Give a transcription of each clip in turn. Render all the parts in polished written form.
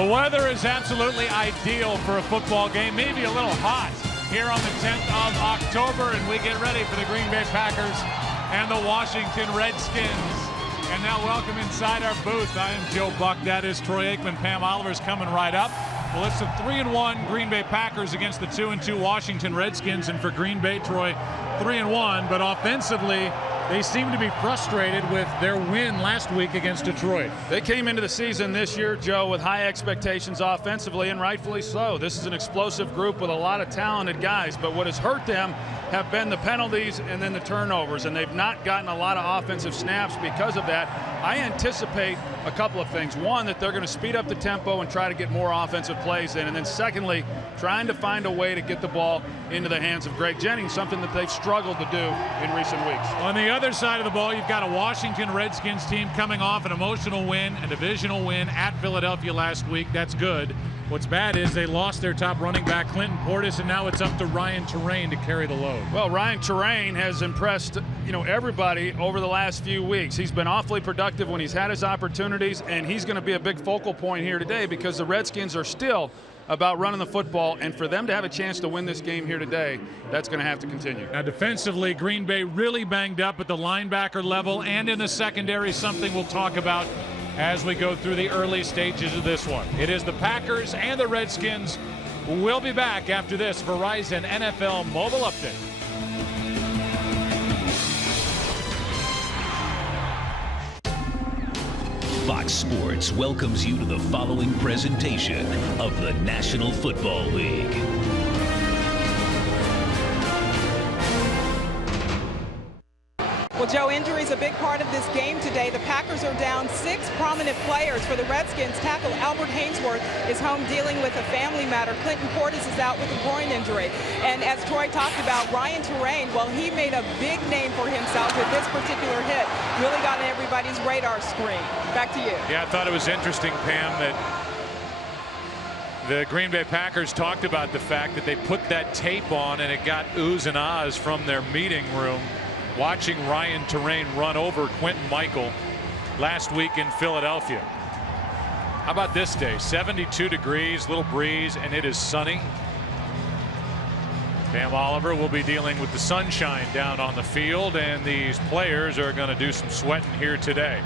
The weather is absolutely ideal for a football game, maybe a little hot here on the 10th of October, and we get ready for the Green Bay Packers and the Washington Redskins. And now welcome inside our booth. I am Joe Buck. That is Troy Aikman. Pam Oliver's coming right up. Well, it's the 3-1 Green Bay Packers against the 2-2 Washington Redskins. And for Green Bay, Troy, 3-1. But offensively, they seem to be frustrated with their win last week against Detroit. They came into the season this year, Joe, with high expectations offensively, and rightfully so. This is an explosive group with a lot of talented guys, but what has hurt them have been the penalties and then the turnovers, and they've not gotten a lot of offensive snaps because of that. I anticipate a couple of things. One, that they're going to speed up the tempo and try to get more offensive plays in, and then secondly, trying to find a way to get the ball into the hands of Greg Jennings, something that they've struggled to do in recent weeks. On the other side of the ball, you've got a Washington Redskins team coming off an emotional win, a divisional win at Philadelphia last week. That's good. What's bad is they lost their top running back, Clinton Portis, and now it's up to Ryan Terrain to carry the load. Well, Ryan Terrain has impressed, everybody over the last few weeks. He's been awfully productive when he's had his opportunities, and he's going to be a big focal point here today because the Redskins are still about running the football, and for them to have a chance to win this game here today, that's going to have to continue. Now defensively, Green Bay really banged up at the linebacker level and in the secondary, something we'll talk about as we go through the early stages of this one. It is the Packers and the Redskins. We'll be back after this Verizon NFL Mobile Update. Fox Sports welcomes you to the following presentation of the National Football League. Well, Joe, injury is a big part of this game today. The Packers are down 6 prominent players. For the Redskins, tackle Albert Hainsworth is home dealing with a family matter. Clinton Portis is out with a groin injury. And as Troy talked about, Ryan Terrain, well, he made a big name for himself with this particular hit. Really got on everybody's radar screen. Back to you. Yeah, I thought it was interesting, Pam, that the Green Bay Packers talked about the fact that they put that tape on and it got oohs and ahs from their meeting room watching Ryan Terrain run over Quentin Michael last week in Philadelphia. How about this day? 72 degrees, little breeze, and it is sunny. Pam Oliver will be dealing with the sunshine down on the field, and these players are going to do some sweating here today.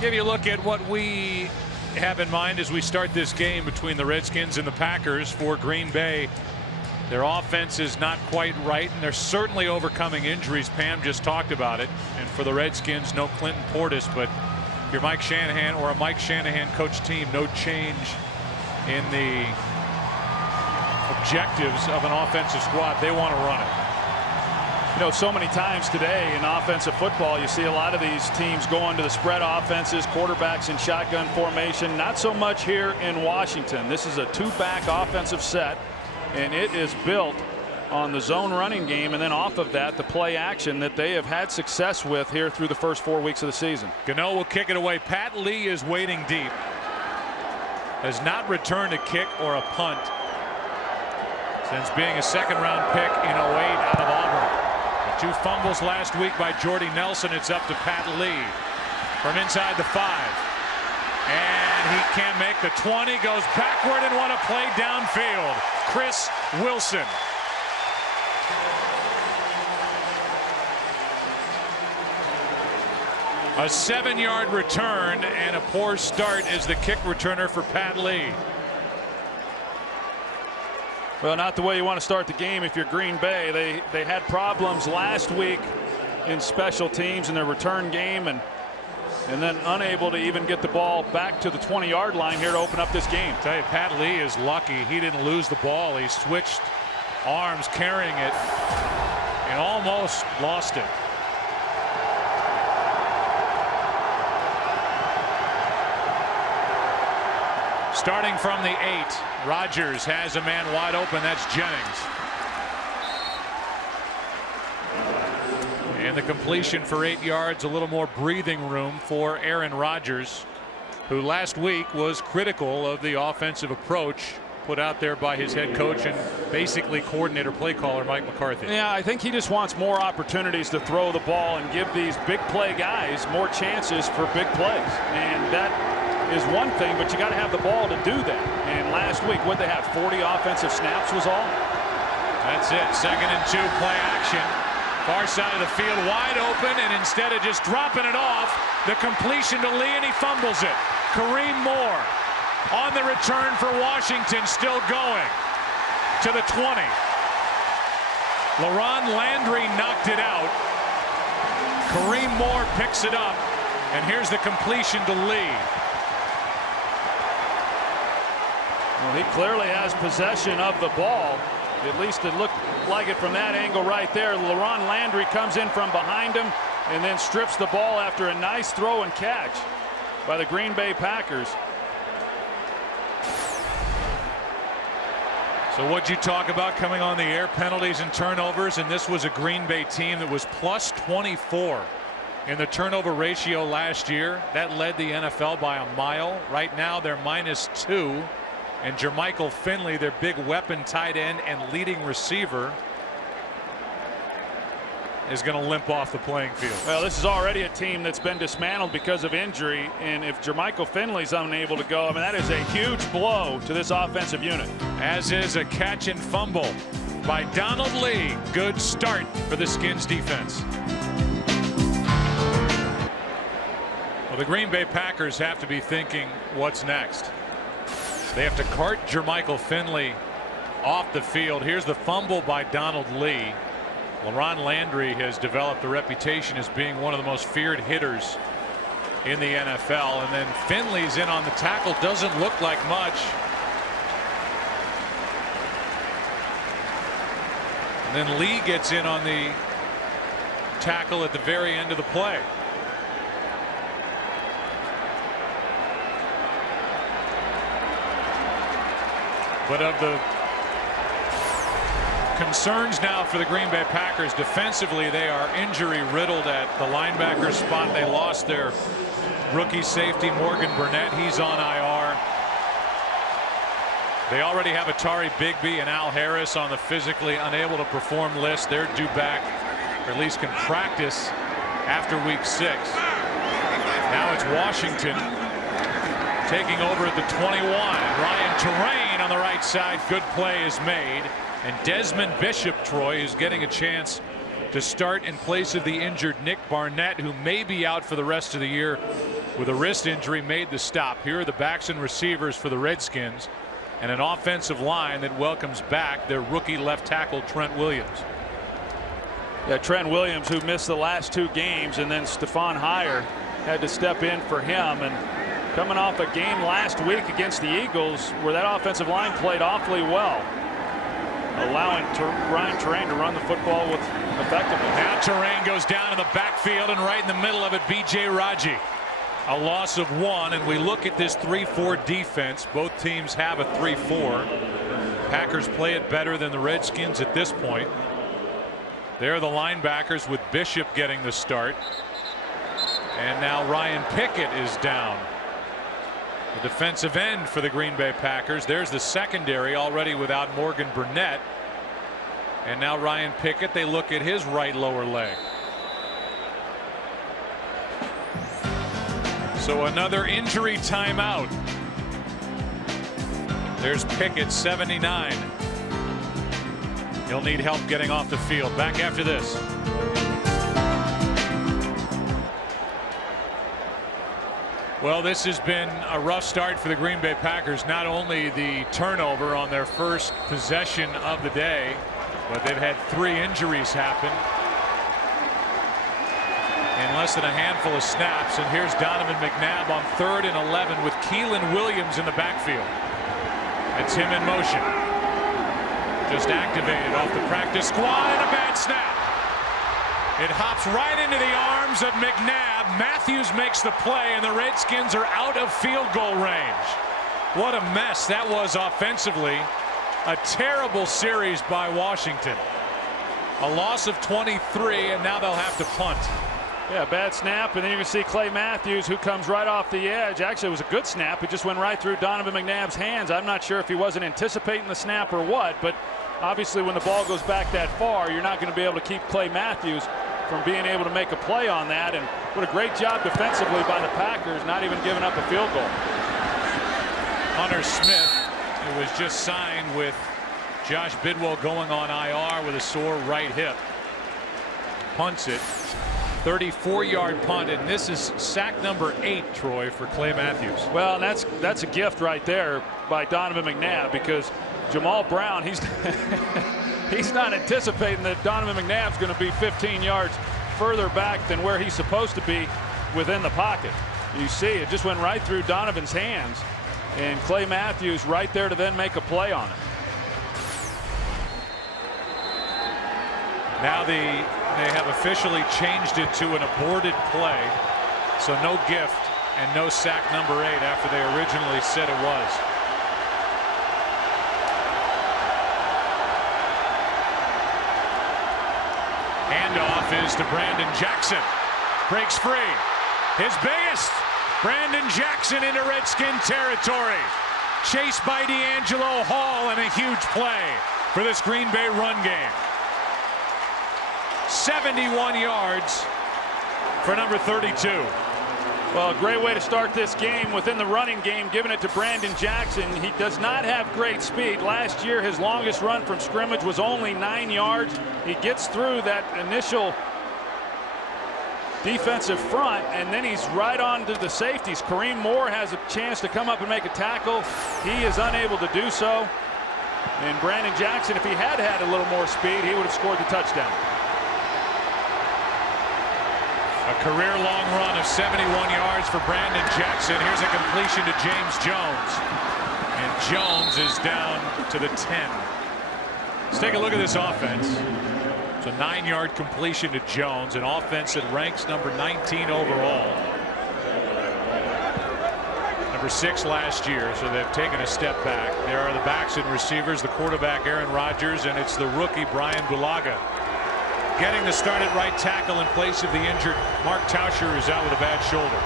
Give you a look at what we have in mind as we start this game between the Redskins and the Packers. For Green Bay, their offense is not quite right, and they're certainly overcoming injuries. Pam just talked about it. And for the Redskins, no Clinton Portis, but if you're Mike Shanahan or a Mike Shanahan coach team, no change in the objectives of an offensive squad. They want to run it. So many times today in offensive football, you see a lot of these teams go into the spread offenses, quarterbacks in shotgun formation. Not so much here in Washington. This is a 2-back offensive set, and it is built on the zone running game, and then off of that, the play action that they have had success with here through the first 4 weeks of the season. Gano will kick it away. Pat Lee is waiting deep. Has not returned a kick or a punt since being a second-round pick in 08 out of Auburn. The 2 fumbles last week by Jordy Nelson. It's up to Pat Lee from inside the 5. And he can't make the 20, goes backward and want to play downfield. Chris Wilson. A 7-yard return and a poor start as the kick returner for Pat Lee. Well, not the way you want to start the game if you're Green Bay. They had problems last week in special teams in their return game, and then unable to even get the ball back to the 20-yard line here to open up this game. I tell you, Pat Lee is lucky he didn't lose the ball. He switched arms carrying it and almost lost it. Starting from the 8, Rodgers has a man wide open. That's Jennings. And the completion for 8 yards, a little more breathing room for Aaron Rodgers, who last week was critical of the offensive approach put out there by his head coach and basically coordinator play caller Mike McCarthy. Yeah, I think he just wants more opportunities to throw the ball and give these big play guys more chances for big plays. And that is one thing, but you got to have the ball to do that. And last week, what they have, 40 offensive snaps was all. That's it. 2nd and 2, play action. Far side of the field, wide open, and instead of just dropping it off, the completion to Lee, and he fumbles it. Kareem Moore on the return for Washington, still going to the 20. LaRon Landry knocked it out. Kareem Moore picks it up, and here's the completion to Lee. Well, he clearly has possession of the ball. At least it looked like it from that angle right there. LaRon Landry comes in from behind him and then strips the ball after a nice throw and catch by the Green Bay Packers. So what'd you talk about coming on the air, penalties and turnovers, and this was a Green Bay team that was plus 24 in the turnover ratio last year. That led the NFL by a mile. Right now they're -2. And Jermichael Finley, their big weapon tight end and leading receiver, is going to limp off the playing field. Well, this is already a team that's been dismantled because of injury, and if Jermichael Finley's unable to go, I mean, that is a huge blow to this offensive unit. As is a catch and fumble by Donald Lee. Good start for the Skins defense. Well, the Green Bay Packers have to be thinking, what's next? They have to cart Jermichael Finley off the field. Here's the fumble by Donald Lee. LaRon Landry has developed a reputation as being one of the most feared hitters in the NFL. And then Finley's in on the tackle. Doesn't look like much. And then Lee gets in on the tackle at the very end of the play. But of the concerns now for the Green Bay Packers defensively, they are injury riddled at the linebacker spot. They lost their rookie safety Morgan Burnett. He's on IR. They already have Atari Bigby and Al Harris on the physically unable to perform list. They're due back, or at least can practice after week 6. Now it's Washington taking over at the 21. Ryan Terrain on the right side. Good play is made. And Desmond Bishop, Troy, is getting a chance to start in place of the injured Nick Barnett, who may be out for the rest of the year with a wrist injury, made the stop. Here are the backs and receivers for the Redskins, and an offensive line that welcomes back their rookie left tackle Trent Williams. Yeah, Trent Williams, who missed the last 2 games, and then Stephon Hire had to step in for him. And coming off a game last week against the Eagles where that offensive line played awfully well, allowing Ryan Terrain to run the football with effectiveness. Now Terrain goes down in the backfield, and right in the middle of it, B.J. Raji. A loss of 1, and we look at this 3-4 defense. Both teams have a 3-4. Packers play it better than the Redskins at this point. There are the linebackers with Bishop getting the start. And now Ryan Pickett is down. The defensive end for the Green Bay Packers. There's the secondary already without Morgan Burnett. And now Ryan Pickett, they look at his right lower leg. So another injury timeout. There's Pickett, 79. He'll need help getting off the field. Back after this. Well, this has been a rough start for the Green Bay Packers. Not only the turnover on their first possession of the day, but they've had 3 injuries happen in less than a handful of snaps. And here's Donovan McNabb on 3rd and 11 with Keelan Williams in the backfield. That's him in motion. Just activated off the practice squad, and a bad snap. It hops right into the arms of McNabb. Matthews makes the play, and the Redskins are out of field goal range. What a mess that was offensively. A terrible series by Washington. A loss of 23, and now they'll have to punt. Yeah, bad snap, and then you can see Clay Matthews, who comes right off the edge. Actually, it was a good snap. It just went right through Donovan McNabb's hands. I'm not sure if he wasn't anticipating the snap or what, but obviously when the ball goes back that far, you're not going to be able to keep Clay Matthews from being able to make a play on that. And what a great job defensively by the Packers, not even giving up a field goal. Hunter Smith, who was just signed with Josh Bidwell going on IR with a sore right hip, punts it. 34-yard punt, and this is sack number 8, Troy, for Clay Matthews. Well, that's a gift right there by Donovan McNabb, because Jamal Brown, he's he's not anticipating that Donovan McNabb's going to be 15 yards further back than where he's supposed to be within the pocket. You see, it just went right through Donovan's hands, and Clay Matthews right there to then make a play on it. Now they have officially changed it to an aborted play, so no gift and no sack number 8 after they originally said it was. Handoff is to Brandon Jackson. Breaks free. His biggest. Brandon Jackson into Redskin territory. Chased by D'Angelo Hall, and a huge play for this Green Bay run game. 71 yards for number 32. Well, a great way to start this game within the running game, giving it to Brandon Jackson. He does not have great speed. Last year, his longest run from scrimmage was only 9 yards. He gets through that initial defensive front, and then he's right on to the safeties. Kareem Moore has a chance to come up and make a tackle. He is unable to do so. And Brandon Jackson, if he had had a little more speed, he would have scored the touchdown. A career-long run of 71 yards for Brandon Jackson. Here's a completion to James Jones. And Jones is down to the 10. Let's take a look at this offense. It's a 9-yard completion to Jones, an offense that ranks number 19 overall. Number 6 last year, so they've taken a step back. There are the backs and receivers, the quarterback Aaron Rodgers, and it's the rookie Brian Bulaga getting the start at right tackle in place of the injured Mark Tauscher, who's out with a bad shoulder.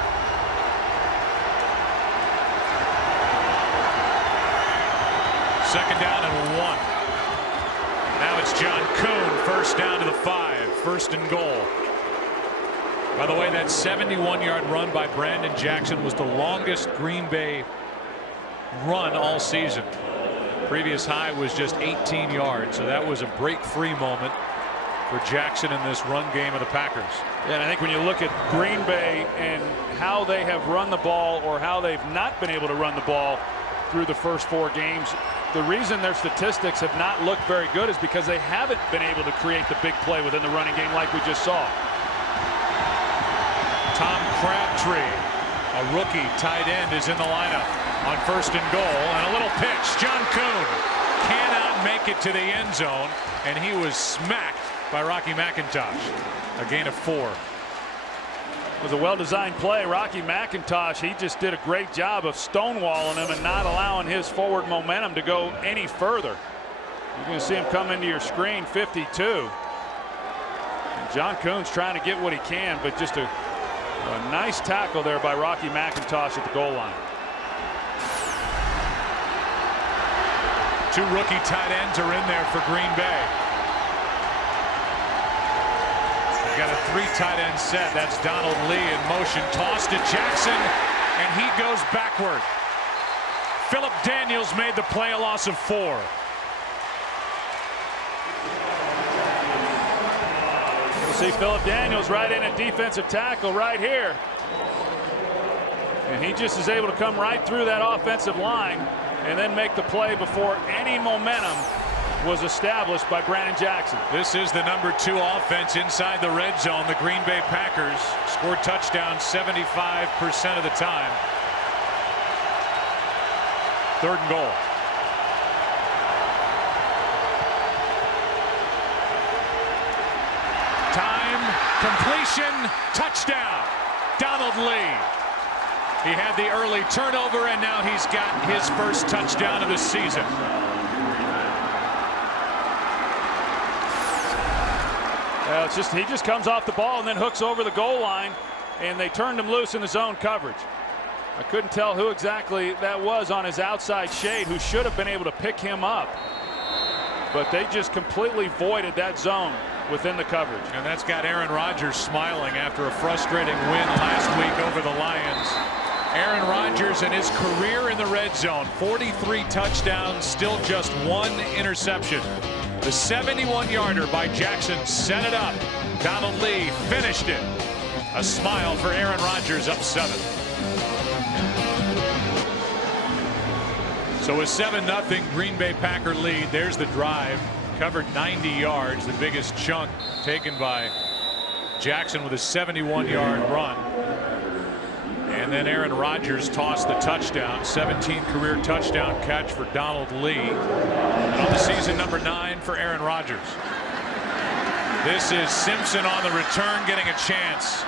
Second down and 1. Now it's John Kuhn, first down to the 5, first and goal. By the way, that 71-yard run by Brandon Jackson was the longest Green Bay run all season. Previous high was just 18 yards, so that was a break-free moment for Jackson in this run game of the Packers. Yeah, and I think when you look at Green Bay and how they have run the ball, or how they've not been able to run the ball through the first 4 games, the reason their statistics have not looked very good is because they haven't been able to create the big play within the running game like we just saw. Tom Crabtree, a rookie tight end, is in the lineup on first and goal, and a little pitch. John Kuhn cannot make it to the end zone, and he was smacked by Rocky McIntosh. A gain of 4. It was a well-designed play. Rocky McIntosh, he just did a great job of stonewalling him and not allowing his forward momentum to go any further. You're going to see him come into your screen, 52. And John Kuhn's trying to get what he can, but just a nice tackle there by Rocky McIntosh at the goal line. 2 rookie tight ends are in there for Green Bay. Got a 3 tight end set. That's Donald Lee in motion. Toss to Jackson, and he goes backward. Philip Daniels made the play, a loss of 4. We'll see Philip Daniels right in a defensive tackle right here. And he just is able to come right through that offensive line and then make the play before any momentum was established by Brandon Jackson. This is the number 2 offense inside the red zone. The Green Bay Packers scored touchdowns 75% of the time. Third and goal. Time, completion, touchdown. Donald Lee. He had the early turnover, and now he's got his first touchdown of the season. It's just he just comes off the ball and then hooks over the goal line, and they turned him loose in the zone coverage. I couldn't tell who exactly that was on his outside shade who should have been able to pick him up, but they just completely voided that zone within the coverage. And that's got Aaron Rodgers smiling after a frustrating win last week over the Lions. Aaron Rodgers and his career in the red zone. 43 touchdowns, still just 1 interception. The 71-yarder by Jackson set it up. Donald Lee finished it. A smile for Aaron Rodgers, up 7. So a 7-0 Green Bay Packer lead. There's the drive. Covered 90 yards, the biggest chunk taken by Jackson with a 71-yard run. And then Aaron Rodgers tossed the touchdown. 17th career touchdown catch for Donald Lee. And on the season, number 9 for Aaron Rodgers. This is Simpson on the return, getting a chance.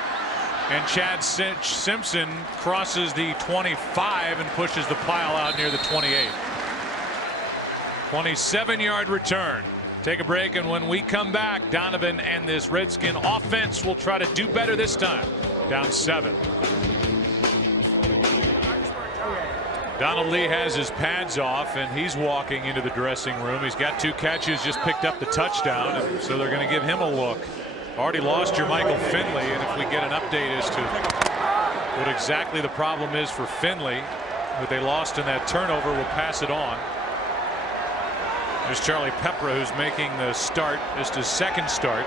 And Chad Simpson crosses the 25 and pushes the pile out near the 28. 27-yard return. Take a break, and when we come back, Donovan and this Redskin offense will try to do better this time. Down 7. Donald Lee has his pads off, and he's walking into the dressing room. He's got 2 catches, just picked up the touchdown, and so they're going to give him a look. Already lost your Michael Finley, and if we get an update as to what exactly the problem is for Finley, what they lost in that turnover, we'll pass it on. There's Charlie Pepra, who's making the start. Just his 2nd start.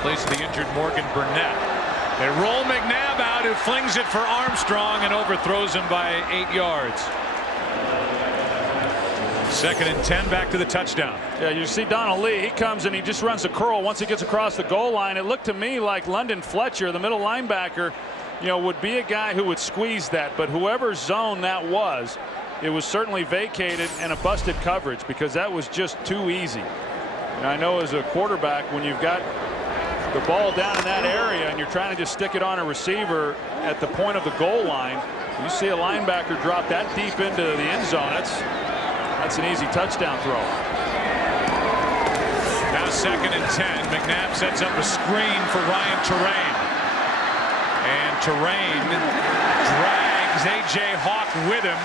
Place of the injured Morgan Burnett. They roll McNabb out, who flings it for Armstrong and overthrows him by 8 yards. 2nd and 10, back to the touchdown. Yeah, you see Donald Lee, he comes and he just runs a curl once he gets across the goal line. It looked to me like London Fletcher, the middle linebacker, would be a guy who would squeeze that, but whoever zone that was, it was certainly vacated and a busted coverage, because that was just too easy. And I know as a quarterback, when you've got the ball down in that area and you're trying to just stick it on a receiver at the point of the goal line, you see a linebacker drop that deep into the end zone. That's an easy touchdown throw. Now 2nd and 10. McNabb sets up a screen for Ryan Terrain. And Terrain drags A.J. Hawk with him.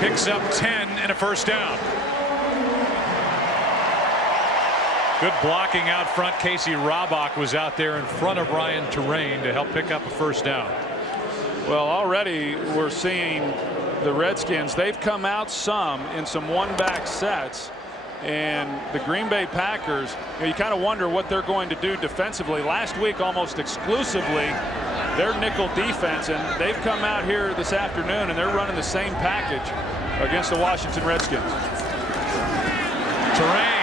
Picks up 10 and a first down. Good blocking out front. Casey Robach was out there in front of Ryan Terrain to help pick up a first down. Well, already we're seeing the Redskins, they've come out some in some one-back sets, and the Green Bay Packers, you kind of wonder what they're going to do defensively. Last week, almost exclusively their nickel defense, and they've come out here this afternoon and they're running the same package against the Washington Redskins. Terrain,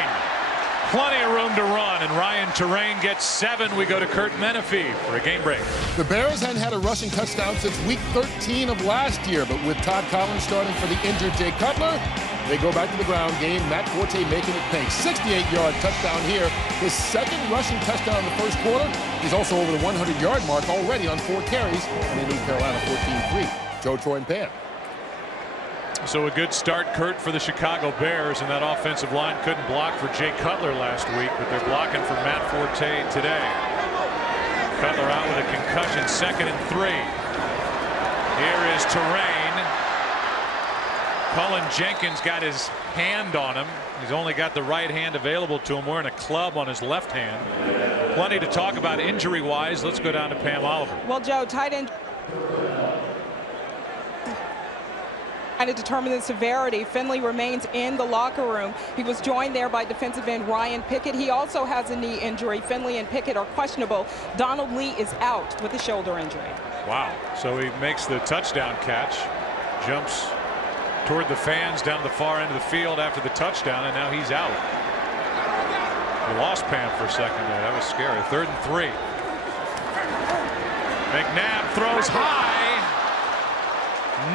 plenty of room to run, and Ryan Terrain gets 7. We go to Kurt Menefee for a game break. The Bears hadn't had a rushing touchdown since week 13 of last year, but with Todd Collins starting for the injured Jay Cutler, they go back to the ground game. Matt Forte making it pay. 68-yard touchdown here. His 2nd rushing touchdown in the first quarter. He's also over the 100-yard mark already on 4 carries, and they lead Carolina 14-3. Joe, Troy, and Pam. So a good start, Kurt, for the Chicago Bears, and that offensive line couldn't block for Jay Cutler last week, but they're blocking for Matt Forte today. Cutler out with a concussion. 2nd and 3. Here is Terrain. Cullen Jenkins got his hand on him. He's only got the right hand available to him, wearing a club on his left hand. Plenty to talk about injury-wise. Let's go down to Pam Oliver. Well, Joe, tight end trying to determine the severity. Finley remains in the locker room. He was joined there by defensive end Ryan Pickett. He also has a knee injury. Finley and Pickett are questionable. Donald Lee is out with a shoulder injury. Wow. So he makes the touchdown catch, jumps toward the fans down the far end of the field after the touchdown, and now he's out. We lost Pam for a second there. That was scary. 3rd and 3. McNabb throws high.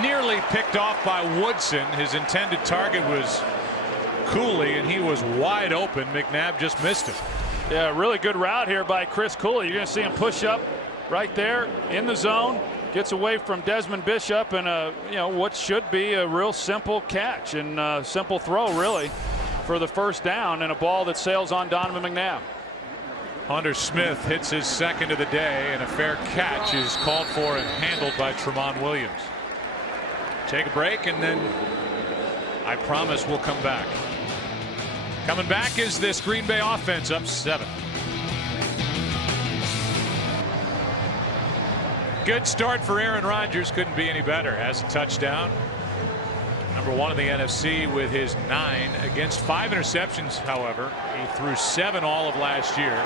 Nearly picked off by Woodson. His intended target was Cooley, and he was wide open. McNabb just missed him. Yeah, really good route here by Chris Cooley. You're going to see him push up right there in the zone. Gets away from Desmond Bishop, and what should be a real simple catch and simple throw, really, for the first down, and a ball that sails on Donovan McNabb. Hunter Smith hits his 2nd of the day, and a fair catch is called for and handled by Tremont Williams. Take a break, and then I promise we'll come back. Coming back is this Green Bay offense, up 7. Good start for Aaron Rodgers. Couldn't be any better. Has a touchdown. #1 in the NFC with his 9 against 5 interceptions. However, he threw 7 all of last year.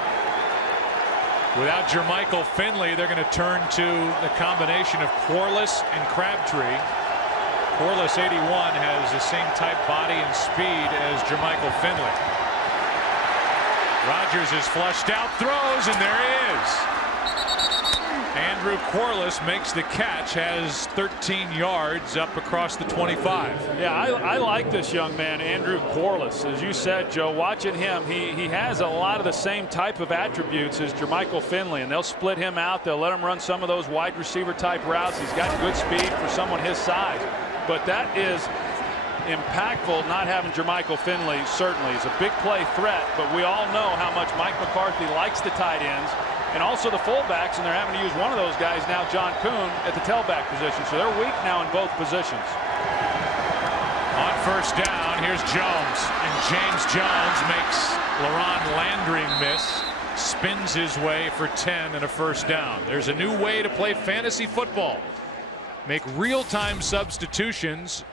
Without Jermichael Finley, they're going to turn to the combination of Corliss and Crabtree. Corliss, 81, has the same type body and speed as Jermichael Finley. Rodgers is flushed out, throws, and there he is. Andrew Corliss makes the catch, has 13 yards up across the 25. Yeah, I like this young man, Andrew Corliss. As you said, Joe, watching him, he has a lot of the same type of attributes as Jermichael Finley, and they'll split him out. They'll let him run some of those wide receiver type routes. He's got good speed for someone his size. But that is impactful not having Jermichael Finley. Certainly, he's a big play threat, but we all know how much Mike McCarthy likes the tight ends and also the fullbacks, and they're having to use one of those guys now, John Kuhn, at the tailback position. So they're weak now in both positions. On first down, here's Jones, and James Jones makes LaRon Landry miss, spins his way for 10 and a first down. There's a new way to play fantasy football. Make real-time substitutions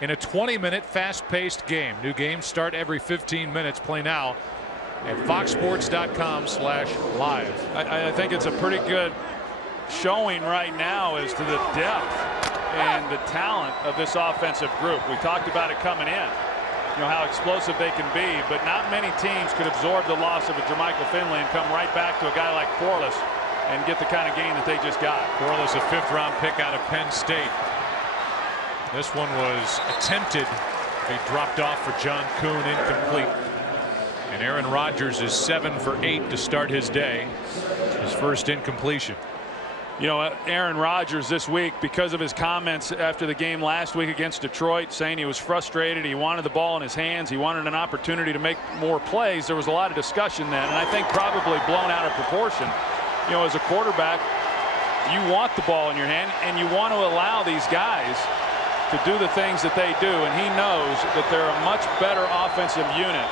in a 20-minute fast-paced game. New games start every 15 minutes. Play now at foxsports.com/live. I think it's a pretty good showing right now as to the depth and the talent of this offensive group. We talked about it coming in, you know, how explosive they can be, but not many teams could absorb the loss of a Jermichael Finley and come right back to a guy like Corliss and get the kind of game that they just got. Corliss, a 5th-round pick out of Penn State. This one was attempted to be dropped off for John Kuhn, incomplete. And Aaron Rodgers is 7 for 8 to start his day. His first incompletion. You know, Aaron Rodgers this week, because of his comments after the game last week against Detroit, saying he was frustrated, he wanted the ball in his hands, he wanted an opportunity to make more plays. There was a lot of discussion then, and I think probably blown out of proportion. You know, as a quarterback, you want the ball in your hand, and you want to allow these guys to do the things that they do, and he knows that they're a much better offensive unit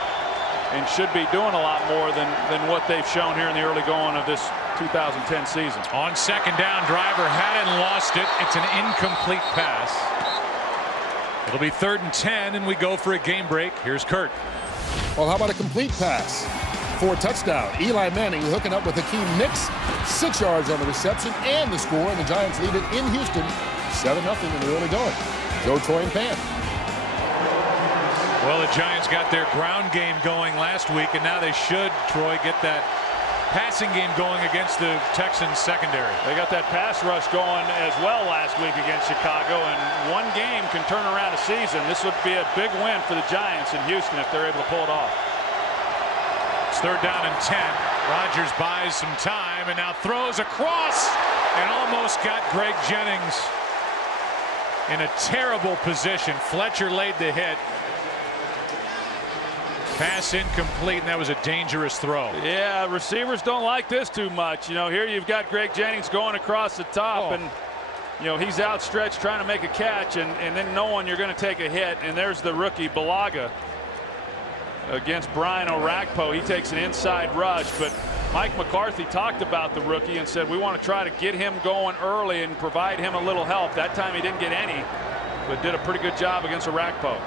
and should be doing a lot more than what they've shown here in the early going of this 2010 season. On second down, Driver had it and lost it. It's an incomplete pass. It'll be 3rd and 10, and we go for a game break. Here's Kurt. Well, how about a complete pass for a touchdown? Eli Manning hooking up with Hakeem Nicks. 6 yards on the reception and the score, and the Giants lead it in Houston 7-0 in the early going. Joe, Troy, and Pam. Well, the Giants got their ground game going last week, and now they should, Troy, get that passing game going against the Texans secondary. They got that pass rush going as well last week against Chicago, and one game can turn around a season. This would be a big win for the Giants in Houston if they're able to pull it off. It's 3rd down and 10. Rodgers buys some time and now throws across and almost got Greg Jennings in a terrible position. Fletcher laid the hit. Pass incomplete, and that was a dangerous throw. Yeah, receivers don't like this too much. You know, here you've got Greg Jennings going across the top, and you know he's outstretched trying to make a catch, and then knowing you're going to take a hit. And there's the rookie Balaga against Brian Orakpo. He takes an inside rush, but Mike McCarthy talked about the rookie and said we want to try to get him going early and provide him a little help. That time he didn't get any, but did a pretty good job against Orakpo.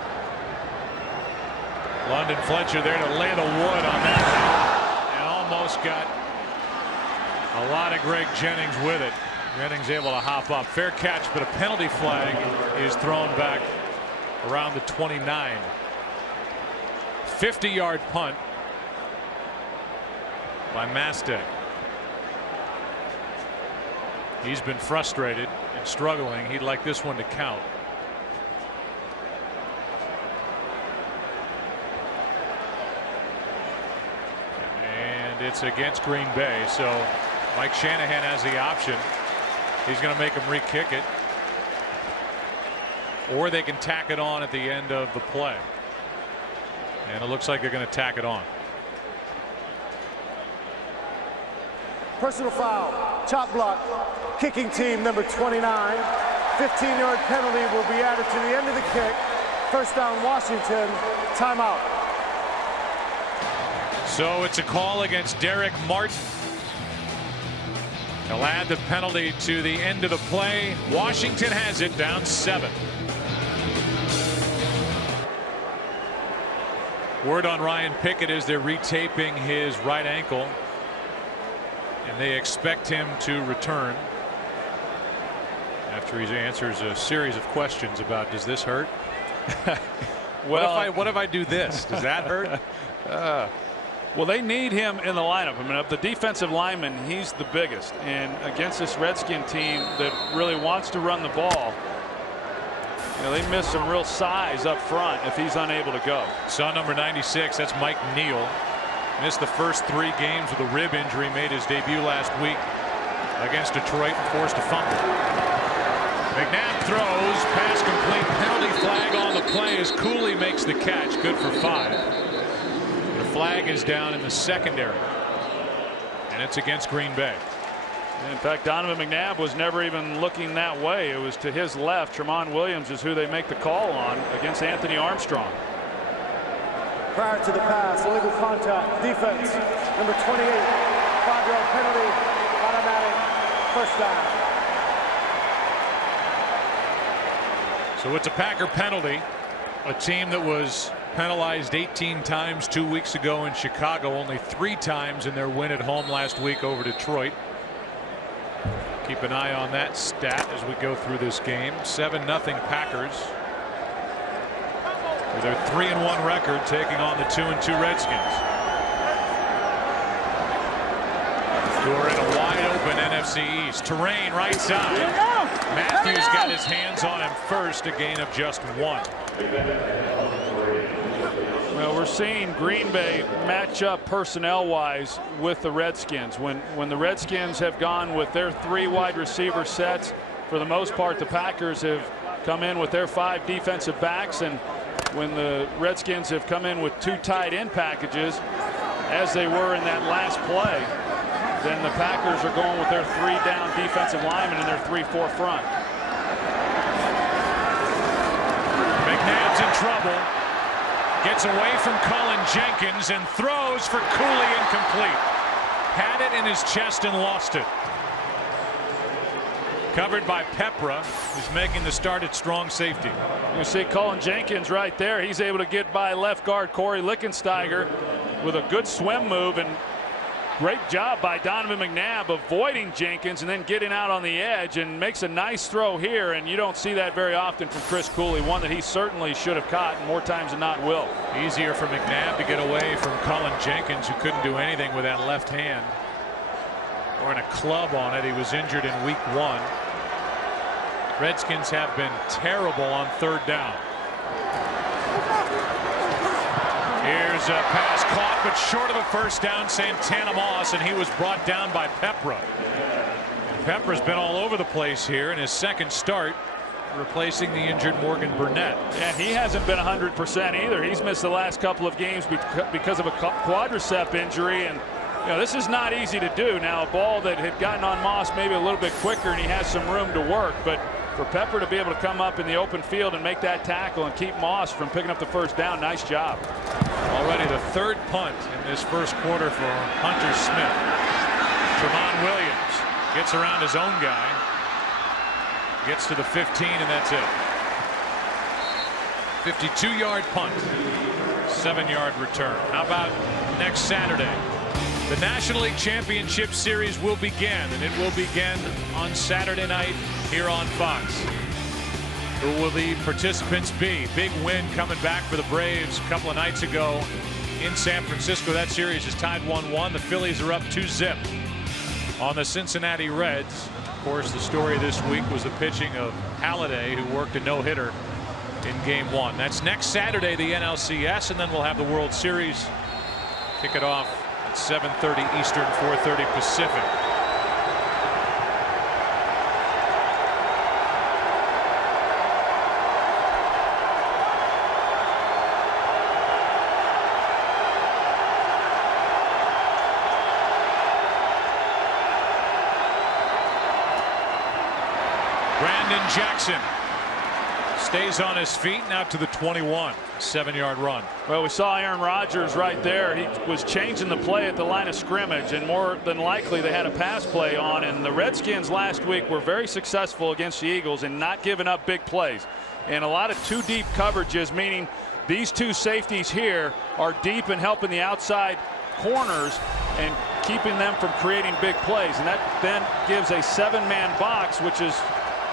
London Fletcher there to lay the wood on that, and almost got a lot of Greg Jennings with it. Jennings able to hop up. Fair catch, but a penalty flag is thrown back around the 29. 50-yard punt by Mastek. He's been frustrated and struggling. He'd like this one to count. It's against Green Bay, so Mike Shanahan has the option. He's going to make him re-kick it, or they can tack it on at the end of the play, and it looks like they're going to tack it on. Personal foul, chop block, kicking team number 29. 15-yard penalty will be added to the end of the kick. First down, Washington. Timeout. So it's a call against Derek Martin. They'll add the penalty to the end of the play. Washington has it, down 7. Word on Ryan Pickett is they're retaping his right ankle, and they expect him to return after he answers a series of questions about, does this hurt? What if I do this? Does that hurt? Well, they need him in the lineup. I mean, of the defensive linemen, he's the biggest, and against this Redskin team that really wants to run the ball, you know, they miss some real size up front if he's unable to go. Saw number 96. That's Mike Neal. Missed the first 3 games with a rib injury. Made his debut last week against Detroit and forced a fumble. McNabb throws, pass complete, penalty flag on the play as Cooley makes the catch. Good for 5. The flag is down in the secondary, and it's against Green Bay. In fact, Donovan McNabb was never even looking that way. It was to his left. Tremont Williams is who they make the call on against Anthony Armstrong. Prior to the pass, illegal contact, defense, number 28, 5-yard penalty, automatic, first down. So it's a Packer penalty. A team that was penalized 18 times 2 weeks ago in Chicago, only 3 times in their win at home last week over Detroit. Keep an eye on that stat as we go through this game. 7-0 Packers with their 3-1 record, taking on the 2-2 Redskins, who are in a wide open NFC East. Terrain right side. Matthews got his hands on him first, a gain of just 1. Well, we're seeing Green Bay match up personnel-wise with the Redskins. When the Redskins have gone with their 3 wide receiver sets, for the most part, the Packers have come in with their 5 defensive backs, and when the Redskins have come in with 2 tight end packages, as they were in that last play, then the Packers are going with their 3 down defensive linemen and their 3-4 front. McNabb's in trouble. Gets away from Colin Jenkins and throws for Cooley, incomplete. Had it in his chest and lost it. Covered by Pepra, who's making the start at strong safety. You see Colin Jenkins right there. He's able to get by left guard Corey Lickensteiger with a good swim move, and great job by Donovan McNabb avoiding Jenkins and then getting out on the edge, and makes a nice throw here, and you don't see that very often from Chris Cooley, one that he certainly should have caught, and more times than not will. Easier for McNabb to get away from Colin Jenkins, who couldn't do anything with that left hand. Or in a club on it. He was injured in week 1. Redskins have been terrible on 3rd down. Here's a pass caught, but short of a first down. Santana Moss, and he was brought down by Pepra. Pepra's been all over the place here in his 2nd start, replacing the injured Morgan Burnett. And he hasn't been 100% either. He's missed the last couple of games because of a quadricep injury, and you know, this is not easy to do. Now, a ball that had gotten on Moss maybe a little bit quicker, and he has some room to work, but for Pepper to be able to come up in the open field and make that tackle and keep Moss from picking up the first down, nice job. Already the 3rd punt in this first quarter for Hunter Smith. Tremont Williams gets around his own guy, gets to the 15, and that's it. 52-yard punt, 7-yard return. How about next Saturday? The National League Championship Series will begin, and it will begin on Saturday night here on Fox. Who will the participants be? Big win coming back for the Braves a couple of nights ago in San Francisco. That series is tied 1-1. The Phillies are up 2-0 on the Cincinnati Reds. Of course, the story this week was the pitching of Halladay, who worked a no-hitter in Game 1. That's next Saturday, the NLCS, and then we'll have the World Series. Kick it off at 7:30 Eastern, 4:30 Pacific. Jackson Stays on his feet now to the 21. 7-yard run. Well, we saw Aaron Rodgers right there. He was changing the play at the line of scrimmage, and more than likely they had a pass play on. And the Redskins last week were very successful against the Eagles in not giving up big plays. And a lot of two deep coverages, meaning these two safeties here are deep and helping the outside corners and keeping them from creating big plays. And that then gives a 7-man box, which is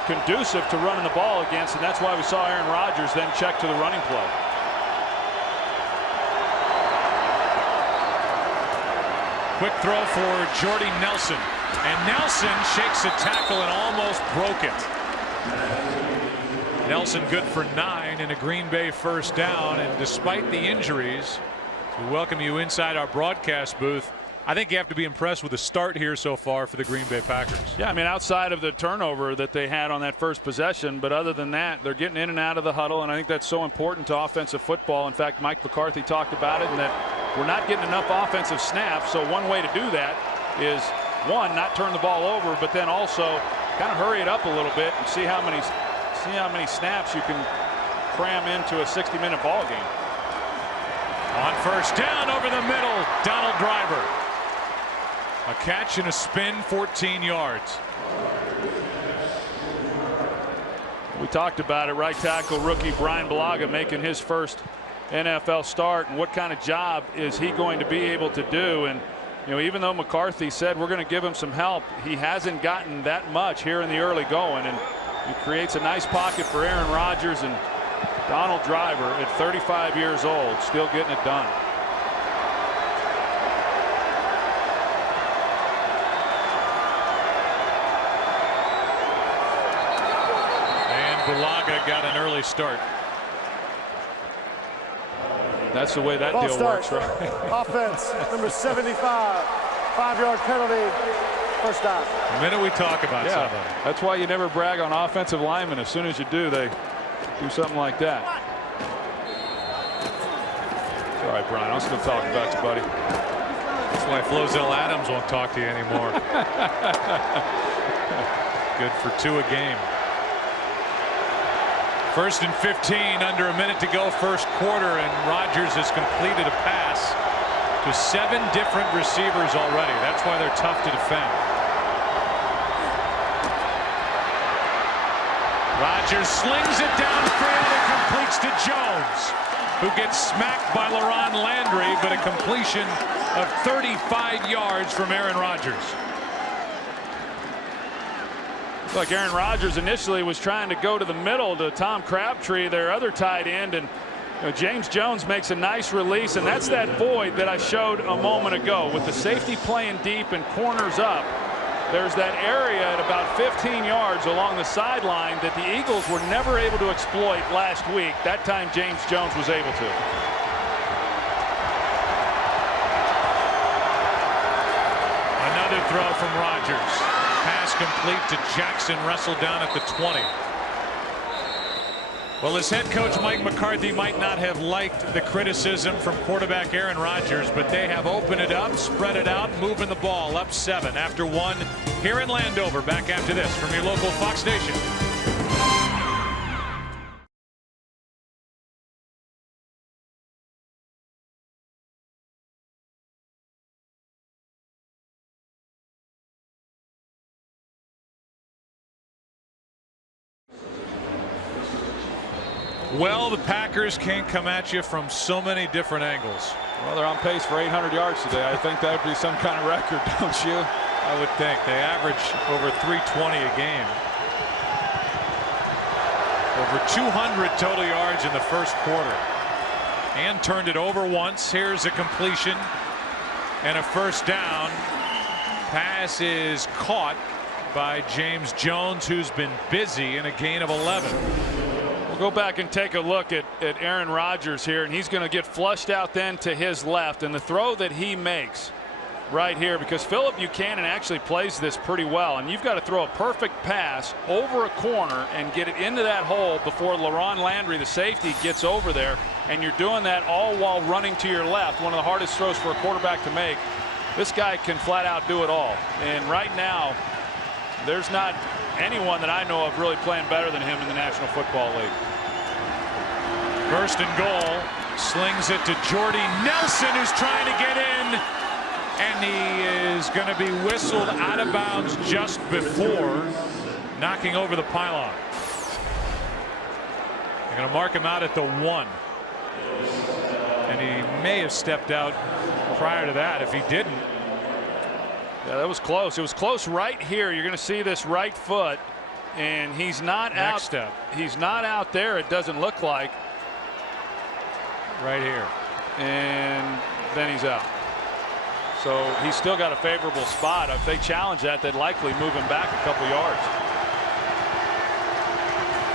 conducive to running the ball against, and that's why we saw Aaron Rodgers then check to the running play. Quick throw for Jordy Nelson, and Nelson shakes a tackle and almost broke it. Nelson good for 9 in a Green Bay first down, and despite the injuries, we welcome you inside our broadcast booth. I think you have to be impressed with the start here so far for the Green Bay Packers. Yeah, I mean, outside of the turnover that they had on that first possession, but other than that, they're getting in and out of the huddle, and I think that's so important to offensive football. In fact, Mike McCarthy talked about it, and that we're not getting enough offensive snaps. So one way to do that is, one, not turn the ball over, but then also kind of hurry it up a little bit and see how many snaps you can cram into a 60-minute ball game. On first down over the middle, Donald Driver. A catch and a spin, 14 yards. We talked about it. Right tackle rookie Brian Bulaga making his first NFL start, and what kind of job is he going to be able to do? And you know, even though McCarthy said we're going to give him some help, he hasn't gotten that much here in the early going, and he creates a nice pocket for Aaron Rodgers, and Donald Driver at 35 years old still getting it done. Bulaga got an early start. That's the way that Ball deal start. works, right? Offense, number 75, 5-yard penalty, first down. The minute we talk about somebody. That's why you never brag on offensive linemen. As soon as you do, they do something like that. It's all right, Brian. I'm still talking about you, buddy. That's why Flozell Adams won't talk to you anymore. Good for 2 a game. First and 15, under a minute to go, first quarter, and Rodgers has completed a pass to 7 different receivers already. That's why they're tough to defend. Rodgers slings it downfield and completes to Jones, who gets smacked by LaRon Landry, but a completion of 35 yards from Aaron Rodgers. Like Aaron Rodgers initially was trying to go to the middle to Tom Crabtree, their other tight end, and James Jones makes a nice release, and that's that void that I showed a moment ago with the safety playing deep and corners up. There's that area at about 15 yards along the sideline that the Eagles were never able to exploit last week. That time James Jones was able to. Another throw from Rodgers. Pass complete to Jackson, wrestled down at the 20. Well, his head coach Mike McCarthy might not have liked the criticism from quarterback Aaron Rodgers, but they have opened it up, spread it out, moving the ball up 7 after 1 here in Landover. Back after this from your local Fox station. Well, the Packers can't come at you from so many different angles. Well, they're on pace for 800 yards today. I think that would be some kind of record, don't you? I would think. They average over 320 a game. Over 200 total yards in the first quarter. And turned it over once. Here's a completion and a first down. Pass is caught by James Jones, who's been busy, in a gain of 11. Go back and take a look at Aaron Rodgers here, and he's going to get flushed out then to his left, and the throw that he makes right here, because Phillip Buchanan actually plays this pretty well, and you've got to throw a perfect pass over a corner and get it into that hole before LaRon Landry, the safety, gets over there, and you're doing that all while running to your left. One of the hardest throws for a quarterback to make. This guy can flat out do it all, and right now there's not anyone that I know of really playing better than him in the National Football League. First and goal. Slings it to Jordy Nelson, who's trying to get in. And he is going to be whistled out of bounds just before knocking over the pylon. They're going to mark him out at the 1. And he may have stepped out prior to that if he didn't. Yeah, that was close. It was close right here. You're going to see this right foot, and he's not out. Next step. He's not out there, it doesn't look like. Right here. And then he's out. So he's still got a favorable spot. If they challenge that, they'd likely move him back a couple yards.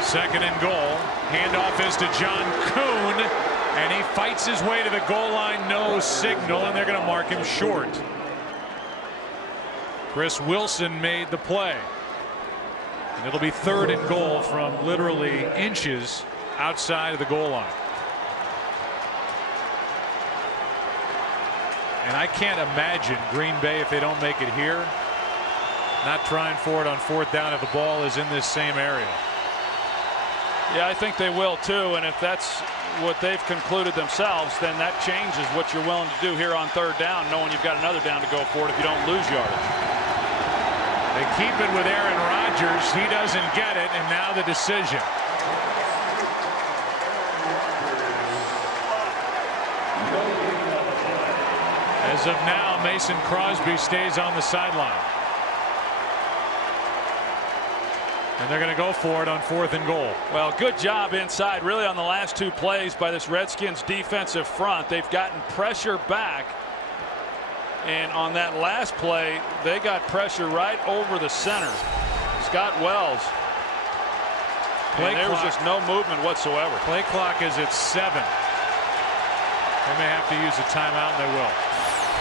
Second and goal. Handoff is to John Kuhn, and he fights his way to the goal line. No signal, and they're going to mark him short. Chris Wilson made the play. And it'll be third and goal from literally inches outside of the goal line. And I can't imagine Green Bay, if they don't make it here, not trying for it on fourth down if the ball is in this same area. Yeah, I think they will too. And if that's what they've concluded themselves, then that changes what you're willing to do here on third down, knowing you've got another down to go for it if you don't lose yardage. They keep it with Aaron Rodgers. He doesn't get it, and now the decision. As of now, Mason Crosby stays on the sideline. And they're going to go for it on fourth and goal. Well, good job inside, really, on the last two plays by this Redskins defensive front. They've gotten pressure back. And on that last play, they got pressure right over the center. Scott Wells. And there was just no movement whatsoever. Play clock is at 7. They may have to use a timeout, and they will.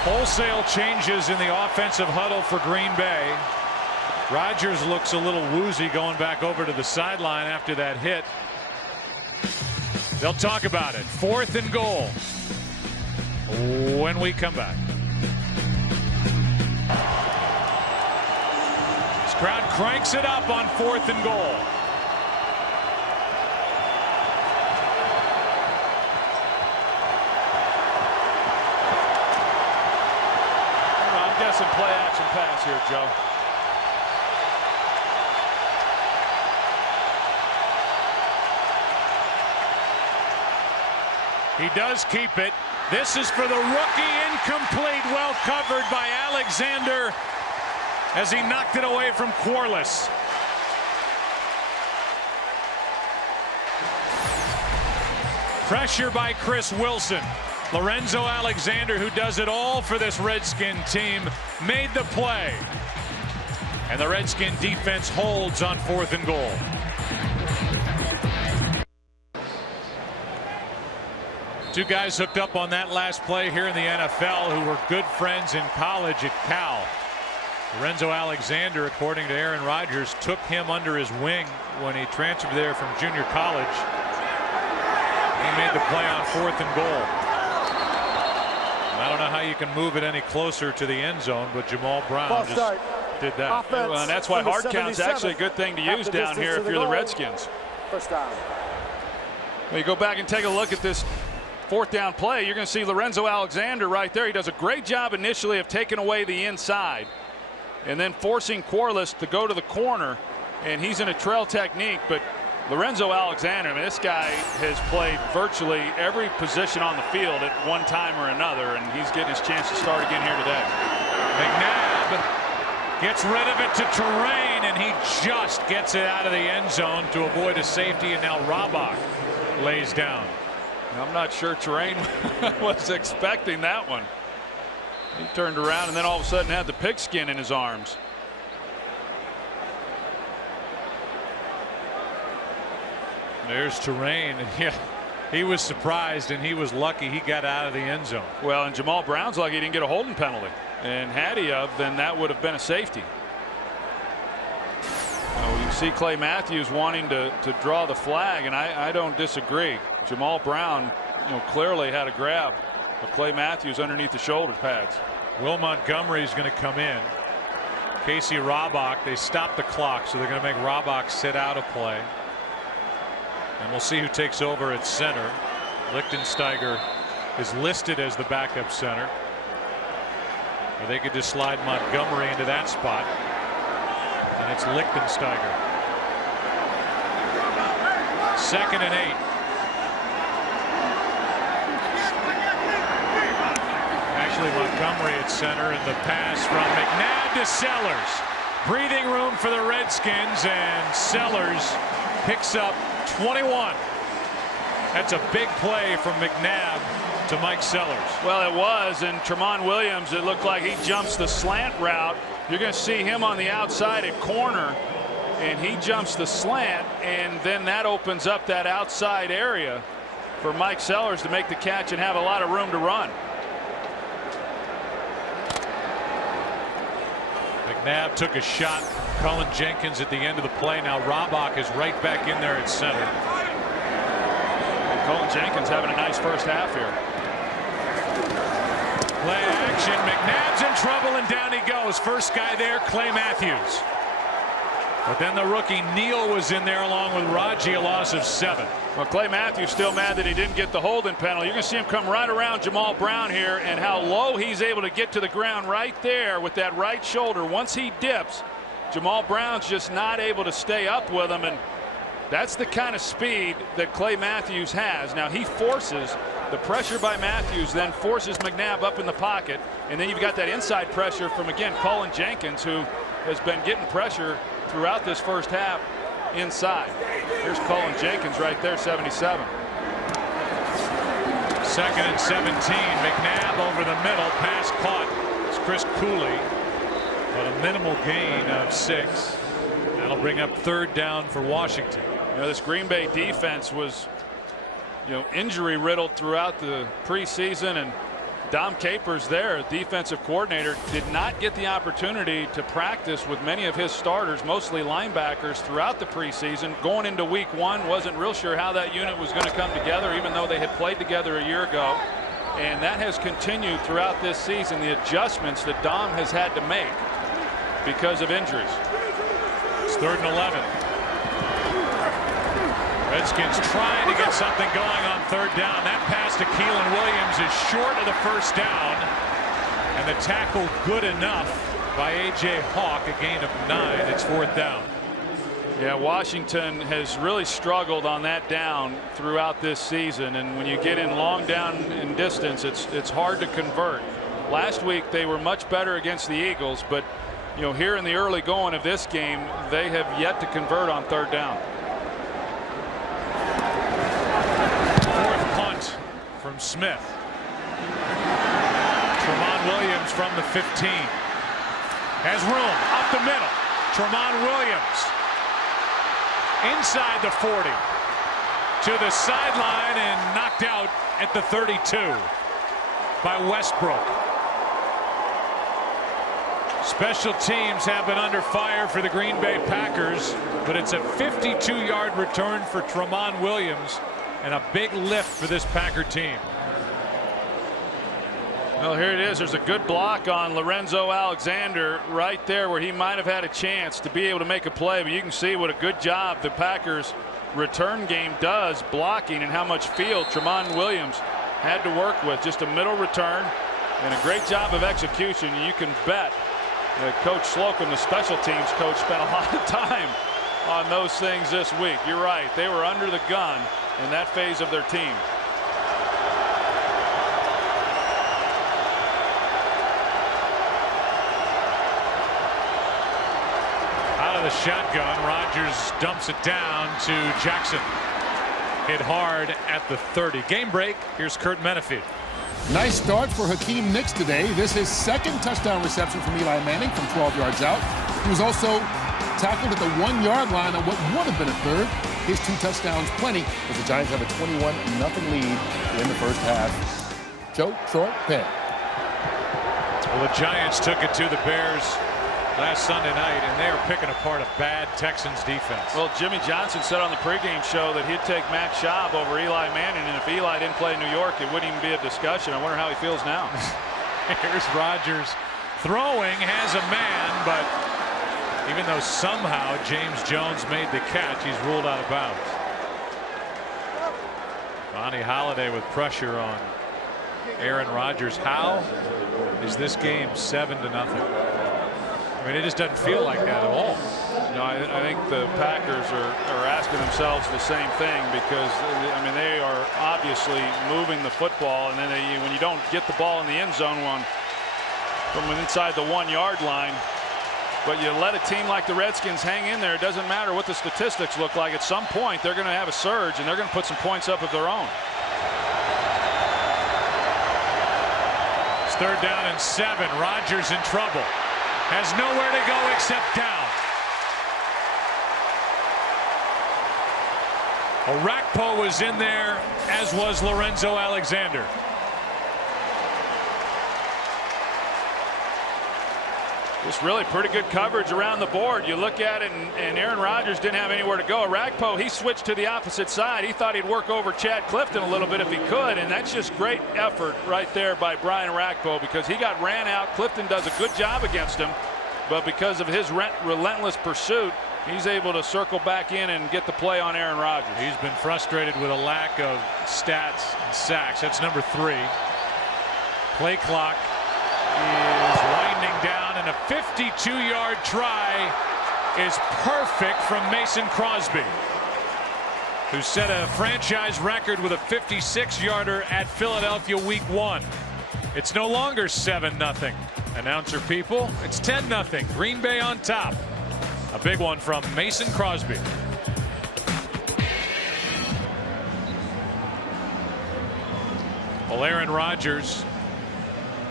Wholesale changes in the offensive huddle for Green Bay. Rodgers looks a little woozy going back over to the sideline after that hit. They'll talk about it. Fourth and goal when we come back. This crowd cranks it up on fourth and goal. Some play action pass here, Joe. He does keep it. This is for the rookie, incomplete, well covered by Alexander as he knocked it away from Quarles. Pressure by Chris Wilson. Lorenzo Alexander, who does it all for this Redskin team, made the play. And the Redskin defense holds on fourth and goal. Two guys hooked up on that last play here in the NFL who were good friends in college at Cal. Lorenzo Alexander, according to Aaron Rodgers, took him under his wing when he transferred there from junior college. He made the play on fourth and goal. I don't know how you can move it any closer to the end zone, but Jamal Brown just did that. Well, and that's why hard count's actually a good thing to use down here if you're the Redskins. First down. Well, you go back and take a look at this fourth down play. You're going to see Lorenzo Alexander right there. He does a great job initially of taking away the inside and then forcing Quarles to go to the corner. And he's in a trail technique, but Lorenzo Alexander, I mean, this guy has played virtually every position on the field at one time or another, and he's getting his chance to start again here today. McNabb gets rid of it to Terrain, and he just gets it out of the end zone to avoid a safety, and now Robach lays down. I'm not sure Terrain was expecting that one. He turned around and then all of a sudden had the pigskin in his arms. There's Terrain. Yeah, he was surprised, and he was lucky he got out of the end zone. Well, and Jamal Brown's lucky he didn't get a holding penalty. And had he of, then that would have been a safety. You see Clay Matthews wanting to draw the flag, and I don't disagree. Jamal Brown, clearly had a grab of Clay Matthews underneath the shoulder pads. Will Montgomery's going to come in. Casey Robach, they stopped the clock, so they're going to make Robach sit out of play. And we'll see who takes over at center. Lichtensteiger is listed as the backup center. Or they could just slide Montgomery into that spot. And it's Lichtensteiger. 2nd and 8. Actually, Montgomery at center, and the pass from McNabb to Sellers. Breathing room for the Redskins, and Sellers picks up 21. That's a big play from McNabb to Mike Sellers. Well, it was, and Tramon Williams, it looked like he jumps the slant route. You're going to see him on the outside at corner, and he jumps the slant, and then that opens up that outside area for Mike Sellers to make the catch and have a lot of room to run. McNabb took a shot. Colin Jenkins at the end of the play. Now Robach is right back in there at center. And Colin Jenkins having a nice first half here. Play action. McNabb's in trouble, and down he goes. First guy there, Clay Matthews. But then the rookie Neal was in there along with Raji, a loss of 7. Well, Clay Matthews still mad that he didn't get the holding penalty. You're going to see him come right around Jamal Brown here, and how low he's able to get to the ground right there with that right shoulder. Once he dips, Jamal Brown's just not able to stay up with him, and that's the kind of speed that Clay Matthews has. Now he forces the pressure by Matthews, then forces McNabb up in the pocket, and then you've got that inside pressure from, again, Colin Jenkins, who has been getting pressure throughout this first half inside. Here's Colin Jenkins right there, 77. 2nd and 17. McNabb over the middle. Pass caught. It's Chris Cooley. But a minimal gain of 6. That'll bring up 3rd down for Washington. You know, this Green Bay defense was, injury riddled throughout the preseason, and Dom Capers, their defensive coordinator, did not get the opportunity to practice with many of his starters, mostly linebackers, throughout the preseason. Going into week 1, wasn't real sure how that unit was going to come together, even though they had played together a year ago. And that has continued throughout this season, the adjustments that Dom has had to make because of injuries. It's 3rd and 11. Redskins trying to get something going on 3rd down. That pass to Keelan Williams is short of the first down. And the tackle good enough by A.J. Hawk, a gain of 9. It's 4th down. Yeah, Washington has really struggled on that down throughout this season. And when you get in long down in distance, it's hard to convert. Last week they were much better against the Eagles, but here in the early going of this game, they have yet to convert on 3rd down. 4th punt from Smith. Tramon Williams from the 15. Has room up the middle. Tramon Williams inside the 40 to the sideline and knocked out at the 32 by Westbrook. Special teams have been under fire for the Green Bay Packers, but it's a 52-yard return for Tramon Williams and a big lift for this Packer team. Well, here it is. There's a good block on Lorenzo Alexander right there where he might have had a chance to be able to make a play, but you can see what a good job the Packers return game does blocking and how much field Tramon Williams had to work with. Just a middle return and a great job of execution. You can bet that Coach Slocum, the special teams coach, spent a lot of time on those things this week. You're right. They were under the gun in that phase of their team. Out of the shotgun, Rodgers dumps it down to Jackson. Hit hard at the 30. Game break. Here's Kurt Menefee. Nice start for Hakeem Nicks today. This is 2nd touchdown reception from Eli Manning from 12 yards out. He was also tackled at the 1-yard line on what would have been a 3rd. His 2 touchdowns plenty as the Giants have a 21-0 lead in the first half. Joe, Troy, Penn. Well, the Giants took it to the Bears last Sunday night, and they are picking apart a bad Texans defense. Well, Jimmy Johnson said on the pregame show that he'd take Matt Schaub over Eli Manning, and if Eli didn't play in New York, it wouldn't even be a discussion. I wonder how he feels now. Here's Rodgers throwing, has a man, but even though somehow James Jones made the catch, he's ruled out of bounds. Ronnie Holiday with pressure on Aaron Rodgers. How is this game 7-0? I mean, it just doesn't feel like that at all. You know, I think the Packers are asking themselves the same thing, because I mean, they are obviously moving the football, and then when you don't get the ball in the end zone from inside the 1 yard line, but you let a team like the Redskins hang in there, it doesn't matter what the statistics look like. At some point, they're going to have a surge, and they're going to put some points up of their own. It's 3rd down and 7. Rodgers in trouble. Has nowhere to go except down. Orakpo was in there, as was Lorenzo Alexander. Just really pretty good coverage around the board. You look at it, and Aaron Rodgers didn't have anywhere to go. Orakpo, he switched to the opposite side. He thought he'd work over Chad Clifton a little bit if he could, and that's just great effort right there by Brian Orakpo, because he got ran out. Clifton does a good job against him, but because of his relentless pursuit, he's able to circle back in and get the play on Aaron Rodgers. He's been frustrated with a lack of stats and sacks. That's number 3. Play clock is winding down, and a 52-yard try is perfect from Mason Crosby, who set a franchise record with a 56-yarder at Philadelphia Week 1. It's no longer 7-0. Announcer people, it's 10-0. Green Bay on top. A big one from Mason Crosby. Well, Aaron Rodgers,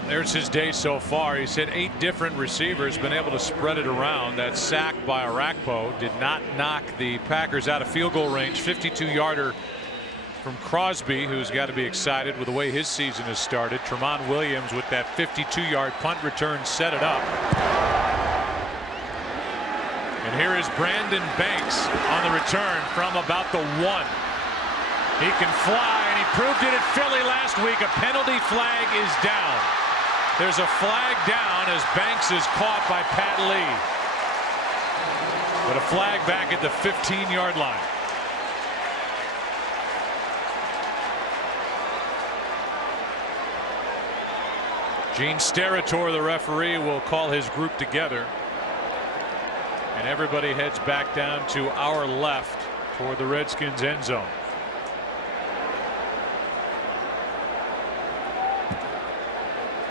there's his day so far. He's hit 8 different receivers, been able to spread it around. That sack by Orakpo did not knock the Packers out of field goal range. 52-yarder from Crosby, who's got to be excited with the way his season has started. Tramon Williams with that 52-yard punt return set it up. And here is Brandon Banks on the return from about the 1. He can fly, and he proved it at Philly last week. A penalty flag is down. There's a flag down as Banks is caught by Pat Lee. But a flag back at the 15-yard line. Gene Steratore, the referee, will call his group together. And everybody heads back down to our left toward the Redskins end zone.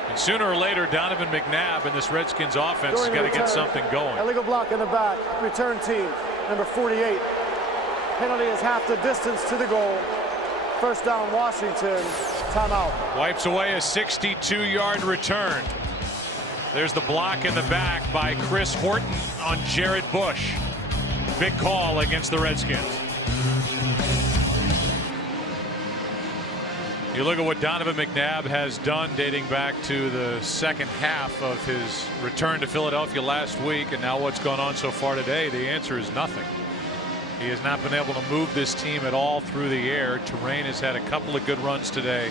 And sooner or later, Donovan McNabb and this Redskins offense has got to get something going. Illegal block in the back. Return team, number 48. Penalty is half the distance to the goal. 1st down, Washington. Timeout. Wipes away a 62-yard return. There's the block in the back by Chris Horton on Jared Bush. Big call against the Redskins. You look at what Donovan McNabb has done dating back to the second half of his return to Philadelphia last week, and now what's gone on so far today. The answer is nothing. He has not been able to move this team at all through the air. Terrain has had a couple of good runs today,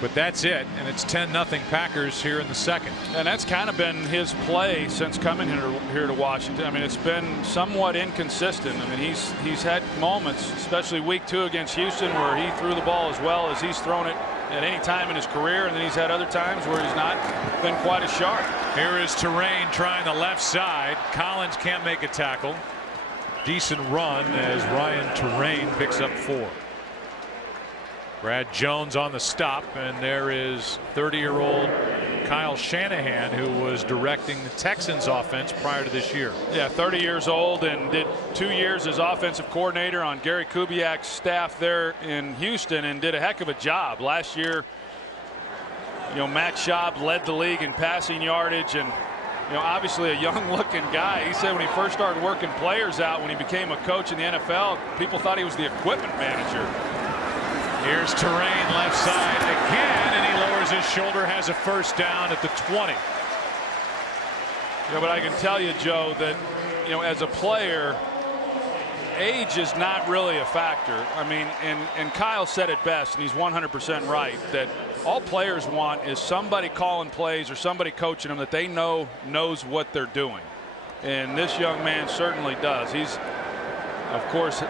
but that's it, and it's 10-0 Packers here in the second. And that's kind of been his play since coming here to Washington. I mean, it's been somewhat inconsistent. I mean, he's had moments, especially week 2 against Houston, where he threw the ball as well as he's thrown it at any time in his career, and then he's had other times where he's not been quite as sharp. Here is Terrain trying the left side. Collins can't make a tackle. Decent run as Ryan Terrain picks up 4. Brad Jones on the stop, and there is 30-year-old Kyle Shanahan, who was directing the Texans offense prior to this year. Yeah, 30 years old, and did 2 years as offensive coordinator on Gary Kubiak's staff there in Houston, and did a heck of a job. Last year, you know, Matt Schaub led the league in passing yardage, and you know, obviously a young-looking guy. He said when he first started working players out, when he became a coach in the NFL, people thought he was the equipment manager. Here's Terrain left side again, and he lowers his shoulder, has a 1st down at the 20. Yeah, but I can tell you, Joe, that you know, as a player, age is not really a factor. I mean, and Kyle said it best, and he's 100% right, that all players want is somebody calling plays or somebody coaching them that they know knows what they're doing. And this young man certainly does. He's, of course,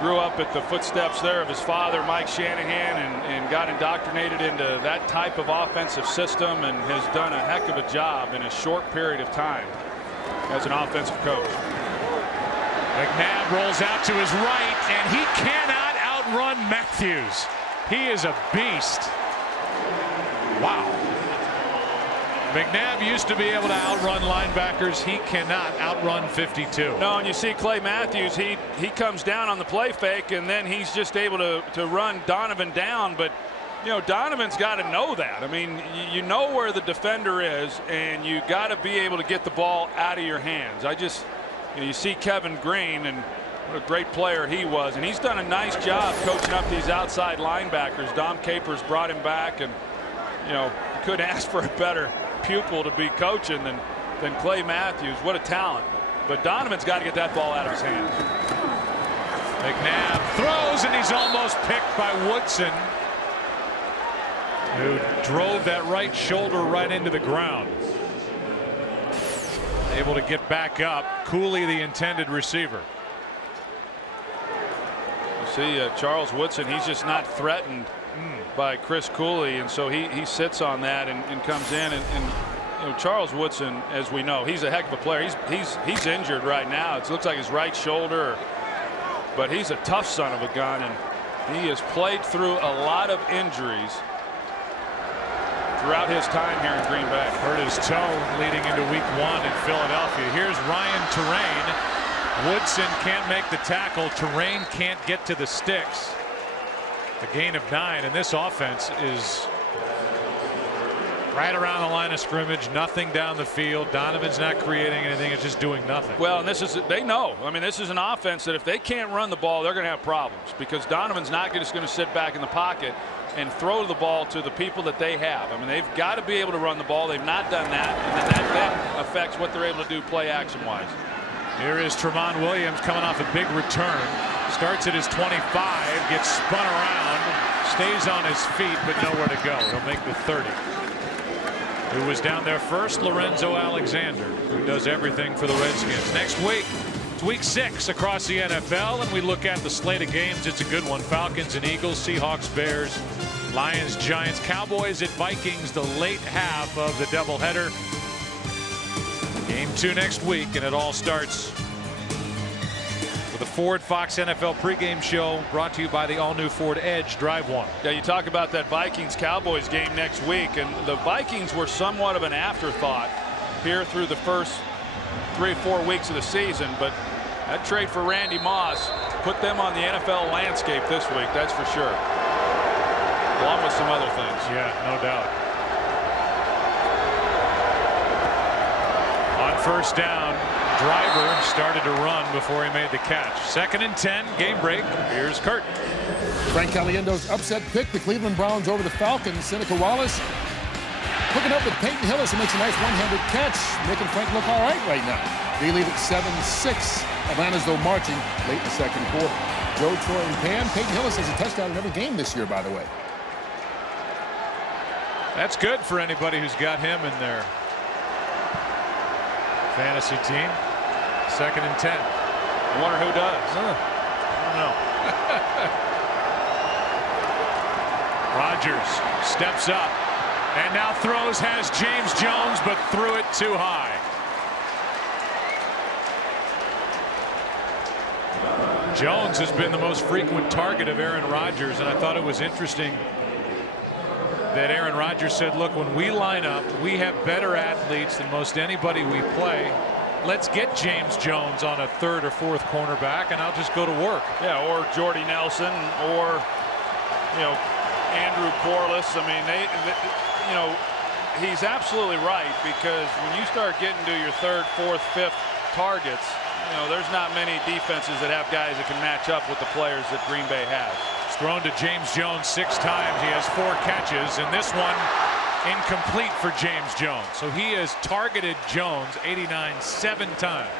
grew up at the footsteps there of his father, Mike Shanahan, and got indoctrinated into that type of offensive system and has done a heck of a job in a short period of time as an offensive coach. McNabb rolls out to his right, and he cannot outrun Matthews. He is a beast. Wow. McNabb used to be able to outrun linebackers. He cannot outrun 52. No, and you see Clay Matthews, he comes down on the play fake, and then he's just able to run Donovan down. But, you know, Donovan's got to know that. I mean, you know where the defender is, and you got to be able to get the ball out of your hands. You see Kevin Green, and what a great player he was. And he's done a nice job coaching up these outside linebackers. Dom Capers brought him back, and, you know, you couldn't ask for a better pupil to be coaching than Clay Matthews. What a talent. But Donovan's got to get that ball out of his hands. McNabb throws, and he's almost picked by Woodson, who drove that right shoulder right into the ground. Able to get back up. Cooley, the intended receiver. You see Charles Woodson, he's just not threatened by Chris Cooley, and so he sits on that and comes in, and you know, Charles Woodson, as we know, he's a heck of a player. He's injured right now. It looks like his right shoulder, but he's a tough son of a gun, and he has played through a lot of injuries throughout his time here in Green Bay. Hurt his toe leading into week 1 in Philadelphia. Here's Ryan Terrain. Woodson can't make the tackle. Terrain can't get to the sticks. A gain of 9, and this offense is right around the line of scrimmage, nothing down the field. Donovan's not creating anything, it's just doing nothing. Well, and they know. I mean, this is an offense that if they can't run the ball, they're going to have problems, because Donovan's not just going to sit back in the pocket and throw the ball to the people that they have. I mean, they've got to be able to run the ball. They've not done that, and then that affects what they're able to do play action wise. Here is Tremont Williams coming off a big return. Starts at his 25, gets spun around, stays on his feet, but nowhere to go. He'll make the 30. Who was down there first? Lorenzo Alexander, who does everything for the Redskins. Next week, it's week 6 across the NFL, and we look at the slate of games. It's a good one. Falcons and Eagles, Seahawks, Bears, Lions, Giants, Cowboys at Vikings, the late half of the doubleheader. Game 2 next week, and it all starts with the Ford Fox NFL pregame show, brought to you by the all-new Ford Edge Drive 1. Yeah, you talk about that Vikings-Cowboys game next week, and the Vikings were somewhat of an afterthought here through the first 3 or 4 weeks of the season, but that trade for Randy Moss put them on the NFL landscape this week, that's for sure, along with some other things. Yeah, no doubt. On first down, Driver started to run before he made the catch. 2nd and 10, game break. Here's Kurt. Frank Caliendo's upset pick the Cleveland Browns over the Falcons. Seneca Wallace hooking up with Peyton Hillis, who makes a nice one-handed catch, making Frank look all right now. They lead at 7-6. Atlanta's, though, marching late in the second quarter. Joe, Troy, and Pan. Peyton Hillis has a touchdown in every game this year, by the way. That's good for anybody who's got him in their fantasy team. 2nd and 10. I wonder who does. I don't know. Rodgers steps up and now throws, has James Jones, but threw it too high. Jones has been the most frequent target of Aaron Rodgers, and I thought it was interesting that Aaron Rodgers said, look, when we line up, we have better athletes than most anybody we play. Let's get James Jones on a 3rd or 4th cornerback, and I'll just go to work. Yeah, or Jordy Nelson, or, you know, Andrew Corliss. I mean, you know, he's absolutely right, because when you start getting to your 3rd, 4th, 5th targets, you know, there's not many defenses that have guys that can match up with the players that Green Bay has. It's thrown to James Jones 6 times. He has 4 catches, and this one incomplete for James Jones. So he has targeted Jones 7 times.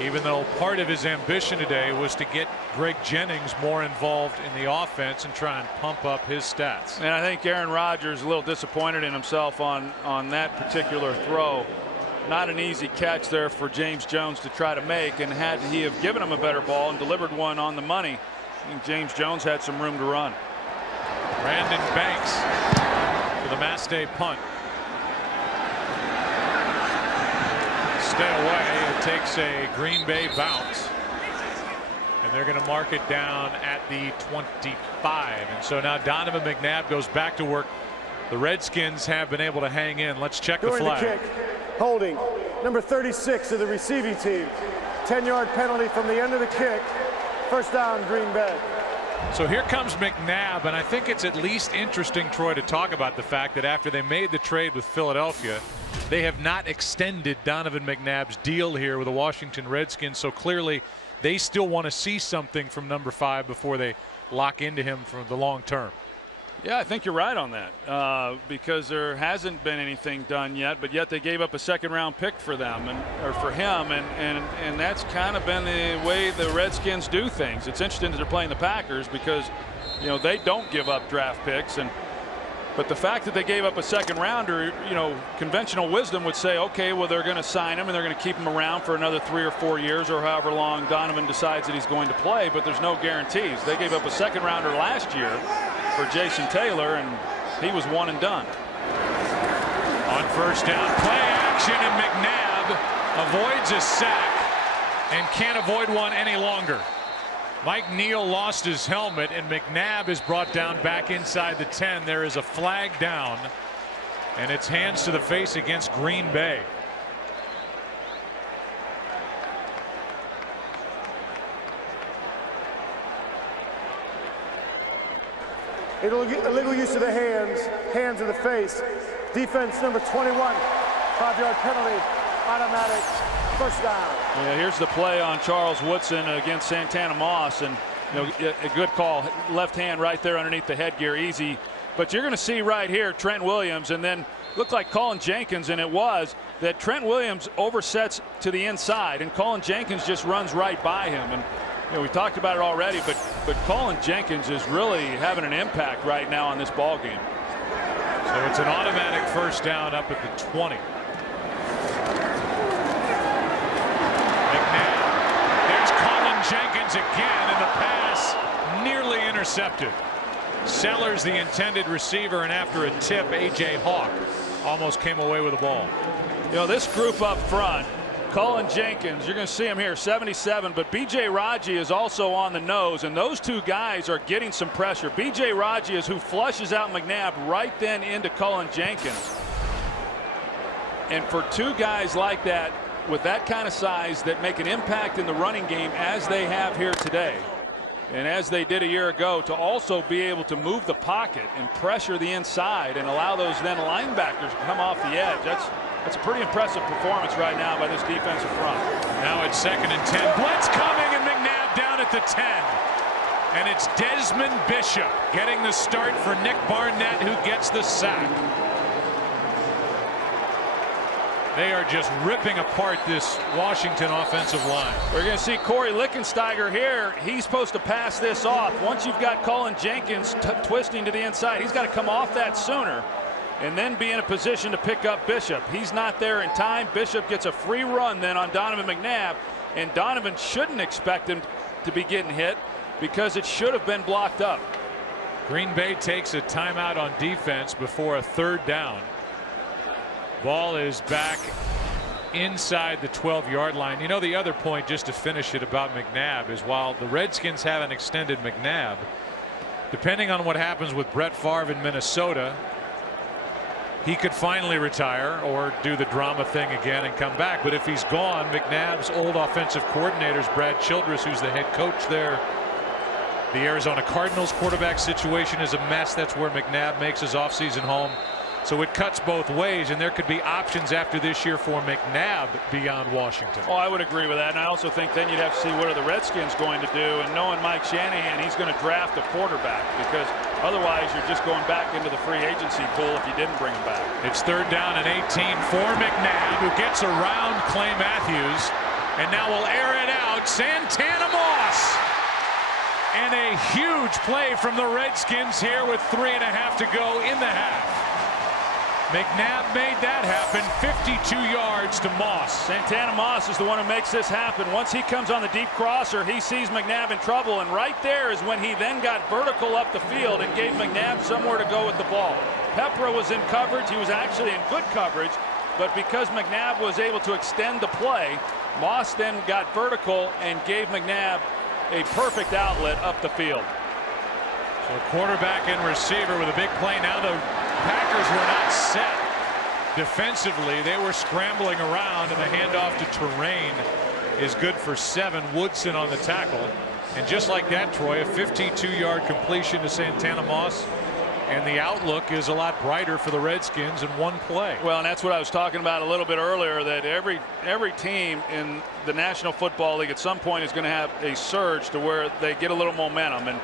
Even though part of his ambition today was to get Greg Jennings more involved in the offense and try and pump up his stats. And I think Aaron Rodgers is a little disappointed in himself on that particular throw. not an easy catch there for James Jones to try to make, and had he have given him a better ball and delivered one on the money, I think James Jones had some room to run. Brandon Banks for the Mass Day punt. Stay away. It takes a Green Bay bounce. And they're going to mark it down at the 25. And so now Donovan McNabb goes back to work. The Redskins have been able to hang in. Let's check the flag. During the kick, holding number 36 of the receiving team. 10-yard penalty from the end of the kick. First down, Green Bay. So here comes McNabb, and I think it's at least interesting, Troy, to talk about the fact that after they made the trade with Philadelphia, they have not extended Donovan McNabb's deal here with the Washington Redskins. So clearly they still want to see something from number 5 before they lock into him for the long term. Yeah, I think you're right on that, because there hasn't been anything done yet, but yet they gave up a second-round pick for them or for him, and that's kind of been the way the Redskins do things. It's interesting that they're playing the Packers because, you know, they don't give up draft picks, but the fact that they gave up a second-rounder, you know, conventional wisdom would say, okay, well, they're going to sign him and they're going to keep him around for another 3 or 4 years or however long Donovan decides that he's going to play, but there's no guarantees. They gave up a second-rounder last year for Jason Taylor, and he was one and done. On first down, play action, and McNabb avoids a sack and can't avoid one any longer. Mike Neal lost his helmet, and McNabb is brought down back inside the 10. There is a flag down, and it's hands to the face against Green Bay. Illegal use of the hands of the face. Defense number 21, 5-yard penalty, automatic, first down. Yeah, here's the play on Charles Woodson against Santana Moss, and you know, a good call. Left hand right there underneath the headgear, easy. But you're going to see right here Trent Williams, and then looked like Colin Jenkins, and it was that Trent Williams oversets to the inside, and Colin Jenkins just runs right by him. And you know, we talked about it already, but Colin Jenkins is really having an impact right now on this ball game. So it's an automatic first down up at the 20. McNabb. There's Colin Jenkins again, and the pass nearly intercepted. Sellers, the intended receiver, and after a tip, A.J. Hawk almost came away with the ball. You know, this group up front, Colin Jenkins, you're going to see him here, 77, but B.J. Raji is also on the nose, and those two guys are getting some pressure. B.J. Raji is who flushes out McNabb right then into Colin Jenkins. And for two guys like that, with that kind of size, that make an impact in the running game as they have here today, and as they did a year ago, to also be able to move the pocket and pressure the inside and allow those then linebackers to come off the edge, that's a pretty impressive performance right now by this defensive front. Now it's 2nd and 10. Blitz coming, and McNabb down at the 10. And it's Desmond Bishop getting the start for Nick Barnett, who gets the sack. They are just ripping apart this Washington offensive line. We're going to see Corey Lickensteiger here. He's supposed to pass this off. Once you've got Colin Jenkins twisting to the inside, he's got to come off that sooner and then be in a position to pick up Bishop. He's not there in time. Bishop gets a free run then on Donovan McNabb, and Donovan shouldn't expect him to be getting hit because it should have been blocked up. Green Bay takes a timeout on defense before a 3rd down. Ball is back inside the 12-yard line. You know, the other point, just to finish it, about McNabb is while the Redskins haven't extended McNabb, depending on what happens with Brett Favre in Minnesota, he could finally retire or do the drama thing again and come back. But if he's gone, McNabb's old offensive coordinators, Brad Childress, who's the head coach there, the Arizona Cardinals quarterback situation is a mess. That's where McNabb makes his offseason home. So it cuts both ways, and there could be options after this year for McNabb beyond Washington. Oh, I would agree with that, and I also think then you'd have to see what are the Redskins going to do, and knowing Mike Shanahan, he's going to draft a quarterback, because otherwise you're just going back into the free agency pool if you didn't bring him back. It's 3rd down and 18 for McNabb, who gets around Clay Matthews, and now will air it out. Santana Moss. And a huge play from the Redskins here with 3.5 to go in the half. McNabb made that happen. 52 yards to Moss. Santana Moss is the one who makes this happen. Once he comes on the deep crosser, he sees McNabb in trouble, and right there is when he then got vertical up the field and gave McNabb somewhere to go with the ball. Pepra was in coverage. He was actually in good coverage, but because McNabb was able to extend the play, Moss then got vertical and gave McNabb a perfect outlet up the field. So quarterback and receiver with a big play. Now the Packers were not set defensively. They were scrambling around, and the handoff to Terrain is good for 7. Woodson on the tackle. And just like that, Troy, a 52-yard completion to Santana Moss. And the outlook is a lot brighter for the Redskins in one play. Well, and that's what I was talking about a little bit earlier, that every team in the National Football League at some point is going to have a surge to where they get a little momentum. And,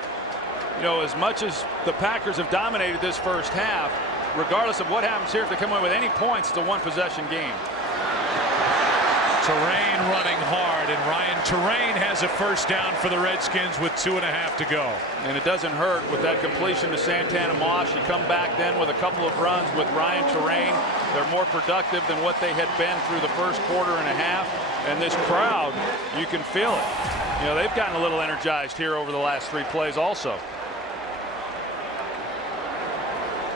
you know, as much as the Packers have dominated this first half, regardless of what happens here, if they come away with any points, it's a one-possession game. Terrain running hard, and Ryan Terrain has a first down for the Redskins with 2.5 to go. And it doesn't hurt with that completion to Santana Moss. You come back then with a couple of runs with Ryan Terrain. They're more productive than what they had been through the first quarter and a half. And this crowd, you can feel it. You know, they've gotten a little energized here over the last 3 plays also.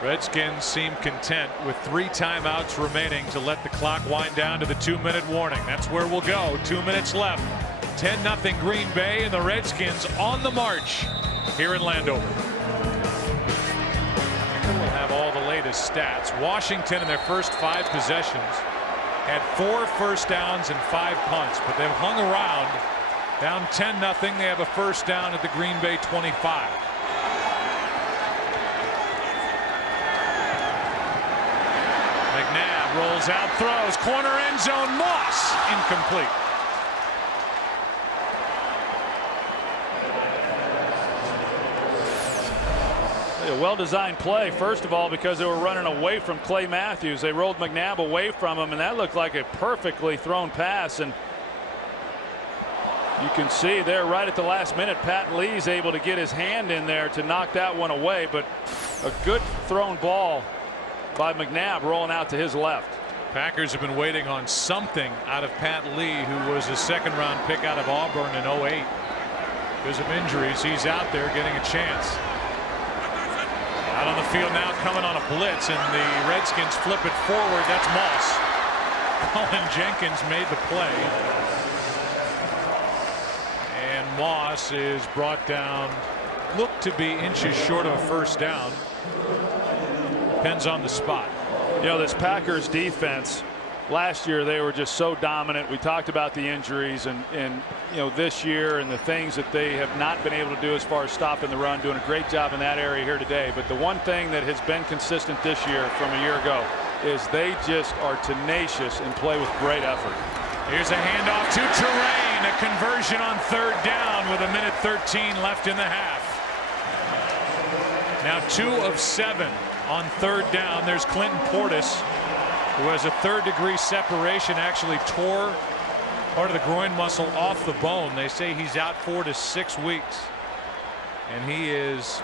Redskins seem content with 3 timeouts remaining to let the clock wind down to the 2-minute warning. That's where we'll go. 2 minutes left. 10-0 Green Bay, and the Redskins on the march here in Landover. We'll have all the latest stats. Washington in their first 5 possessions had 4 first downs and 5 punts, but they've hung around. Down 10-0. They have a first down at the Green Bay 25. McNabb rolls out, throws, corner end zone, Moss, incomplete. A well-designed play, first of all, because they were running away from Clay Matthews. They rolled McNabb away from him, and that looked like a perfectly thrown pass. And you can see there right at the last minute, Pat Lee's able to get his hand in there to knock that one away, but a good thrown ball by McNabb rolling out to his left. Packers have been waiting on something out of Pat Lee, who was a second-round pick out of Auburn in 08. Because of injuries, he's out there getting a chance. Out on the field now, coming on a blitz, and the Redskins flip it forward. That's Moss. Colin Jenkins made the play. And Moss is brought down, looked to be inches short of a first down. Depends on the spot. You know, this Packers defense, last year they were just so dominant. We talked about the injuries and you know, this year and the things that they have not been able to do as far as stopping the run, doing a great job in that area here today. But the one thing that has been consistent this year from a year ago is they just are tenacious and play with great effort. Here's a handoff to Terrain, a conversion on 3rd down with 1:13 left in the half. Now 2 of 7 on 3rd down. There's Clinton Portis, who has a 3rd-degree separation, actually tore part of the groin muscle off the bone. They say he's out 4 to 6 weeks, and he is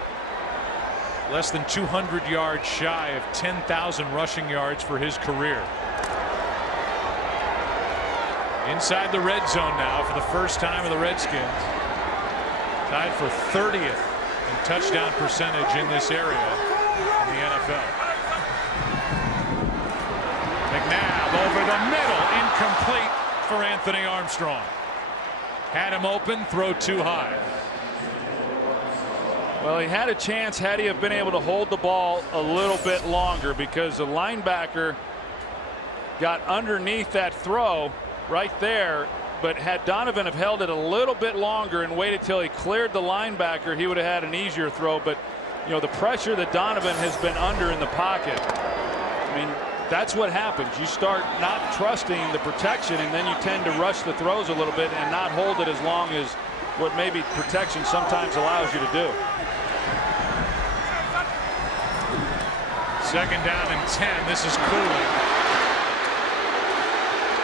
less than 200 yards shy of 10,000 rushing yards for his career. Inside the red zone now for the first time of the Redskins. Tied for 30th in touchdown percentage in this area in the NFL. McNabb over the middle, incomplete for Anthony Armstrong. Had him open, throw too high. Well, he had a chance had he have been able to hold the ball a little bit longer, because the linebacker got underneath that throw right there. But had Donovan have held it a little bit longer and waited till he cleared the linebacker, he would have had an easier throw. But you know, the pressure that Donovan has been under in the pocket, I mean, that's what happens. You start not trusting the protection, and then you tend to rush the throws a little bit and not hold it as long as what maybe protection sometimes allows you to do. 2nd down and 10. This is Cooley.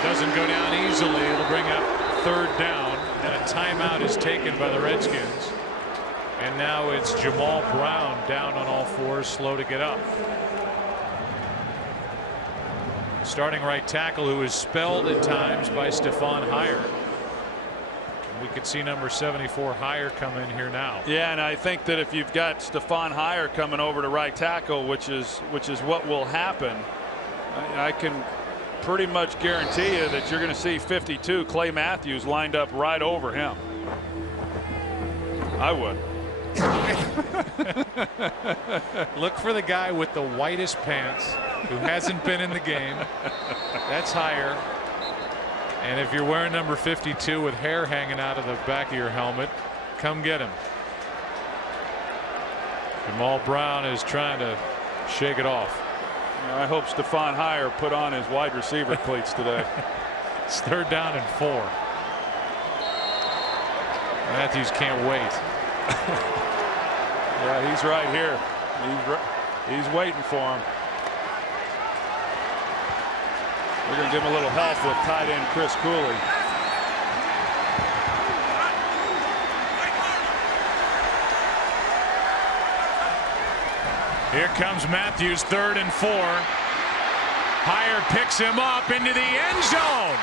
Doesn't go down easily. It'll bring up 3rd down, and a timeout is taken by the Redskins. And now it's Jamal Brown down on all fours, slow to get up. starting right tackle, who is spelled at times by Stephon Heyer. We could see number 74 Heyer come in here now. Yeah, and I think that if you've got Stephon Heyer coming over to right tackle, which is what will happen, I can pretty much guarantee you that you're going to see 52 Clay Matthews lined up right over him. I would. Look for the guy with the whitest pants who hasn't been in the game. That's Heyer. And if you're wearing number 52 with hair hanging out of the back of your helmet, come get him. Jamal Brown is trying to shake it off. I hope Stephon Heyer put on his wide receiver cleats today. It's 3rd down and 4. Matthews can't wait. Yeah, he's right here. He's waiting for him. We're going to give him a little help with tight end Chris Cooley. Here comes Matthews, 3rd and 4. Heyer picks him up into the end zone.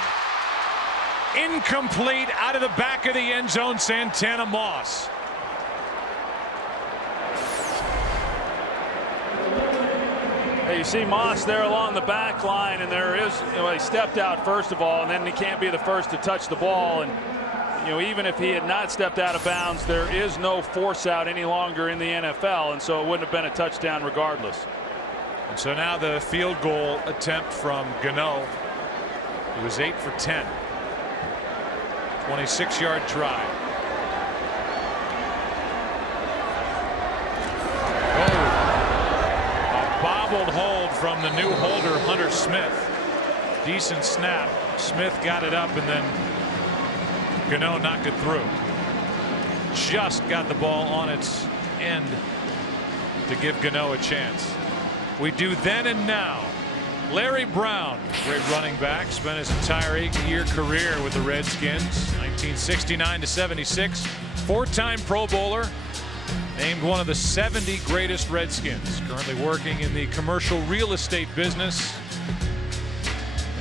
Incomplete, out of the back of the end zone, Santana Moss. Hey, you see Moss there along the back line, and there is, he stepped out first of all, and then he can't be the first to touch the ball. And even if he had not stepped out of bounds, there is no force out any longer in the NFL, and so it wouldn't have been a touchdown regardless. And so now the field goal attempt from Gano. It was 8 for 10. 26-yard try. A bobbled hold from the new holder, Hunter Smith. Decent snap. Smith got it up, and then Gano knocked it through. Just got the ball on its end to give Gano a chance. We do then and now. Larry Brown, great running back, spent his entire 8-year career with the Redskins, 1969 to 76, 4-time Pro Bowler, named one of the 70 greatest Redskins, currently working in the commercial real estate business.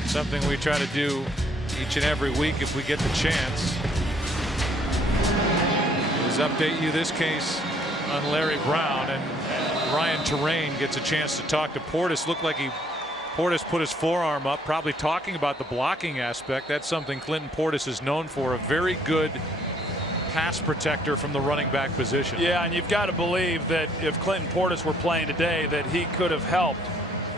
It's something we try to do each and every week if we get the chance. Is update you this case on Larry Brown, and Ryan Terrain gets a chance to talk to Portis. Looked like Portis put his forearm up, probably talking about the blocking aspect. That's something Clinton Portis is known for, a very good pass protector from the running back position. Yeah, and you've got to believe that if Clinton Portis were playing today, that he could have helped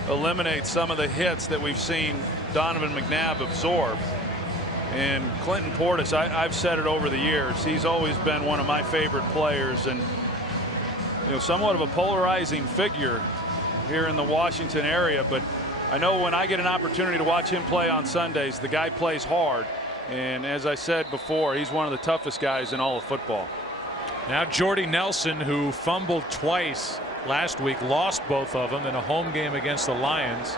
eliminate some of the hits that we've seen Donovan McNabb absorb. And Clinton Portis, I've said it over the years, he's always been one of my favorite players, and somewhat of a polarizing figure here in the Washington area. But I know when I get an opportunity to watch him play on Sundays, the guy plays hard, and as I said before, he's one of the toughest guys in all of football. Now Jordy Nelson, who fumbled twice last week, lost both of them in a home game against the Lions,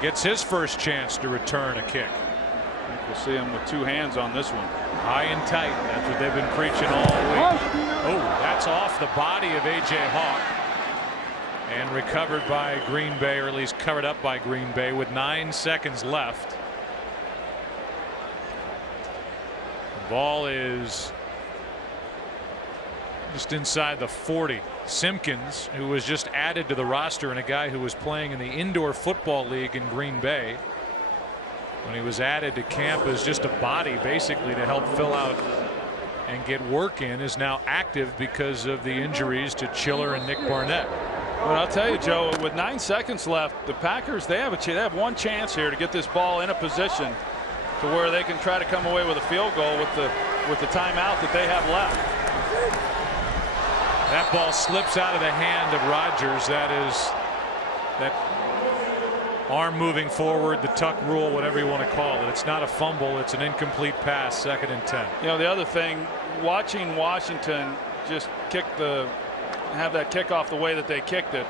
gets his first chance to return a kick. I think we'll see him with 2 hands on this one. High and tight. That's what they've been preaching all week. Oh, that's off the body of A.J. Hawk and recovered by Green Bay, or at least covered up by Green Bay with 9 seconds left. The ball is just inside the 40. Simpkins, who was just added to the roster, and a guy who was playing in the indoor football league in Green Bay, when he was added to camp as just a body basically to help fill out and get work in, is now active because of the injuries to Chiller and Nick Barnett. Well, I'll tell you, Joe, with 9 seconds left, the Packers, they have one chance here to get this ball in a position to where they can try to come away with a field goal with the timeout that they have left. That ball slips out of the hand of Rodgers. That arm moving forward, the tuck rule, whatever you want to call it. It's not a fumble, it's an incomplete pass, 2nd and 10. The other thing, watching Washington just have that kickoff the way that they kicked it,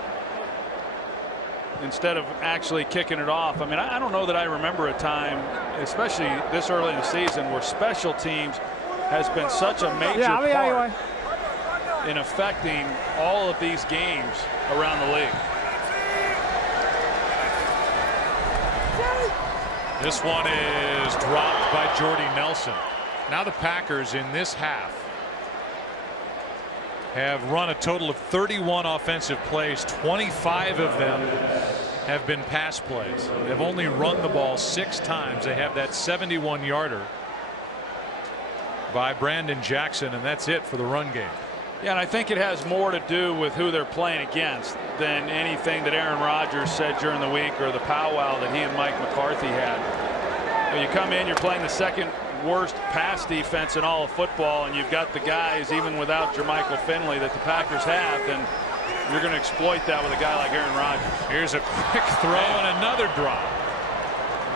instead of actually kicking it off. I mean, I don't know that I remember a time, especially this early in the season, where special teams has been such a major part in affecting all of these games around the league. This one is dropped by Jordy Nelson. Now the Packers in this half have run a total of 31 offensive plays. 25 of them have been pass plays. They've only run the ball 6 times. They have that 71-yarder by Brandon Jackson, and that's it for the run game. Yeah, and I think it has more to do with who they're playing against than anything that Aaron Rodgers said during the week or the powwow that he and Mike McCarthy had. When you come in, you're playing the second worst pass defense in all of football, and you've got the guys, even without Jermichael Finley, that the Packers have, then you're going to exploit that with a guy like Aaron Rodgers. Here's a quick throw and another drop.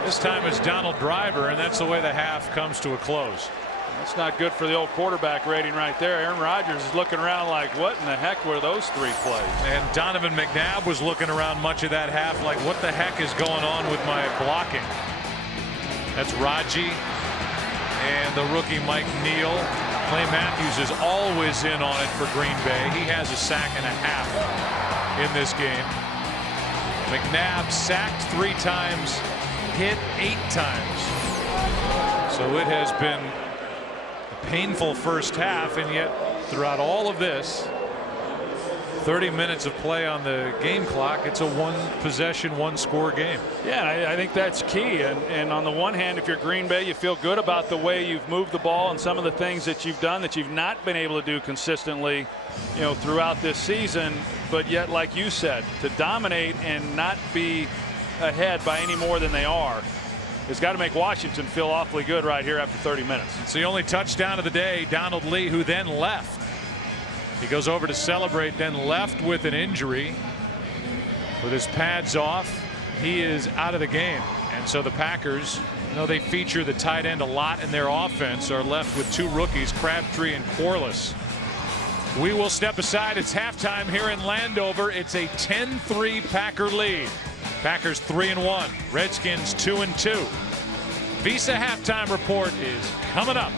This time it's Donald Driver, and that's the way the half comes to a close. That's not good for the old quarterback rating right there. Aaron Rodgers is looking around like, what in the heck were those 3 plays? And Donovan McNabb was looking around much of that half like, what the heck is going on with my blocking? That's Raji and the rookie Mike Neal. Clay Matthews is always in on it for Green Bay. He has a sack and a half in this game. McNabb sacked 3 times, hit 8 times. So it has been a painful first half, and yet throughout all of this 30 minutes of play on the game clock, it's a 1-possession, 1-score game. Yeah, I think that's key. And on the one hand, if you're Green Bay, you feel good about the way you've moved the ball and some of the things that you've done that you've not been able to do consistently, you know, throughout this season. But yet, like you said, to dominate and not be ahead by any more than they are, it's got to make Washington feel awfully good right here after 30 minutes. It's the only touchdown of the day. Donald Lee, who then left. He goes over to celebrate, then left with an injury. With his pads off, he is out of the game. And so the Packers, though they feature the tight end a lot in their offense, are left with 2 rookies, Crabtree and Corliss. We will step aside. It's halftime here in Landover. It's a 10-3 Packer lead. Packers 3-1, Redskins 2-2. Visa halftime report is coming up.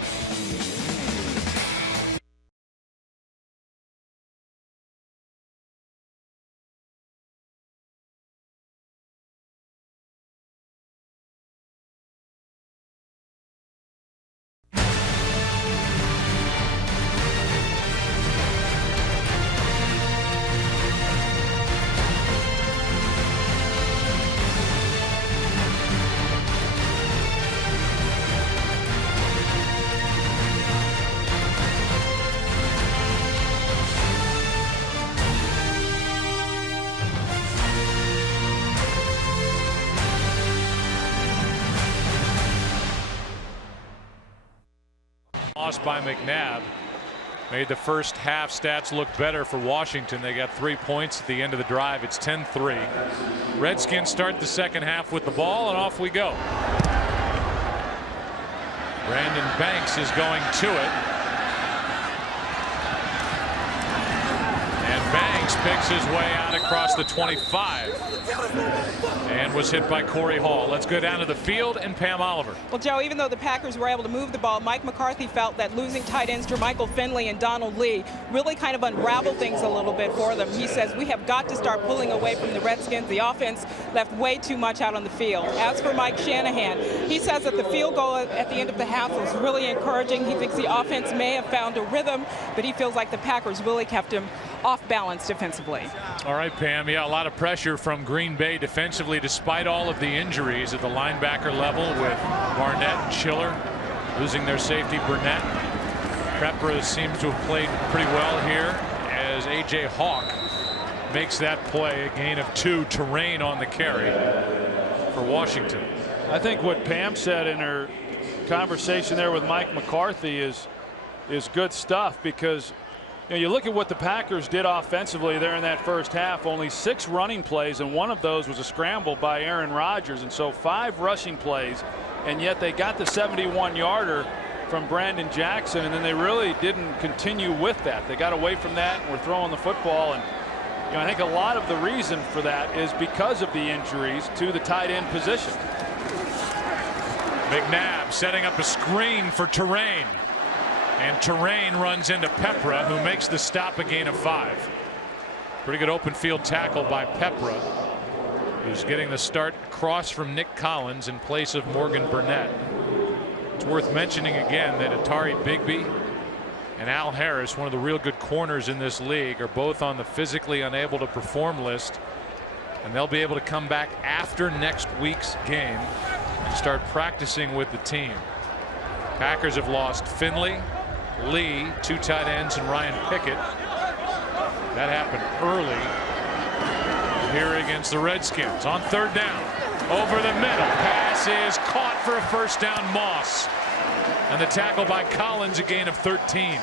Loss by McNabb made the first half stats look better for Washington. They got 3 points at the end of the drive. It's 10-3. Redskins start the second half with the ball, and off we go. Brandon Banks is going to it. And Banks picks his way out across the 25 and was hit by Corey Hall. Let's go down to the field and Pam Oliver. Well, Joe, even though the Packers were able to move the ball, Mike McCarthy felt that losing tight ends Jermichael Finley and Donald Lee really kind of unraveled things a little bit for them. He says we have got to start pulling away from the Redskins. The offense left way too much out on the field. As for Mike Shanahan, he says that the field goal at the end of the half was really encouraging. He thinks the offense may have found a rhythm, but he feels like the Packers really kept him off balance defensively. All right, Pam. Yeah, a lot of pressure from Green Bay defensively despite all of the injuries at the linebacker level with Barnett and Chiller losing their safety Burnett. Prepra seems to have played pretty well here as A.J. Hawk makes that play, a gain of 2, Terrain on the carry for Washington. I think what Pam said in her conversation there with Mike McCarthy is good stuff, because you know, you look at what the Packers did offensively there in that first half. Only 6 running plays, and one of those was a scramble by Aaron Rodgers, and so 5 rushing plays, and yet they got the 71-yarder from Brandon Jackson, and then they really didn't continue with that. They got away from that and were throwing the football, and you know, I think a lot of the reason for that is because of the injuries to the tight end position. McNabb setting up a screen for Terrain. And Terrain runs into Pepra, who makes the stop, a gain of 5. Pretty good open field tackle by Pepra. who's getting the start across from Nick Collins in place of Morgan Burnett. It's worth mentioning again that Atari Bigby and Al Harris, one of the real good corners in this league, are both on the physically unable to perform list, and they'll be able to come back after next week's game and start practicing with the team. Packers have lost Finley, Lee, 2 tight ends, and Ryan Pickett. That happened early here against the Redskins. On 3rd down, over the middle, pass is caught for a first down. Moss, and the tackle by Collins, a gain of 13.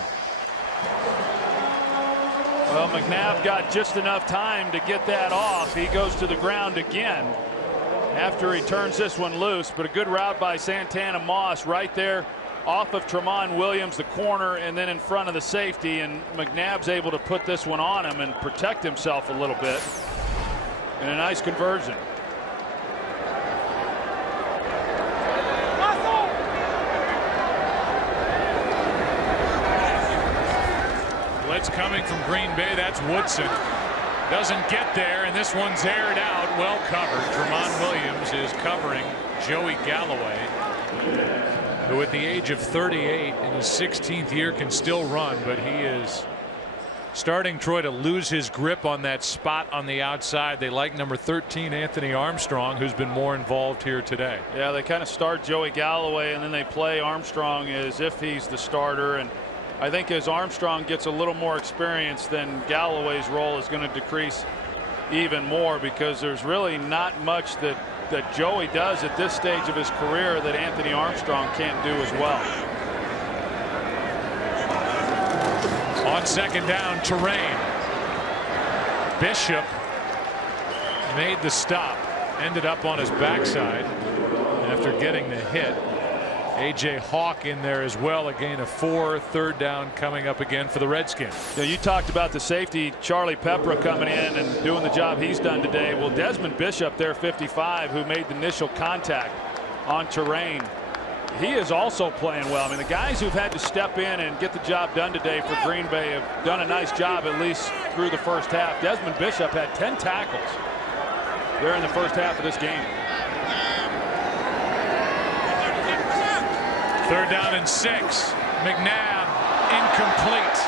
Well, McNabb got just enough time to get that off. He goes to the ground again after he turns this one loose, but a good route by Santana Moss right there off of Tramon Williams, the corner, and then in front of the safety, and McNabb's able to put this one on him and protect himself a little bit. And a nice conversion. Blitz coming from Green Bay. That's Woodson. Doesn't get there, and this one's aired out. Well covered. Tramon Williams is covering Joey Galloway, who at the age of 38 in his 16th year can still run, but he is starting, Troy, to lose his grip on that spot on the outside. They like number 13, Anthony Armstrong, who's been more involved here today. Yeah, they kind of start Joey Galloway and then they play Armstrong as if he's the starter, and I think as Armstrong gets a little more experience, then Galloway's role is going to decrease even more, because there's really not much that Joey does at this stage of his career that Anthony Armstrong can't do as well. On 2nd down, Terrain. Bishop made the stop, ended up on his backside after getting the hit. A.J. Hawk in there as well, a gain of 4. 3rd down coming up again for the Redskins. Yeah, you talked about the safety, Charlie Pepra, coming in and doing the job he's done today. Well, Desmond Bishop there, 55, who made the initial contact on Terrain, he is also playing well. I mean, the guys who've had to step in and get the job done today for Green Bay have done a nice job, at least through the first half. Desmond Bishop had 10 tackles there in the first half of this game. 3rd down and 6. McNabb incomplete,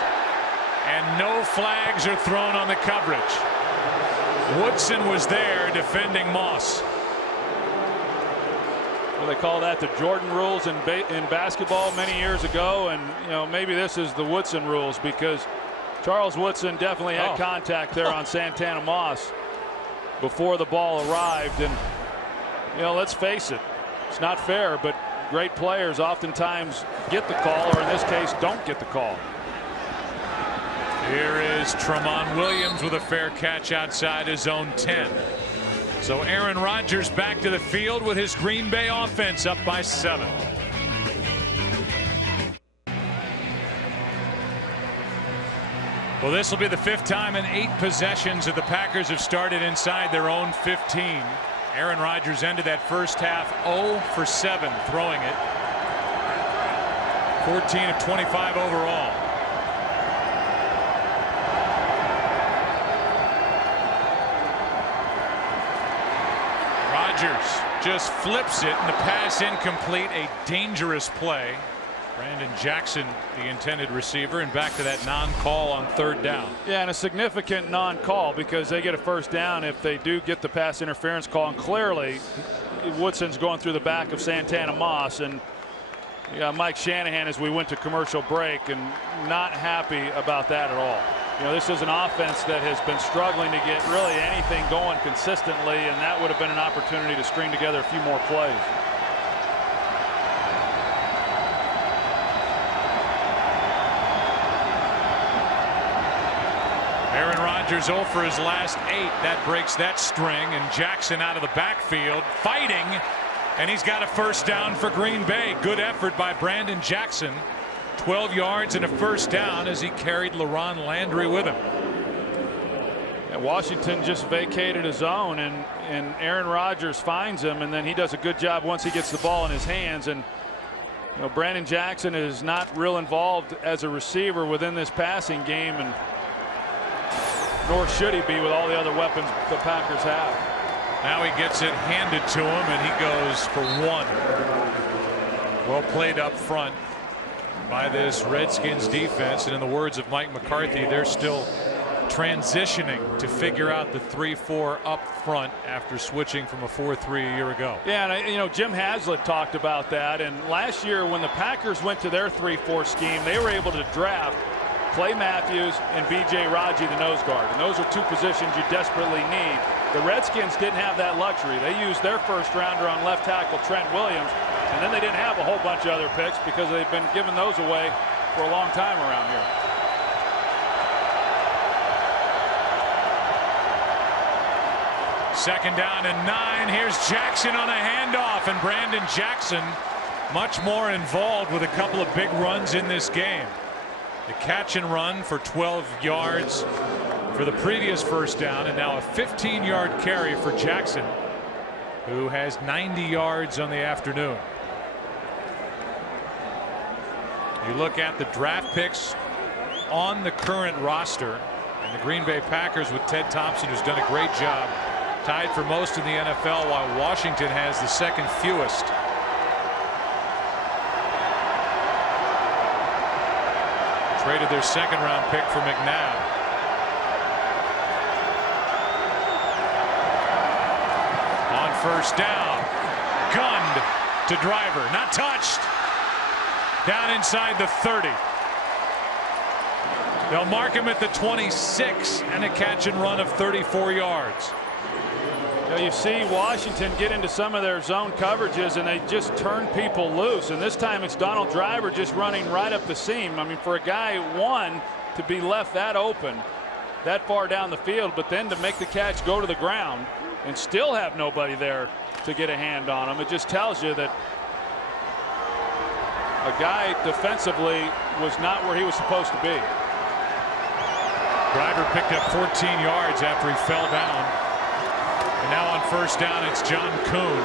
and no flags are thrown on the coverage. Woodson was there defending Moss. Well, they call that the Jordan rules in basketball many years ago, and you know, maybe this is the Woodson rules, because Charles Woodson definitely had contact there on Santana Moss before the ball arrived. And you know, let's face it, it's not fair, but great players oftentimes get the call, or in this case don't get the call. Here is Tramon Williams with a fair catch outside his own 10. So Aaron Rodgers back to the field with his Green Bay offense up by 7. Well, this will be the 5th time in 8 possessions that the Packers have started inside their own 15. Aaron Rodgers ended that first half 0 for 7 throwing it. 14 of 25 overall. Rodgers just flips it, and the pass incomplete. A dangerous play. Brandon Jackson, the intended receiver, and back to that non-call on 3rd down. Yeah, and a significant non-call, because they get a first down if they do get the pass interference call. And clearly, Woodson's going through the back of Santana Moss, and Mike Shanahan, as we went to commercial break, and not happy about that at all. You know, this is an offense that has been struggling to get really anything going consistently, and that would have been an opportunity to string together a few more plays. Aaron Rodgers 0 for his last 8. That breaks that string, and Jackson out of the backfield fighting, and he's got a first down for Green Bay. Good effort by Brandon Jackson. 12 yards and a first down as he carried LaRon Landry with him. And Washington just vacated his zone, and Aaron Rodgers finds him, and then he does a good job once he gets the ball in his hands. And you know, Brandon Jackson is not real involved as a receiver within this passing game, and nor should he be with all the other weapons the Packers have. Now he gets it handed to him, and he goes for one. Well played up front by this Redskins defense, and in the words of Mike McCarthy, they're still transitioning to figure out the 3-4 up front after switching from a 4-3 a year ago. Yeah, and Jim Haslett talked about that, and last year when the Packers went to their 3-4 scheme, they were able to draft Clay Matthews and B.J. Raji, the nose guard, and those are two positions you desperately need. The Redskins didn't have that luxury. They used their first rounder on left tackle Trent Williams, and then they didn't have a whole bunch of other picks because they've been giving those away for a long time around here. Second down and 9. Here's Jackson on a handoff, and Brandon Jackson much more involved with a couple of big runs in this game. The catch and run for 12 yards for the previous first down, and now a 15-yard carry for Jackson, who has 90 yards on the afternoon. You look at the draft picks on the current roster, and the Green Bay Packers with Ted Thompson, who's done a great job, tied for most in the NFL, while Washington has the second fewest. Traded their second-round pick for McNabb. On first down, gunned to Driver, not touched. Down inside the 30. They'll mark him at the 26, and a catch and run of 34 yards. You see Washington get into some of their zone coverages, and they just turn people loose. And this time it's Donald Driver just running right up the seam. I mean, for a guy, one, to be left that open, that far down the field, but then to make the catch go to the ground and still have nobody there to get a hand on him, it just tells you that a guy defensively was not where he was supposed to be. Driver picked up 14 yards after he fell down. And now on first down, it's John Kuhn.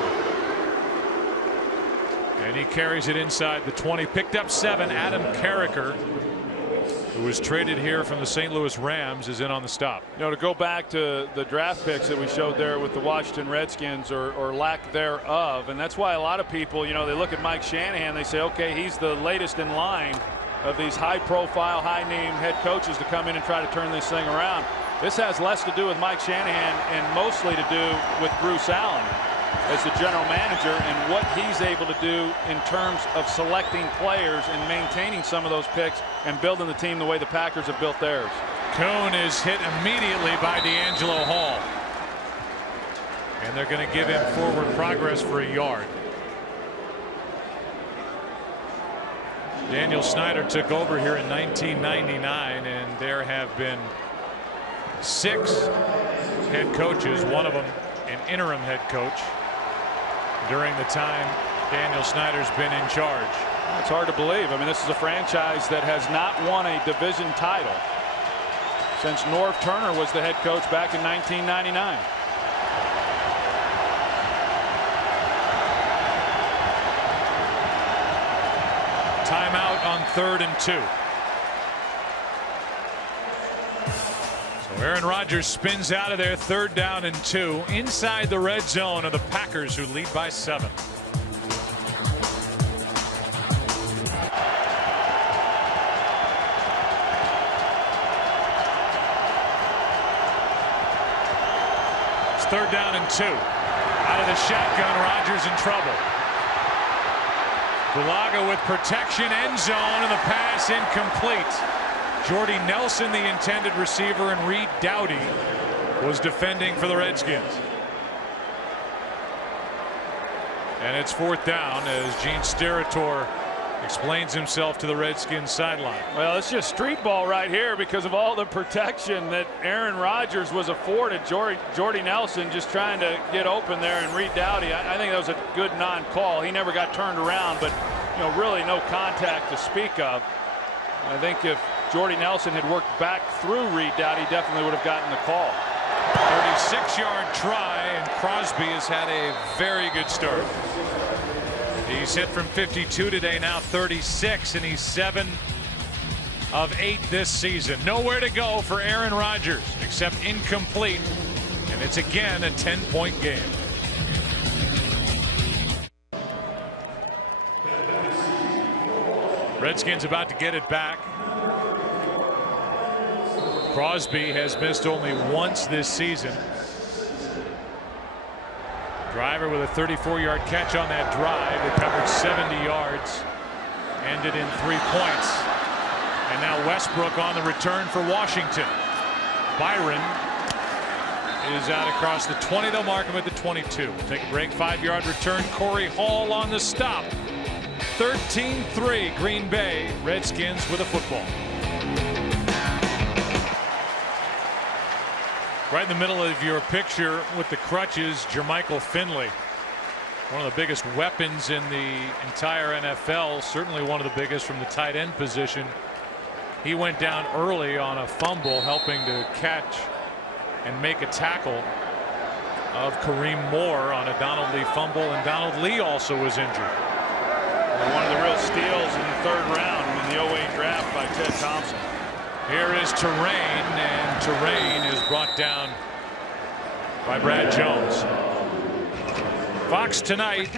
And he carries it inside the 20. Picked up 7. Adam Carricker, who was traded here from the St. Louis Rams, is in on the stop. To go back to the draft picks that we showed there with the Washington Redskins, or lack thereof, and that's why a lot of people, they look at Mike Shanahan, they say, okay, he's the latest in line of these high-profile, high-name head coaches to come in and try to turn this thing around. This has less to do with Mike Shanahan and mostly to do with Bruce Allen as the general manager and what he's able to do in terms of selecting players and maintaining some of those picks and building the team the way the Packers have built theirs. Kuhn is hit immediately by D'Angelo Hall. And they're going to give him forward progress for a yard. Daniel Snyder took over here in 1999, and there have been 6 head coaches, one of them an interim head coach, during the time Daniel Snyder's been in charge. It's hard to believe. I mean, this is a franchise that has not won a division title since Norv Turner was the head coach back in 1999. Timeout on 3rd and 2. So Aaron Rodgers spins out of there, 3rd down and 2, inside the red zone of the Packers, who lead by 7. It's 3rd down and 2. Out of the shotgun, Rodgers in trouble. Bulaga with protection, end zone, and the pass incomplete. Jordy Nelson, the intended receiver, and Reed Doughty was defending for the Redskins. And it's 4th down as Gene Steratore explains himself to the Redskins sideline. Well, it's just street ball right here because of all the protection that Aaron Rodgers was afforded. Jordy Nelson just trying to get open there, and Reed Doughty, I think that was a good non-call. He never got turned around, but really no contact to speak of. I think if Jordy Nelson had worked back through Reed Doughty, definitely would have gotten the call. 36-yard try, and Crosby has had a very good start. He's hit from 52 today, now 36, and he's 7 of 8 this season. Nowhere to go for Aaron Rodgers except incomplete And it's again a 10-point game. Redskins about to get it back. Crosby has missed only once this season. Driver with a 34-yard catch on that drive. It covered 70 yards. Ended in 3 points. And now Westbrook on the return for Washington. Byron is out across the 20. They'll mark him at the 22. Take a break. 5-yard return. Corey Hall on the stop. 13-3 Green Bay. Redskins with a football. Right in the middle of your picture with the crutches, Jermichael Finley. One of the biggest weapons in the entire NFL. Certainly one of the biggest from the tight end position. He went down early on a fumble, helping to catch and make a tackle of Kareem Moore on a Donald Lee fumble, and Donald Lee also was injured. One of the real steals in the 3rd round in the 08 draft by Ted Thompson. Here is Terrain, and Terrain is brought down by Brad Jones. Fox tonight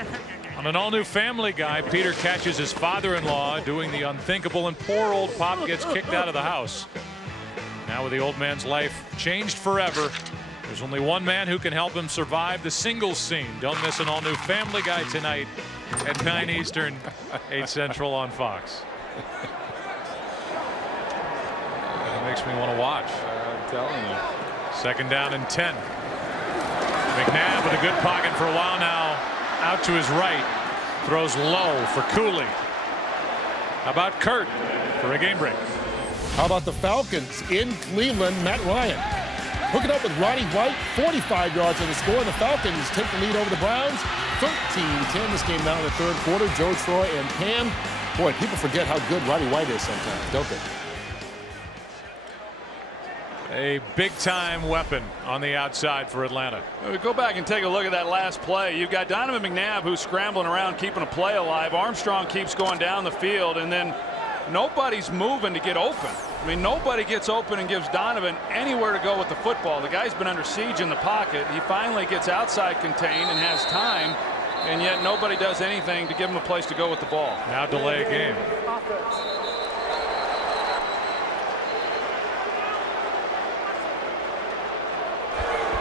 on an all-new Family Guy. Peter catches his father-in-law doing the unthinkable, and poor old Pop gets kicked out of the house. Now with the old man's life changed forever, there's only one man who can help him survive the singles scene. Don't miss an all-new Family Guy tonight at 9 Eastern, 8 Central on Fox. It makes me want to watch. I'm telling you. 2nd down and 10. McNabb with a good pocket for a while now. Out to his right. Throws low for Cooley. How about Kurt for a game break? How about the Falcons in Cleveland? Matt Ryan hooking up with Roddy White. 45 yards on the score. And the Falcons take the lead over the Browns. 13-10. This game now in the 3rd quarter. Joe, Troy, and Pam. Boy, people forget how good Roddy White is sometimes, don't they? A big-time weapon on the outside for Atlanta. Go back and take a look at that last play. You've got Donovan McNabb, who's scrambling around keeping a play alive. Armstrong keeps going down the field, and then nobody's moving to get open. I mean, nobody gets open and gives Donovan anywhere to go with the football. The guy's been under siege in the pocket. He finally gets outside contained and has time, and yet nobody does anything to give him a place to go with the ball. Now delay a game.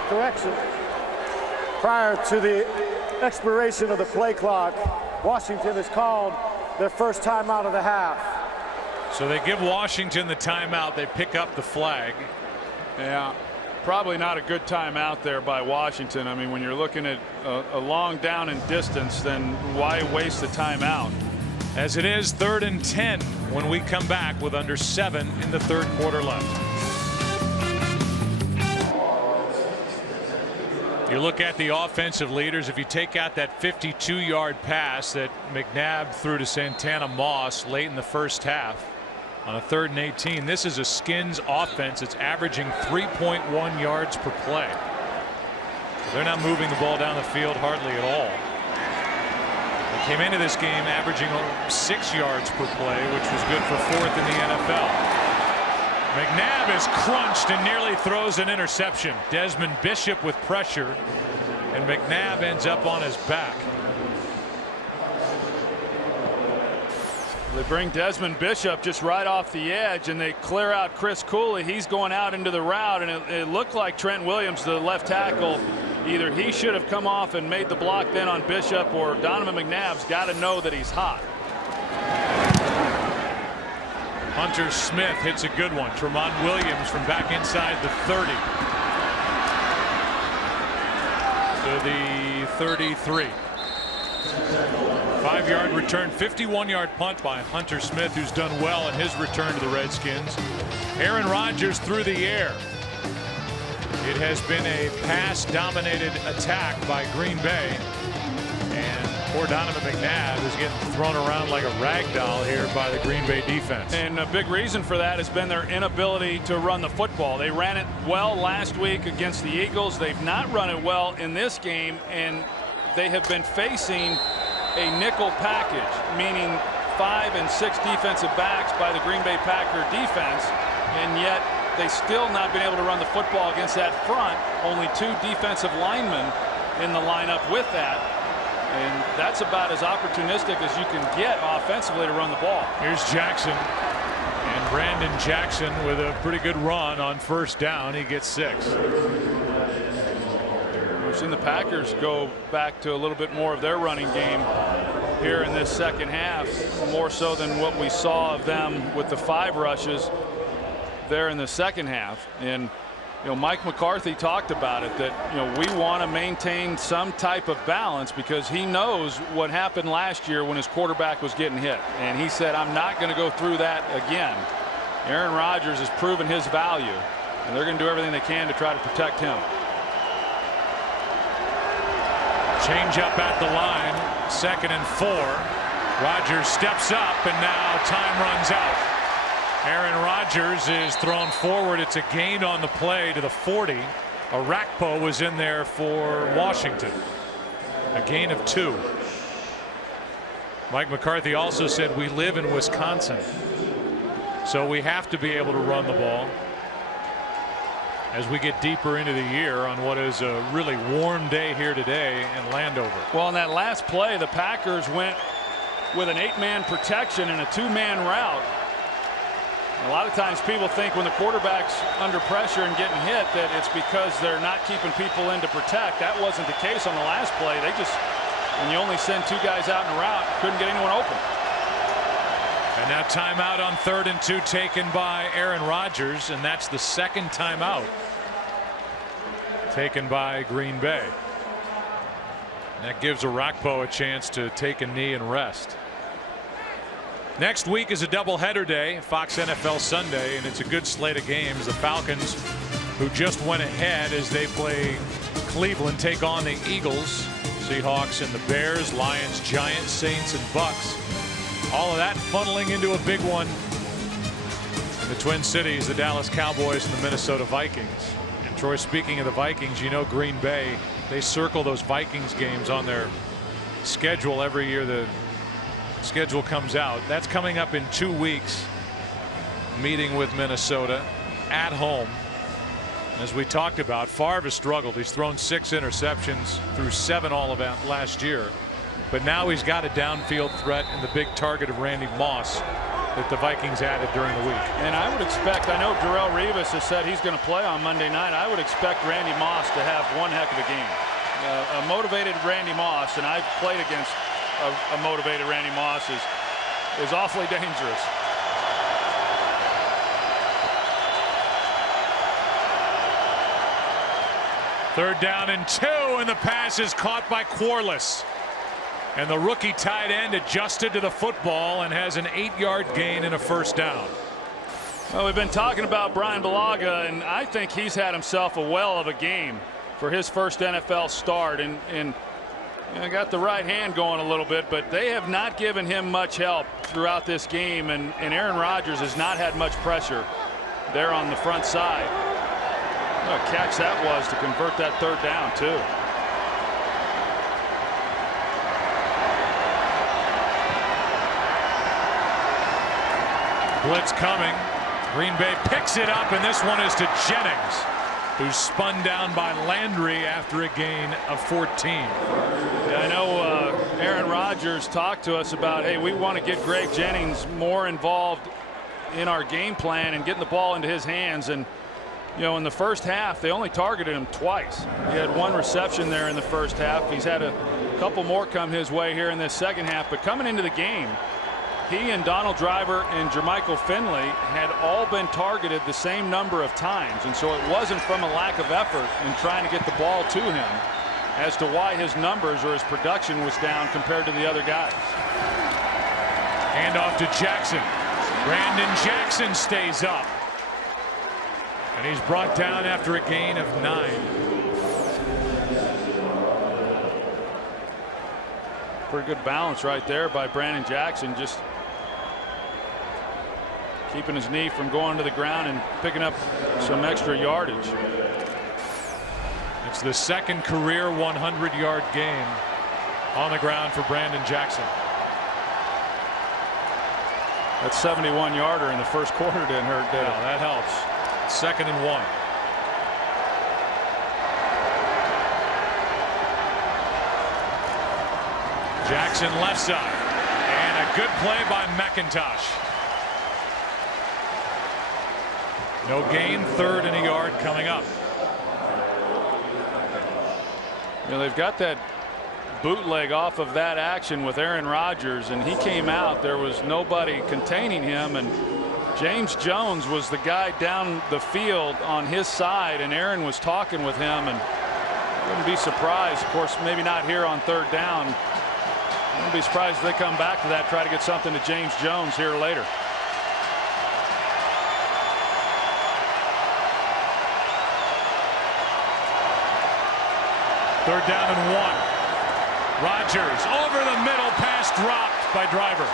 Correction. Prior to the expiration of the play clock, Washington has called their first timeout of the half. So they give Washington the timeout. They pick up the flag. Yeah, probably not a good timeout there by Washington. I mean, when you're looking at a long down and distance, then why waste the timeout? As it is 3rd and 10 when we come back with under 7 in the 3rd quarter left. You look at the offensive leaders. If you take out that 52-yard pass that McNabb threw to Santana Moss late in the first half on a 3rd and 18, this is a Skins offense. It's averaging 3.1 yards per play. They're not moving the ball down the field hardly at all. They came into this game averaging 6 yards per play, which was good for 4th in the NFL. McNabb is crunched and nearly throws an interception. Desmond Bishop with pressure, and McNabb ends up on his back. They bring Desmond Bishop just right off the edge, and they clear out Chris Cooley. He's going out into the route, and it looked like Trent Williams, the left tackle, either he should have come off and made the block then on Bishop, or Donovan McNabb's got to know that he's hot. Hunter Smith hits a good one. Tremont Williams from back inside the 30 to the 33. 5-yard return, 51-yard punt by Hunter Smith, who's done well in his return to the Redskins. Aaron Rodgers through the air. It has been a pass-dominated attack by Green Bay, and poor Donovan McNabb is getting thrown around like a rag doll here by the Green Bay defense. And a big reason for that has been their inability to run the football. They ran it well last week against the Eagles. They've not run it well in this game, and they have been facing a nickel package, meaning 5 and 6 defensive backs by the Green Bay Packer defense, and yet they still not been able to run the football against that front. Only 2 defensive linemen in the lineup with that. And that's about as opportunistic as you can get offensively to run the ball. Here's Jackson. And Brandon Jackson with a pretty good run on first down. He gets 6. We've seen the Packers go back to a little bit more of their running game here in this second half, more so than what we saw of them with the 5 rushes there in the second half. And Mike McCarthy talked about it, that we want to maintain some type of balance because he knows what happened last year when his quarterback was getting hit, and he said, I'm not going to go through that again. Aaron Rodgers has proven his value, and they're going to do everything they can to try to protect him. Change up at the line, 2nd and 4. Rodgers steps up, and now time runs out. Aaron Rodgers is thrown forward. It's a gain on the play to the 40. Arakpo was in there for Washington. A gain of 2. Mike McCarthy also said we live in Wisconsin, so we have to be able to run the ball as we get deeper into the year on what is a really warm day here today in Landover. Well, on that last play, the Packers went with an 8-man protection and a 2-man route. A lot of times people think when the quarterback's under pressure and getting hit that it's because they're not keeping people in to protect. That wasn't the case on the last play. They just, when you only send 2 guys out in a route, couldn't get anyone open. And now timeout on 3rd and 2 taken by Aaron Rodgers, and that's the 2nd timeout taken by Green Bay. And that gives Arakpo a chance to take a knee and rest. Next week is a doubleheader day, Fox NFL Sunday, and it's a good slate of games. The Falcons, who just went ahead as they play Cleveland, take on the Eagles, Seahawks and the Bears, Lions, Giants, Saints and Bucks. All of that funneling into a big one in the Twin Cities, the Dallas Cowboys and the Minnesota Vikings. And Troy, speaking of the Vikings, Green Bay, they circle those Vikings games on their schedule every year. The schedule comes out. That's coming up in 2 weeks. Meeting with Minnesota at home. As we talked about, Favre has struggled. He's thrown 6 interceptions through 7 all of last year, but now he's got a downfield threat in the big target of Randy Moss that the Vikings added during the week. And I would expect, I know Darrelle Revis has said he's going to play on Monday night. I would expect Randy Moss to have one heck of a game. A motivated Randy Moss, and I've played against a motivated Randy Moss, is awfully dangerous. Third down and 2, and the pass is caught by Quarles. And the rookie tight end adjusted to the football and has an 8-yard gain and a first down. Well, we've been talking about Brian Bulaga, and I think he's had himself a well of a game for his first NFL start, and got the right hand going a little bit, but they have not given him much help throughout this game, and Aaron Rodgers has not had much pressure there on the front side. What a catch that was to convert that third down too. Blitz coming. Green Bay picks it up, and this one is to Jennings, who's spun down by Landry after a gain of 14. Yeah, I know Aaron Rodgers talked to us about, hey, we want to get Greg Jennings more involved in our game plan and getting the ball into his hands. And in the first half, they only targeted him twice. He had 1 reception there in the first half. He's had a couple more come his way here in this second half. But coming into the game, he and Donald Driver and Jermichael Finley had all been targeted the same number of times. And so it wasn't from a lack of effort in trying to get the ball to him as to why his numbers or his production was down compared to the other guys. Hand off to Jackson. Brandon Jackson stays up. And he's brought down after a gain of 9. Pretty good balance right there by Brandon Jackson, just keeping his knee from going to the ground and picking up some extra yardage. It's the second career 100-yard game on the ground for Brandon Jackson. That 71-yarder in the first quarter didn't hurt, did it? That helps. 2nd and 1. Jackson left side, and a good play by McIntosh. No gain, 3rd and a yard coming up. You know, they've got that bootleg off of that action with Aaron Rodgers, and he came out. There was nobody containing him, and James Jones was the guy down the field on his side, and Aaron was talking with him, and I wouldn't be surprised, of course, maybe not here on 3rd down. I wouldn't be surprised if they come back to that, try to get something to James Jones here later. Third down and 1. Rodgers over the middle, pass dropped by Driver.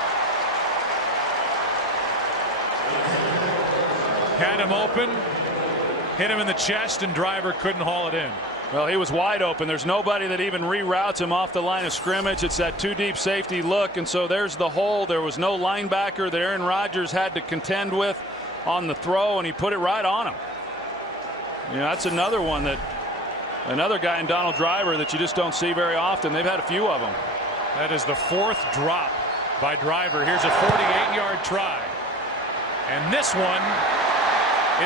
Had him open, hit him in the chest, and Driver couldn't haul it in. Well, he was wide open. There's nobody that even reroutes him off the line of scrimmage. It's that 2 deep safety look, and so there's the hole. There was no linebacker that Aaron Rodgers had to contend with on the throw, and he put it right on him. You know, that's another one that another guy in Donald Driver that you just don't see very often. They've had a few of them. That is the 4th drop by Driver. Here's a 48-yard try, and this one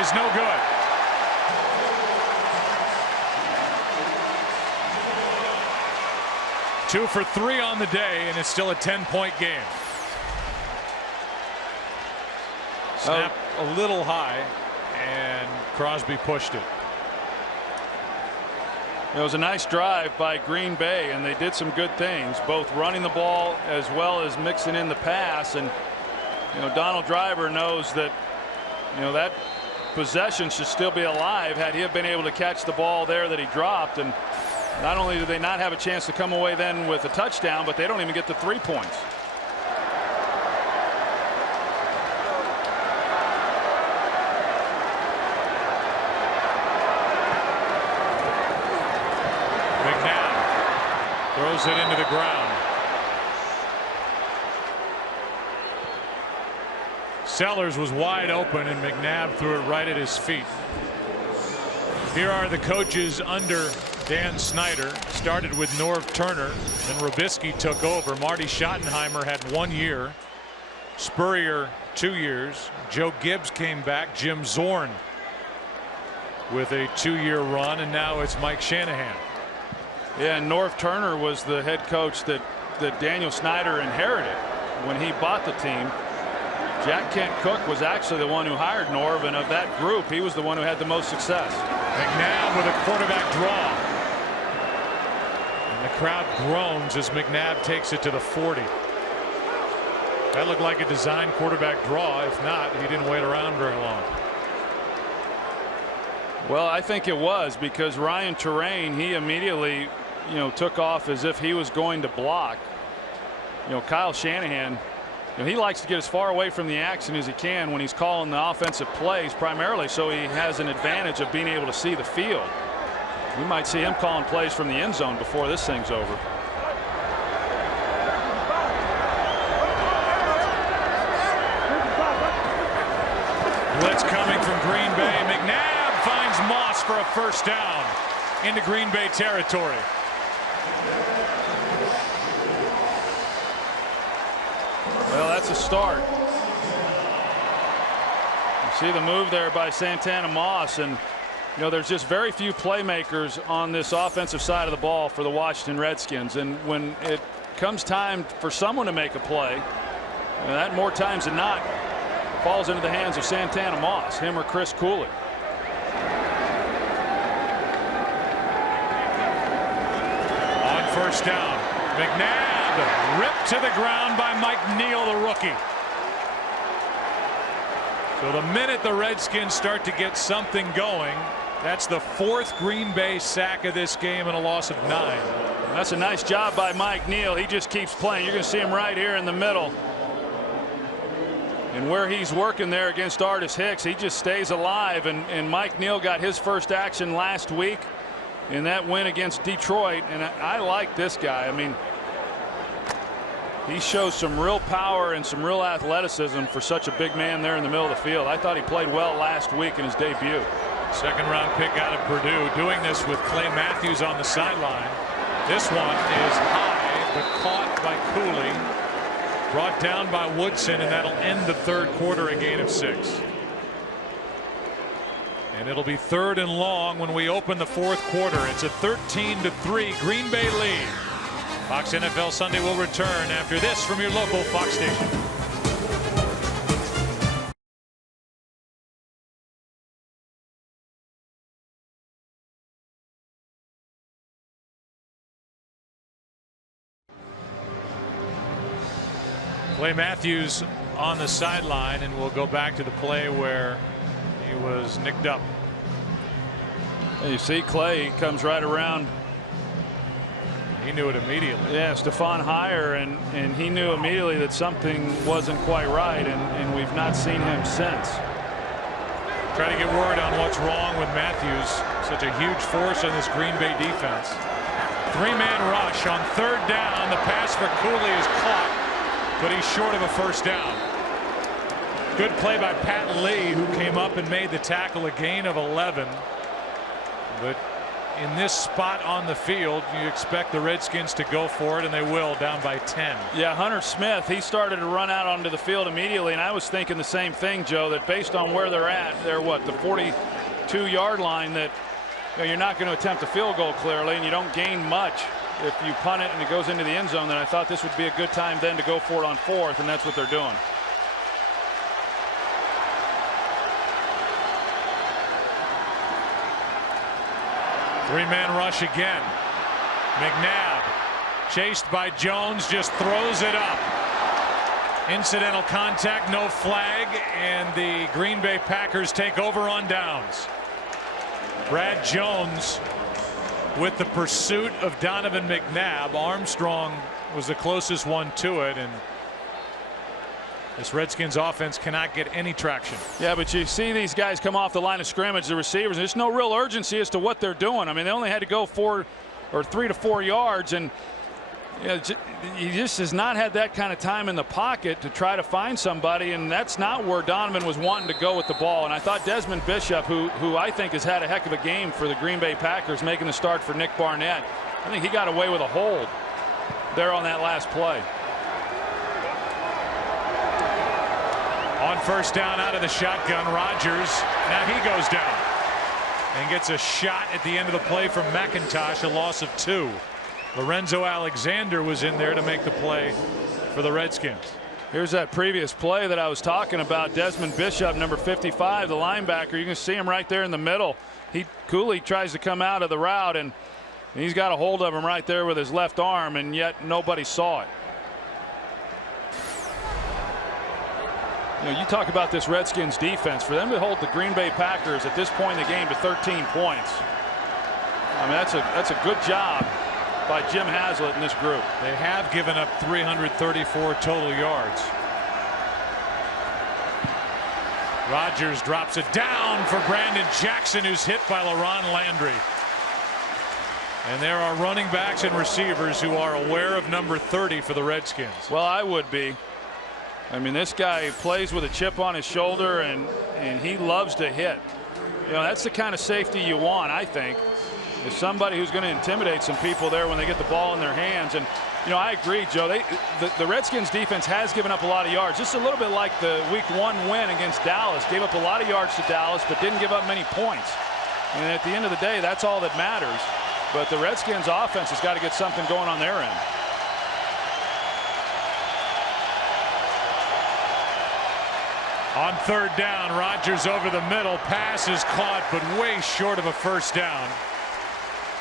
is no good. Two for 3 on the day, and it's still a 10-point game. Snap a little high, and Crosby pushed it. It was a nice drive by Green Bay, and they did some good things, both running the ball as well as mixing in the pass. And you know, Donald Driver knows that, you know, that possession should still be alive had he have been able to catch the ball there that he dropped. And not only do they not have a chance to come away then with a touchdown, but they don't even get the 3 points. McNabb throws it into the ground. Sellers was wide open, and McNabb threw it right at his feet. Here are the coaches under Dan Snyder. Started with Norv Turner, then Robisky took over. Marty Schottenheimer had 1 year. Spurrier 2 years. Joe Gibbs came back. Jim Zorn with a 2-year run, and now it's Mike Shanahan. Yeah, and Norv Turner was the head coach that Daniel Snyder inherited when he bought the team. Jack Kent Cook was actually the one who hired Norv, and of that group, he was the one who had the most success. McNabb with a quarterback draw. And the crowd groans as McNabb takes it to the 40. That looked like a design quarterback draw. If not, he didn't wait around very long. Well, I think it was, because Ryan Terrain, he immediately, you know, took off as if he was going to block. You know, Kyle Shanahan, you know, he likes to get as far away from the action as he can when he's calling the offensive plays, primarily so he has an advantage of being able to see the field. We might see him calling plays from the end zone before this thing's over. Blitz coming from Green Bay. McNabb finds Moss for a first down into Green Bay territory. Well, that's a start. You see the move there by Santana Moss, and you know, there's just very few playmakers on this offensive side of the ball for the Washington Redskins, and when it comes time for someone to make a play, and that more times than not falls into the hands of Santana Moss, him or Chris Cooley. On first down, McNabb ripped to the ground by Mike Neal, the rookie. So the minute the Redskins start to get something going, that's the 4th Green Bay sack of this game and a loss of 9. That's a nice job by Mike Neal. He just keeps playing. You're going to see him right here in the middle. And where he's working there against Artis Hicks, he just stays alive. And Mike Neal got his first action last week in that win against Detroit. And I like this guy. I mean, He shows some real power and some real athleticism for such a big man there in the middle of the field. I thought he played well last week in his debut. Second round pick out of Purdue, doing this with Clay Matthews on the sideline. This one is high, but caught by Cooley. Brought down by Woodson, and that'll end the third quarter, a gain of 6. And it'll be 3rd and long when we open the fourth quarter. It's a 13-3 Green Bay lead. Fox NFL Sunday will return after this from your local Fox station. Clay Matthews on the sideline, and we'll go back to the play where he was nicked up. And you see Clay comes right around. He knew it immediately. Yeah, Stephon Hire, and he knew immediately that something wasn't quite right, and we've not seen him since. Try to get word on what's wrong with Matthews. Such a huge force on this Green Bay defense. 3-man rush on 3rd down. The pass for Cooley is caught, but he's short of a first down. Good play by Pat Lee, who came up and made the tackle, a gain of 11. But in this spot on the field, you expect the Redskins to go for it, and they will, down by 10. Yeah, Hunter Smith, he started to run out onto the field immediately, and I was thinking the same thing, Joe, that based on where they're at, they're what, the 42-yard line, that you're not going to attempt a field goal clearly, and you don't gain much if you punt it and it goes into the end zone. Then I thought this would be a good time then to go for it on 4th, and that's what they're doing. Three-man rush again. McNabb, chased by Jones, just throws it up. Incidental contact, no flag, and the Green Bay Packers take over on downs. Brad Jones with the pursuit of Donovan McNabb. Armstrong was the closest one to it, and this Redskins offense cannot get any traction. Yeah, but you see these guys come off the line of scrimmage, the receivers. There's no real urgency as to what they're doing. I mean, they only had to go 3 to 4 yards, and he just has not had that kind of time in the pocket to try to find somebody, and that's not where Donovan was wanting to go with the ball. And I thought Desmond Bishop, who I think has had a heck of a game for the Green Bay Packers, making the start for Nick Barnett, I think he got away with a hold there on that last play. On first down out of the shotgun, Rodgers, now he goes down and gets a shot at the end of the play from McIntosh, a loss of 2. Lorenzo Alexander was in there to make the play for the Redskins. Here's that previous play that I was talking about. Desmond Bishop, number 55, the linebacker. You can see him right there in the middle. Cooley tries to come out of the route, and he's got a hold of him right there with his left arm, and yet nobody saw it. You talk about this Redskins defense. For them to hold the Green Bay Packers at this point in the game to 13 points, I mean, that's a good job by Jim Haslett and this group. They have given up 334 total yards. Rodgers drops it down for Brandon Jackson, who's hit by LaRon Landry. And there are running backs and receivers who are aware of number 30 for the Redskins. Well, I would be. I mean, this guy plays with a chip on his shoulder, and he loves to hit. That's the kind of safety you want, I think, is somebody who's going to intimidate some people there when they get the ball in their hands. And I agree, Joe. The Redskins defense has given up a lot of yards. Just a little bit like the Week 1 win against Dallas. Gave up a lot of yards to Dallas, but didn't give up many points. And at the end of the day, that's all that matters. But the Redskins offense has got to get something going on their end. On third down, Rodgers over the middle. Pass is caught, but way short of a first down.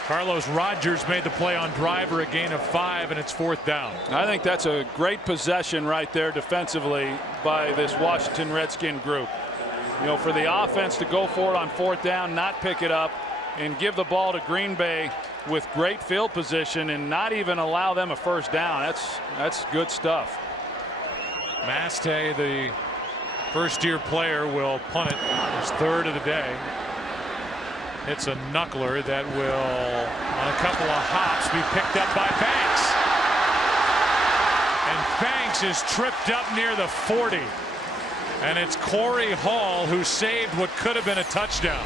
Carlos Rodgers made the play on driver, a gain of 5, and it's 4th down. I think that's a great possession right there defensively by this Washington Redskin group. For the offense to go for it on 4th down, not pick it up, and give the ball to Green Bay with great field position and not even allow them a first down. That's good stuff. Maste, the first-year player, will punt it, his 3rd of the day. It's a knuckler that will, on a couple of hops, be picked up by Banks. And Banks is tripped up near the 40. And it's Corey Hall who saved what could have been a touchdown.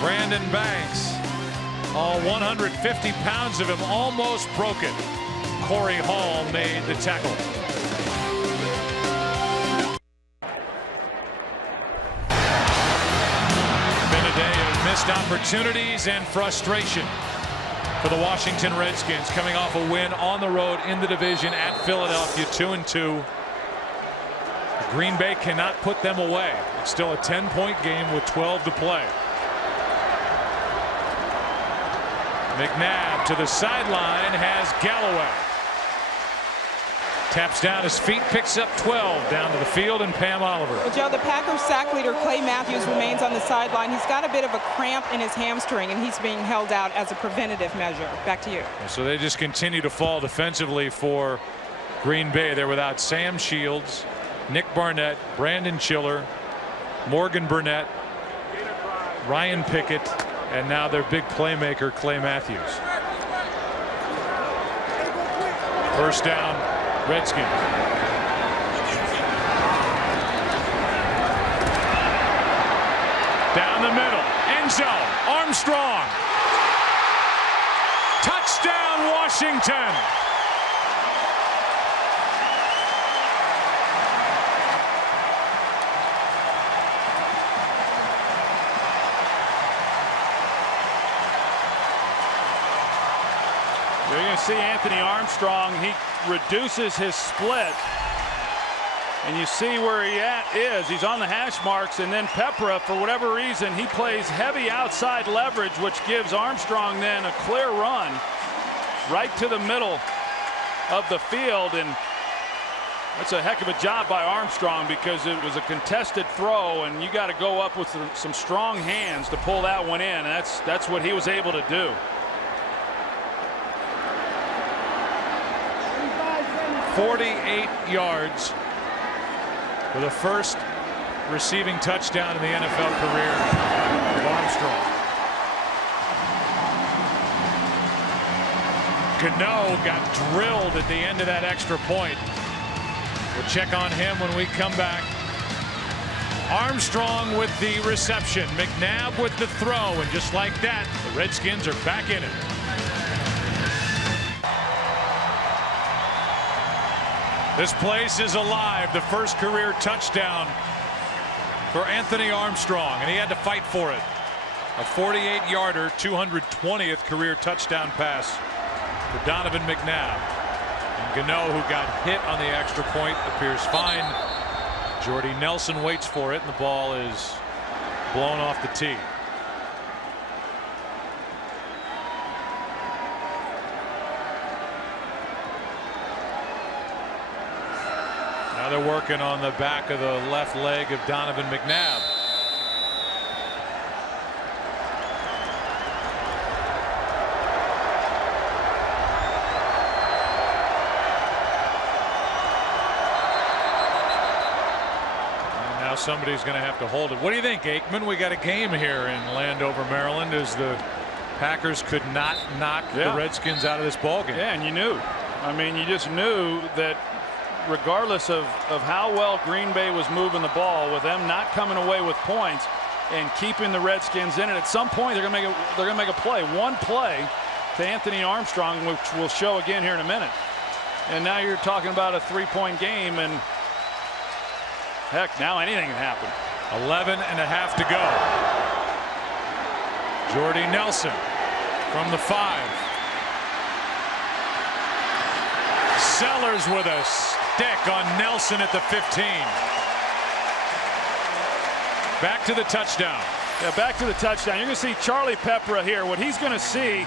Brandon Banks, all 150 pounds of him, almost broke it. Corey Hall made the tackle. Been a day of missed opportunities and frustration for the Washington Redskins, coming off a win on the road in the division at Philadelphia, 2-2. Green Bay cannot put them away. It's still a 10-point game with 12 to play. McNabb to the sideline, has Galloway. Taps down his feet, picks up 12 down to the field, and Pam Oliver. Well, Joe, the Packers sack leader Clay Matthews remains on the sideline. He's got a bit of a cramp in his hamstring, and he's being held out as a preventative measure. Back to you. So they just continue to fall defensively for Green Bay. They're without Sam Shields, Nick Barnett, Brandon Chiller, Morgan Burnett, Ryan Pickett, and now their big playmaker Clay Matthews. First down, Redskins. Down the middle, end zone, Armstrong. Touchdown, Washington. You're going to see Anthony Armstrong. He reduces his split. And you see where he is. He's on the hash marks. And then Pepra, for whatever reason, he plays heavy outside leverage, which gives Armstrong then a clear run right to the middle of the field. And that's a heck of a job by Armstrong, because it was a contested throw, and you got to go up with some strong hands to pull that one in. And that's what he was able to do. 48 yards for the first receiving touchdown in the NFL career of Armstrong. Gano got drilled at the end of that extra point. We'll check on him when we come back. Armstrong with the reception, McNabb with the throw, and just like that, the Redskins are back in it. This place is alive. The first career touchdown for Anthony Armstrong, and he had to fight for it. A 48-yarder, 220th career touchdown pass for Donovan McNabb. And Gano, who got hit on the extra point, appears fine. Jordy Nelson waits for it, and the ball is blown off the tee. Now they're working on the back of the left leg of Donovan McNabb. And now somebody's going to have to hold it. What do you think, Aikman? We got a game here in Landover, Maryland, as the Packers could not knock the Redskins out of this ballgame. Yeah, and you knew. I mean, you just knew that regardless of how well Green Bay was moving the ball, with them not coming away with points and keeping the Redskins in it, at some point they're going to make a play. One play to Anthony Armstrong, which we'll show again here in a minute. And now you're talking about a 3-point game, and heck, now anything can happen. 11 and a half to go. Jordy Nelson from the 5. Sellers with a stick on Nelson at the 15. Back to the touchdown. Yeah, back to the touchdown. You're going to see Charlie Pepra here. What he's going to see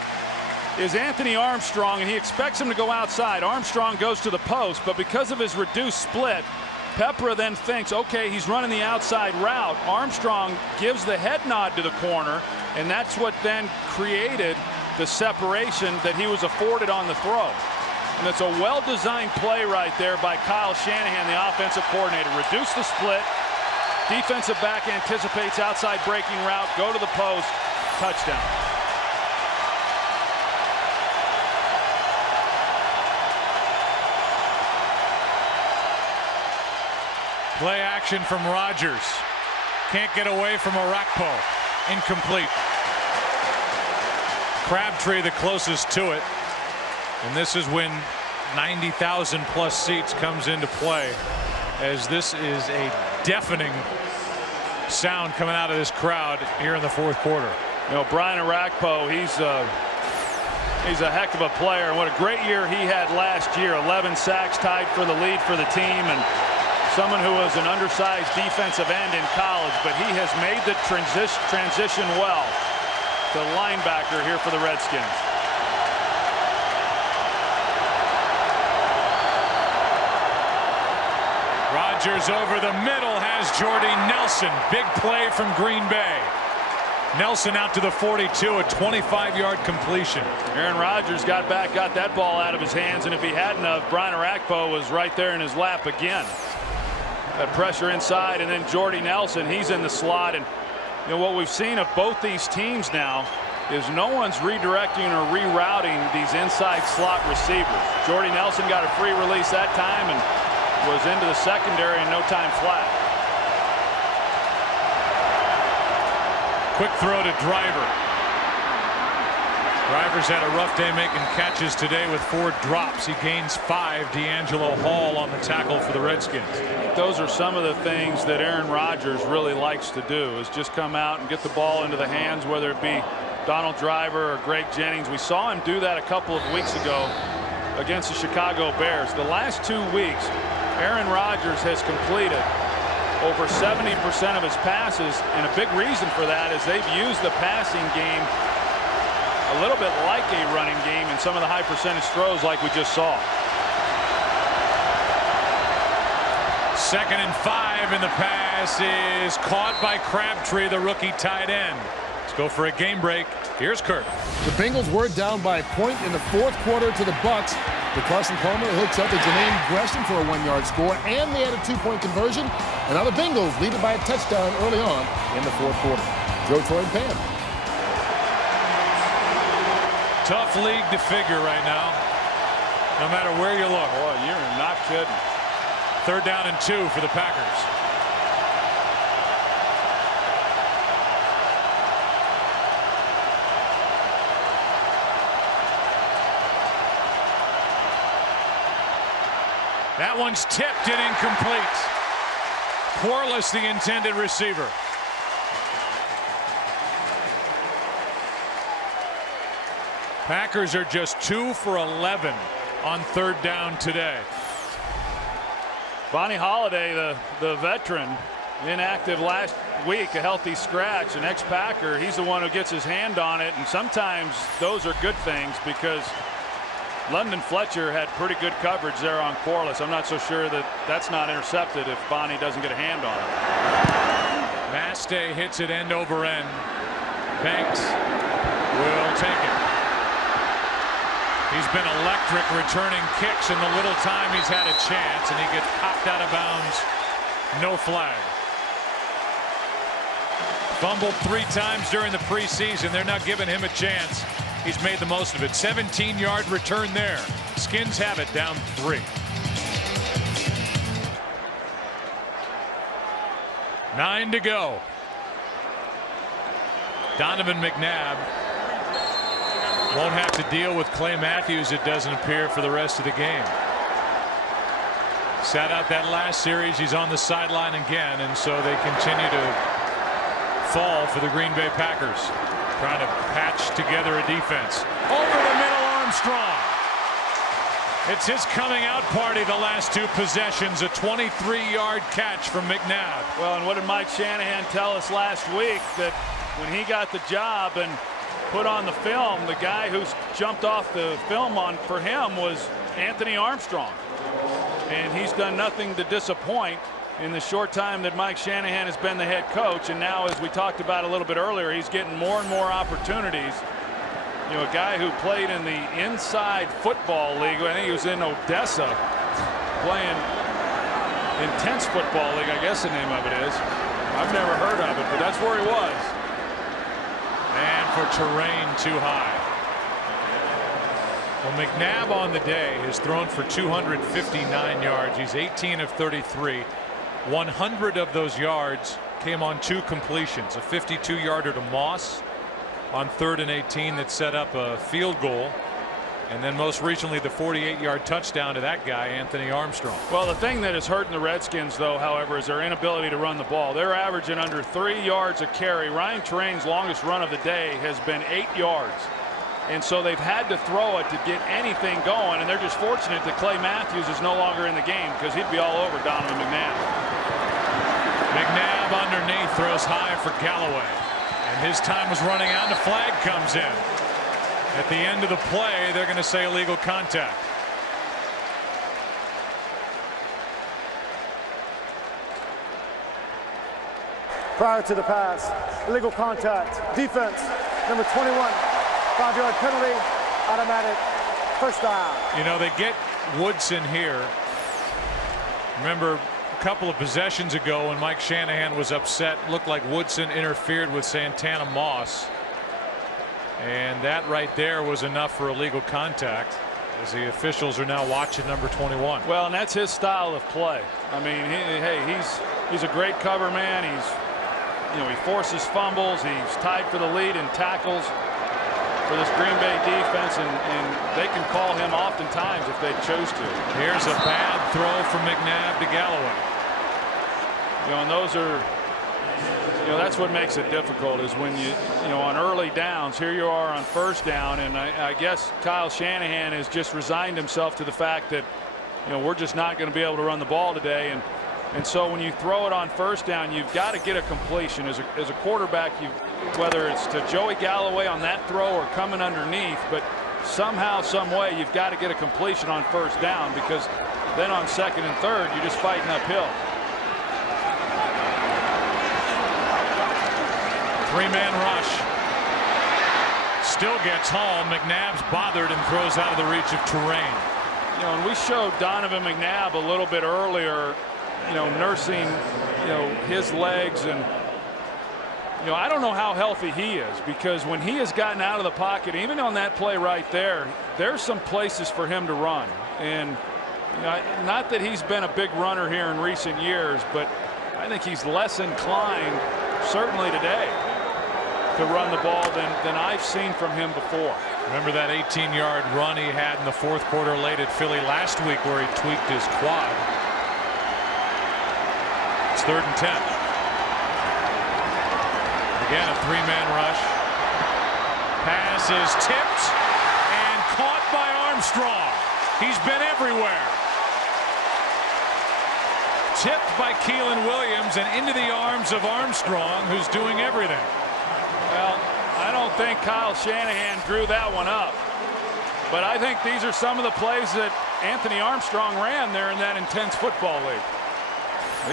is Anthony Armstrong, and he expects him to go outside. Armstrong goes to the post, but because of his reduced split, Pepra then thinks, okay, he's running the outside route. Armstrong gives the head nod to the corner, and that's what then created the separation that he was afforded on the throw. And it's a well-designed play right there by Kyle Shanahan, the offensive coordinator. Reduce the split. Defensive back anticipates outside breaking route. Go to the post. Touchdown. Play action from Rodgers. Can't get away from Orakpo. Incomplete. Crabtree the closest to it. And this is when 90,000 plus seats comes into play, as this is a deafening sound coming out of this crowd here in the fourth quarter. You know, Brian Orakpo, he's a heck of a player, and what a great year he had last year. 11 sacks, tied for the lead for the team, and someone who was an undersized defensive end in college, but he has made the transition well to linebacker here for the Redskins. Rodgers over the middle has Jordy Nelson. Big play from Green Bay. Nelson out to the 42, a 25-yard completion. Aaron Rodgers got back, got that ball out of his hands, and if he hadn't of, Brian Orakpo was right there in his lap again. That pressure inside, and then Jordy Nelson, he's in the slot. And you know what we've seen of both these teams now is no one's redirecting or rerouting these inside slot receivers. Jordy Nelson got a free release that time and was into the secondary in no time flat. Quick throw to Driver. Driver's had a rough day making catches today with 4 drops. He gains 5. D'Angelo Hall on the tackle for the Redskins. Those are some of the things that Aaron Rodgers really likes to do, is just come out and get the ball into the hands, whether it be Donald Driver or Greg Jennings. We saw him do that a couple of weeks ago against the Chicago Bears. The last 2 weeks, Aaron Rodgers has completed over 70% of his passes, and a big reason for that is they've used the passing game a little bit like a running game in some of the high percentage throws like we just saw. 2nd and 5, and the pass is caught by Crabtree, the rookie tight end. Let's go for a game break. Here's Kurt. The Bengals were down by a point in the fourth quarter to the Bucs. But Carson Palmer hooks up to Jermaine Gresham for a 1-yard score, and they had a 2-point conversion. And now the Bengals lead it by a touchdown early on in the fourth quarter. Joe, Troy, and Pam. Tough league to figure right now, no matter where you look. Boy, you're not kidding. 3rd down and 2 for the Packers. That one's tipped and incomplete. Corliss, the intended receiver. Packers are just 2 for 11 on 3rd down today. Bonnie Holiday, the veteran, inactive last week, a healthy scratch, an ex-Packer. He's the one who gets his hand on it, and sometimes those are good things because London Fletcher had pretty good coverage there on Corliss. I'm not so sure that that's not intercepted if Bonnie doesn't get a hand on it. Mastay hits it end over end. Banks will take it. He's been electric returning kicks in the little time he's had a chance, and he gets popped out of bounds. No flag. Fumbled 3 times during the preseason. They're not giving him a chance. He's made the most of it. 17-yard return there. Skins have it down 3. Nine to go. Donovan McNabb won't have to deal with Clay Matthews, it doesn't appear, for the rest of the game. Sat out that last series. He's on the sideline again, and so they continue to fall for the Green Bay Packers, trying to patch together a defense. Over the middle, Armstrong. It's his coming out party the last 2 possessions. A 23-yard catch from McNabb. Well, and what did Mike Shanahan tell us last week? That when he got the job and put on the film, the guy who's jumped off the film on for him was Anthony Armstrong. And he's done nothing to disappoint in the short time that Mike Shanahan has been the head coach. And now, as we talked about a little bit earlier, he's getting more and more opportunities. You know, a guy who played in the Inside Football League. I think he was in Odessa playing Intense Football League, I guess the name of it is. I've never heard of it, but that's where he was. And for terrain too high. Well, McNabb on the day has thrown for 259 yards. He's 18 of 33. 100 of those yards came on 2 completions, a 52-yarder to Moss on 3rd and 18 that set up a field goal, and then most recently the 48-yard touchdown to that guy, Anthony Armstrong. Well, the thing that is hurting the Redskins, though, however, is their inability to run the ball. They're averaging under 3 yards a carry. Ryan Terrain's longest run of the day has been 8 yards. And so they've had to throw it to get anything going, and they're just fortunate that Clay Matthews is no longer in the game, because he'd be all over Donovan McNabb. McNabb underneath, throws high for Galloway. And his time was running out, and the flag comes in. At the end of the play, they're going to say illegal contact. Prior to the pass, illegal contact, defense, number 21, 5-yard penalty, automatic, first down. You know, they get Woodson here. Remember a couple of possessions ago when Mike Shanahan was upset, looked like Woodson interfered with Santana Moss. And that right there was enough for illegal contact, as the officials are now watching number 21. Well, and that's his style of play. I mean, he's a great cover man. He forces fumbles. He's tied for the lead in tackles for this Green Bay defense, and they can call him oftentimes if they choose to. Here's a bad throw from McNabb to Galloway. And those are, that's what makes it difficult, is when on early downs, here you are on first down, and I guess Kyle Shanahan has just resigned himself to the fact that, we're just not going to be able to run the ball today. And so when you throw it on first down, you've got to get a completion. As a quarterback, whether it's to Joey Galloway on that throw or coming underneath, but somehow, some way, you've got to get a completion on first down, because then on second and third, you're just fighting uphill. 3-man rush. Still gets home. McNabb's bothered and throws out of the reach of Terrain. And we showed Donovan McNabb a little bit earlier, nursing, his legs, and I don't know how healthy he is, because when he has gotten out of the pocket, even on that play right there, there's some places for him to run. And not that he's been a big runner here in recent years, but I think he's less inclined, certainly today, to run the ball than I've seen from him before. Remember that 18-yard run he had in the 4th quarter late at Philly last week, where he tweaked his quad. It's 3rd and 10. Again, a 3-man rush. Pass is tipped and caught by Armstrong. He's been everywhere. Tipped by Keelan Williams and into the arms of Armstrong, who's doing everything. Well, I don't think Kyle Shanahan drew that one up, but I think these are some of the plays that Anthony Armstrong ran there in that intense football league.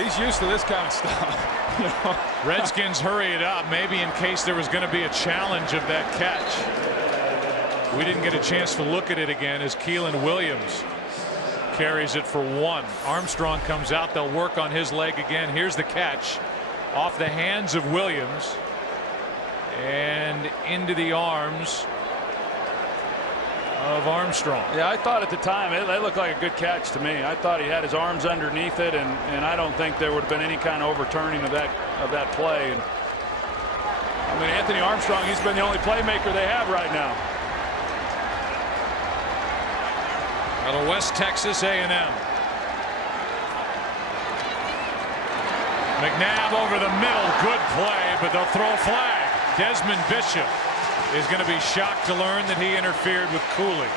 He's used to this kind of stuff. Redskins hurry it up, maybe in case there was going to be a challenge of that catch. We didn't get a chance to look at it again, as Keelan Williams carries it for 1. Armstrong comes out. They'll work on his leg again. Here's the catch off the hands of Williams and into the arms of Armstrong. Yeah, I thought at the time it looked like a good catch to me. I thought he had his arms underneath it, and I don't think there would have been any kind of overturning of that play. And I mean, Anthony Armstrong, he's been the only playmaker they have right now. Out of West Texas A&M. McNabb over the middle, good play, but they'll throw a flag. Desmond Bishop is going to be shocked to learn that he interfered with Cooley.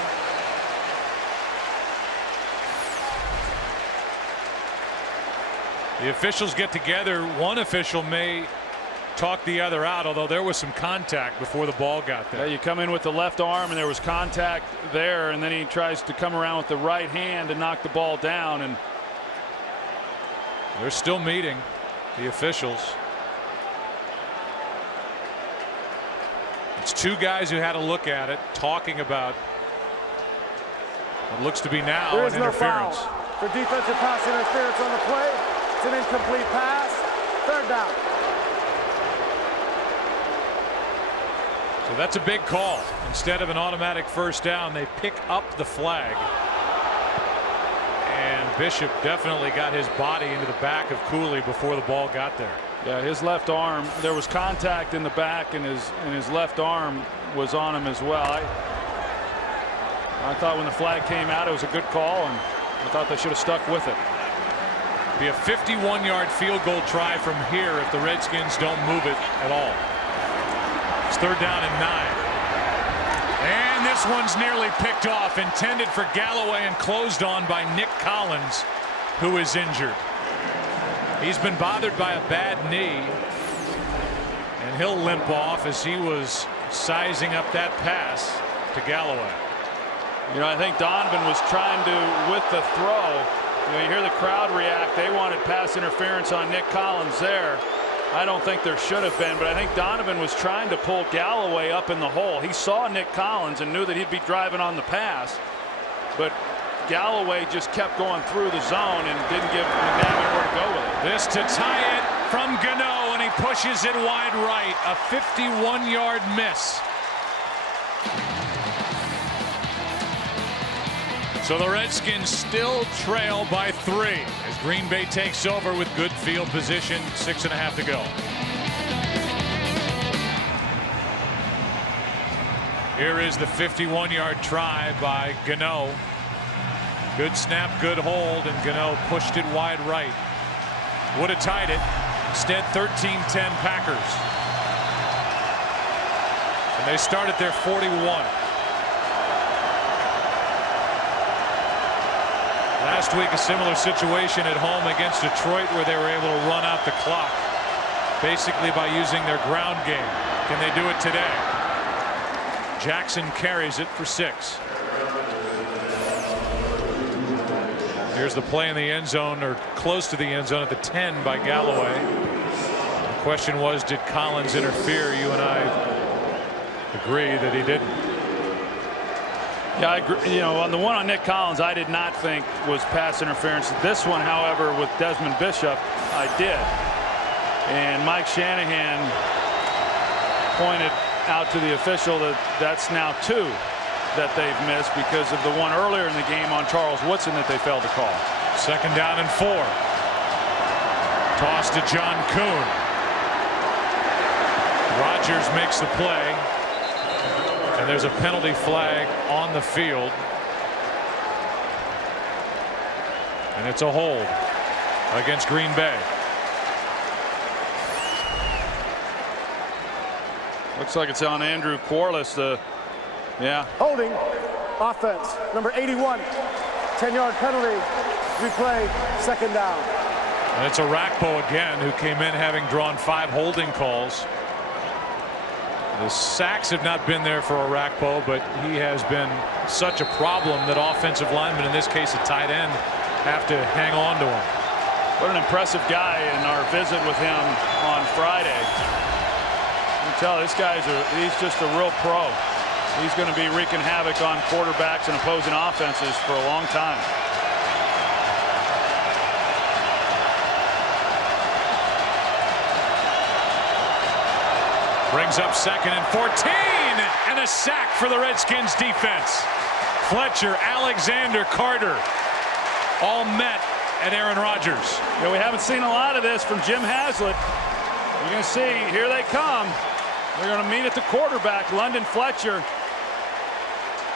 The officials get together. One official may talk the other out, although there was some contact before the ball got there. Yeah, you come in with the left arm and there was contact there, and then he tries to come around with the right hand and knock the ball down, and they're still meeting, the officials. It's 2 guys who had a look at it, talking about what looks to be now there an is no interference. Foul for defensive pass interference on the play. It's an incomplete pass. 3rd down. So that's a big call. Instead of an automatic first down, they pick up the flag. And Bishop definitely got his body into the back of Cooley before the ball got there. Yeah, his left arm, there was contact in the back, and his left arm was on him as well. I thought when the flag came out it was a good call, and I thought they should have stuck with it. Be a 51-yard field goal try from here if the Redskins don't move it at all. It's 3rd down and 9. And this one's nearly picked off, intended for Galloway and closed on by Nick Collins, who is injured. He's been bothered by a bad knee, and he'll limp off as he was sizing up that pass to Galloway. You know, I think Donovan was trying to, with the throw, you know, you hear the crowd react. They wanted pass interference on Nick Collins there. I don't think there should have been, but I think Donovan was trying to pull Galloway up in the hole. He saw Nick Collins and knew that he'd be driving on the pass, but Galloway just kept going through the zone and didn't give McNabb where to go with it. This to tie it from Gano, and he pushes it wide right. A 51-yard miss. So the Redskins still trail by 3 as Green Bay takes over with good field position. 6.5 to go. Here is the 51-yard try by Gano. Good snap, good hold, and Gano pushed it wide right. Would have tied it. Instead, 13-10 Packers. And they start at their 41. Last week, a similar situation at home against Detroit where they were able to run out the clock basically by using their ground game. Can they do it today? Jackson carries it for 6. Here's the play in the end zone, or close to the end zone at the 10 by Galloway. The question was, did Collins interfere? You and I agree that he didn't. Yeah, I agree. You know, on the one on Nick Collins, I did not think was pass interference. This one, however, with Desmond Bishop, I did. And Mike Shanahan pointed out to the official that that's now 2 that they've missed because of the one earlier in the game on Charles Woodson that they failed to call. 2nd down and 4. Toss to John Kuhn. Rodgers makes the play. And there's a penalty flag on the field. And it's a hold against Green Bay. Looks like it's on Andrew Quarles. Yeah. Holding, offense, number 81. 10-yard penalty, replay, 2nd down. And it's Arakpo again, who came in having drawn 5 holding calls. The sacks have not been there for Arakpo, but he has been such a problem that offensive linemen, in this case a tight end, have to hang on to him. What an impressive guy in our visit with him on Friday. You can tell this guy's he's just a real pro. He's going to be wreaking havoc on quarterbacks and opposing offenses for a long time. Brings up 2nd and 14, and a sack for the Redskins defense. Fletcher, Alexander, Carter, all met at Aaron Rodgers. Yeah, we haven't seen a lot of this from Jim Haslett. You're going to see, here they come. They're going to meet at the quarterback, London Fletcher.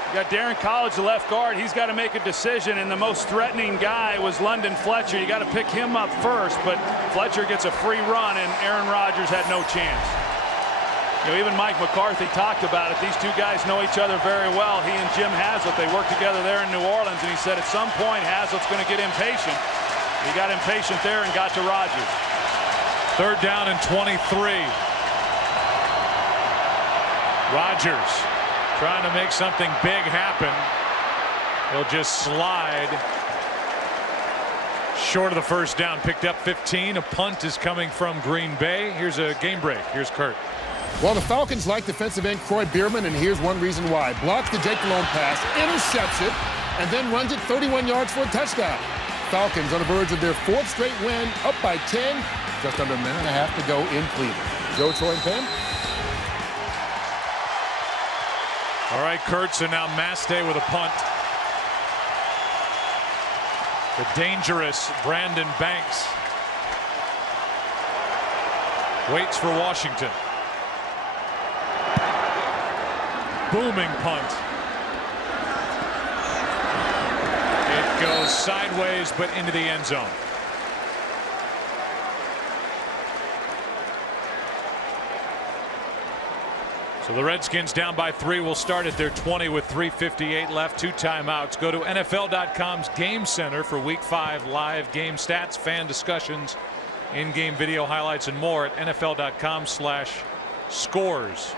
You got Darren College, the left guard. He's got to make a decision, and the most threatening guy was London Fletcher. You got to pick him up first, but Fletcher gets a free run, and Aaron Rodgers had no chance. You know, even Mike McCarthy talked about it. These two guys know each other very well. He and Jim Haslett, they worked together there in New Orleans, and he said at some point Haslett's going to get impatient. He got impatient there and got to Rodgers. 3rd down and 23. Rodgers trying to make something big happen. He'll just slide short of the 1st down. Picked up 15. A punt is coming from Green Bay. Here's a game break. Here's Kurt. Well, the Falcons like defensive end Croy Bierman, and here's one reason why. Blocks the Jake Malone pass, intercepts it, and then runs it 31 yards for a touchdown. Falcons on the verge of their 4th straight win, up by 10. Just under a minute and a half to go in Cleveland. Joe, Troy, and Pam. All right, Kurt, so now Mastay with a punt. The dangerous Brandon Banks waits for Washington. Booming punt. It goes sideways but into the end zone. So the Redskins down by 3 will start at their 20 with 3:58 left, 2 timeouts. Go to NFL.com's Game Center for Week 5 live game stats, fan discussions, in-game video highlights, and more at NFL.com/scores.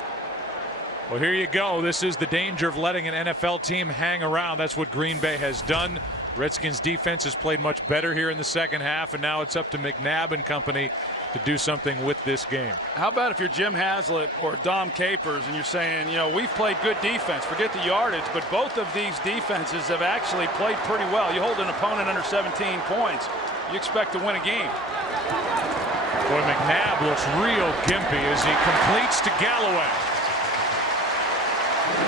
Well, here you go. This is the danger of letting an NFL team hang around. That's what Green Bay has done. Redskins defense has played much better here in the second half, and now it's up to McNabb and company to do something with this game. How about if you're Jim Haslett or Dom Capers and you're saying, you know, we've played good defense, forget the yardage, but both of these defenses have actually played pretty well. You hold an opponent under 17 points, you expect to win a game. Boy, McNabb looks real gimpy as he completes to Galloway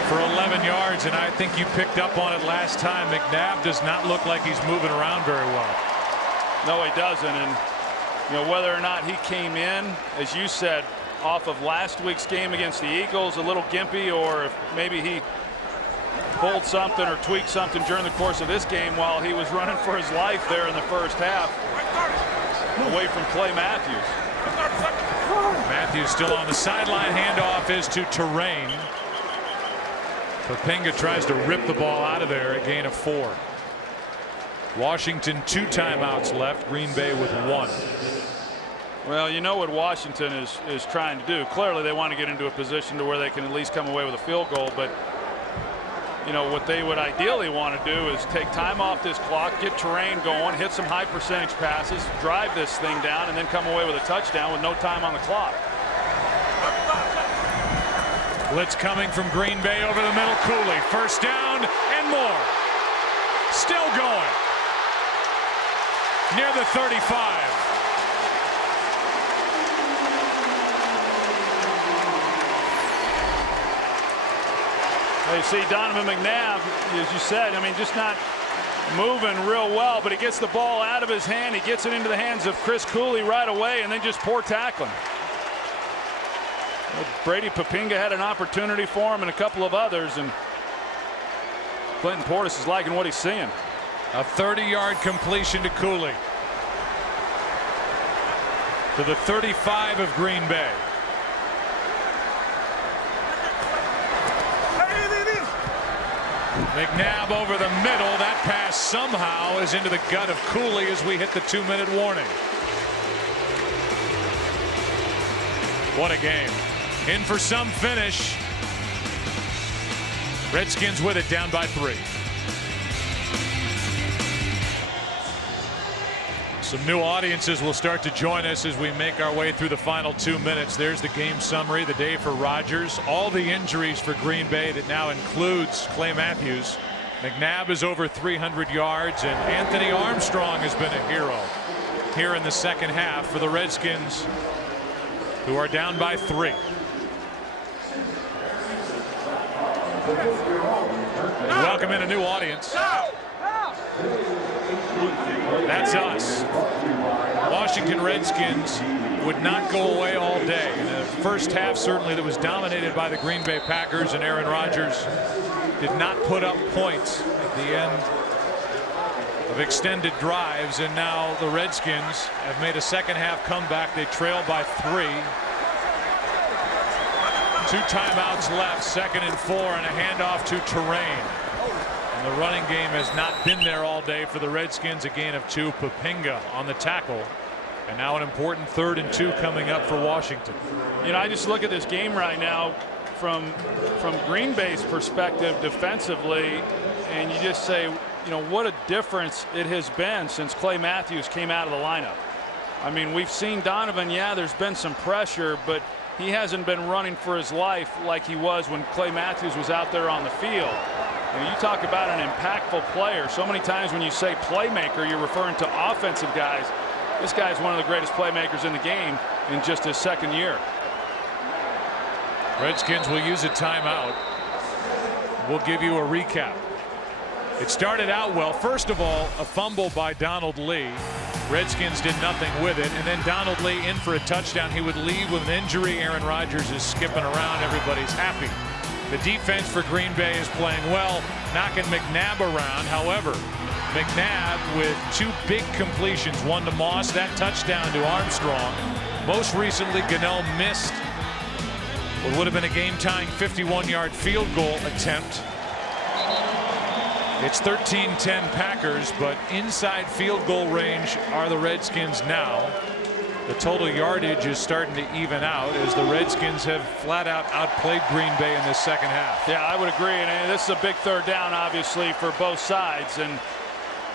for 11 yards, and I think you picked up on it last time. McNabb does not look like he's moving around very well. No, he doesn't, and you know, whether or not he came in, as you said, off of last week's game against the Eagles, a little gimpy, or if maybe he pulled something or tweaked something during the course of this game while he was running for his life there in the first half away from Clay Matthews. Matthews still on the sideline. Handoff is to Terrain. Popenga tries to rip the ball out of there, a gain of 4. Washington 2 timeouts left, Green Bay with 1. Well, you know what Washington is trying to do. Clearly they want to get into a position to where they can at least come away with a field goal, but you know what they would ideally want to do is take time off this clock, get Terrain going, hit some high percentage passes, drive this thing down, and then come away with a touchdown with no time on the clock. Blitz coming from Green Bay over the middle. Cooley, first down and more. Still going. Near the 35. You see Donovan McNabb, as you said, I mean, just not moving real well, but he gets the ball out of his hand. He gets it into the hands of Chris Cooley right away, and then just poor tackling. Brady Popenga had an opportunity for him and a couple of others, and Clinton Portis is liking what he's seeing. A 30-yard completion to Cooley. To the 35 of Green Bay. McNabb over the middle. That pass somehow is into the gut of Cooley as we hit the 2-minute warning. What a game. In for some finish. Redskins with it, down by 3. Some new audiences will start to join us as we make our way through the final 2 minutes. There's the game summary, the day for Rodgers. All the injuries for Green Bay that now includes Clay Matthews. McNabb is over 300 yards, and Anthony Armstrong has been a hero here in the second half for the Redskins, who are down by 3. Welcome in a new audience. That's us. Washington Redskins would not go away all day. In the first half, certainly, that was dominated by the Green Bay Packers, and Aaron Rodgers did not put up points at the end of extended drives, and now the Redskins have made a second half comeback. They trail by 3. 2 timeouts left, 2nd and 4, and a handoff to Terrain. And the running game has not been there all day for the Redskins. A gain of 2. Popenga on the tackle. And now an important 3rd and 2 coming up for Washington. You know, I just look at this game right now from Green Bay's perspective defensively, and you just say, you know, what a difference it has been since Clay Matthews came out of the lineup. I mean, we've seen Donovan, yeah, there's been some pressure, but he hasn't been running for his life like he was when Clay Matthews was out there on the field. You talk about an impactful player. So many times when you say playmaker, you're referring to offensive guys. This guy is one of the greatest playmakers in the game in just his 2nd year. Redskins will use a timeout. We'll give you a recap. It started out well. First of all, a fumble by Donald Lee. Redskins did nothing with it, and then Donald Lee in for a touchdown. He would leave with an injury. Aaron Rodgers is skipping around. Everybody's happy. The defense for Green Bay is playing well, knocking McNabb around. However, McNabb with 2 big completions, one to Moss, that touchdown to Armstrong. Most recently, Gano missed what would have been a game-tying 51-yard field goal attempt. It's 13-10 Packers, but inside field goal range are the Redskins now. The total yardage is starting to even out as the Redskins have flat out outplayed Green Bay in this second half. Yeah, I would agree, and this is a big third down, obviously, for both sides. And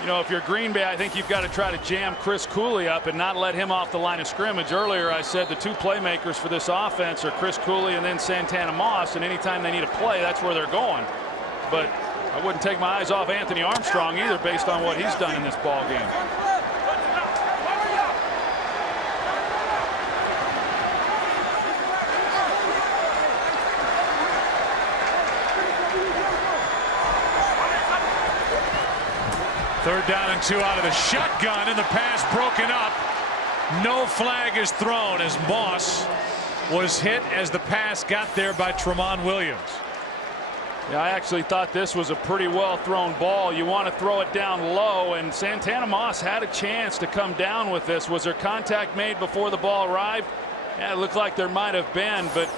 you know, if you're Green Bay, I think you've got to try to jam Chris Cooley up and not let him off the line of scrimmage. Earlier, I said the 2 playmakers for this offense are Chris Cooley and then Santana Moss, and anytime they need a play, that's where they're going. But I wouldn't take my eyes off Anthony Armstrong either, based on what he's done in this ball game. Third down and 2 out of the shotgun, and the pass broken up. No flag is thrown as Moss was hit as the pass got there by Tramon Williams. Yeah, I actually thought this was a pretty well thrown ball. You want to throw it down low, and Santana Moss had a chance to come down with this. Was there contact made before the ball arrived? Yeah, it looked like there might have been, but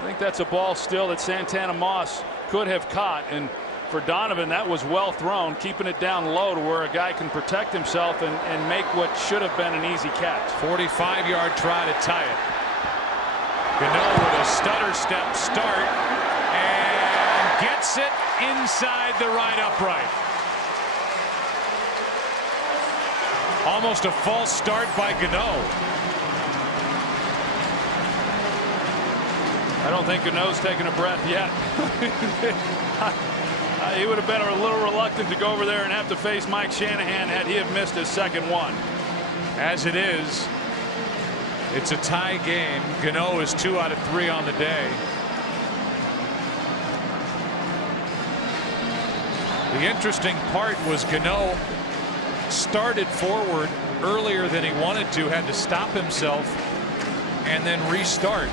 I think that's a ball still that Santana Moss could have caught. And for Donovan, that was well thrown, keeping it down low to where a guy can protect himself and make what should have been an easy catch. 45-yard try to tie it. Gano with a stutter step start and gets it inside the right upright. Almost a false start by Gano. I don't think Gano's taking a breath yet. He would have been a little reluctant to go over there and have to face Mike Shanahan had he have missed his second one. As it is, it's a tie game. Gano is 2 out of 3 on the day. The interesting part was Gano started forward earlier than he wanted to, had to stop himself and then restart.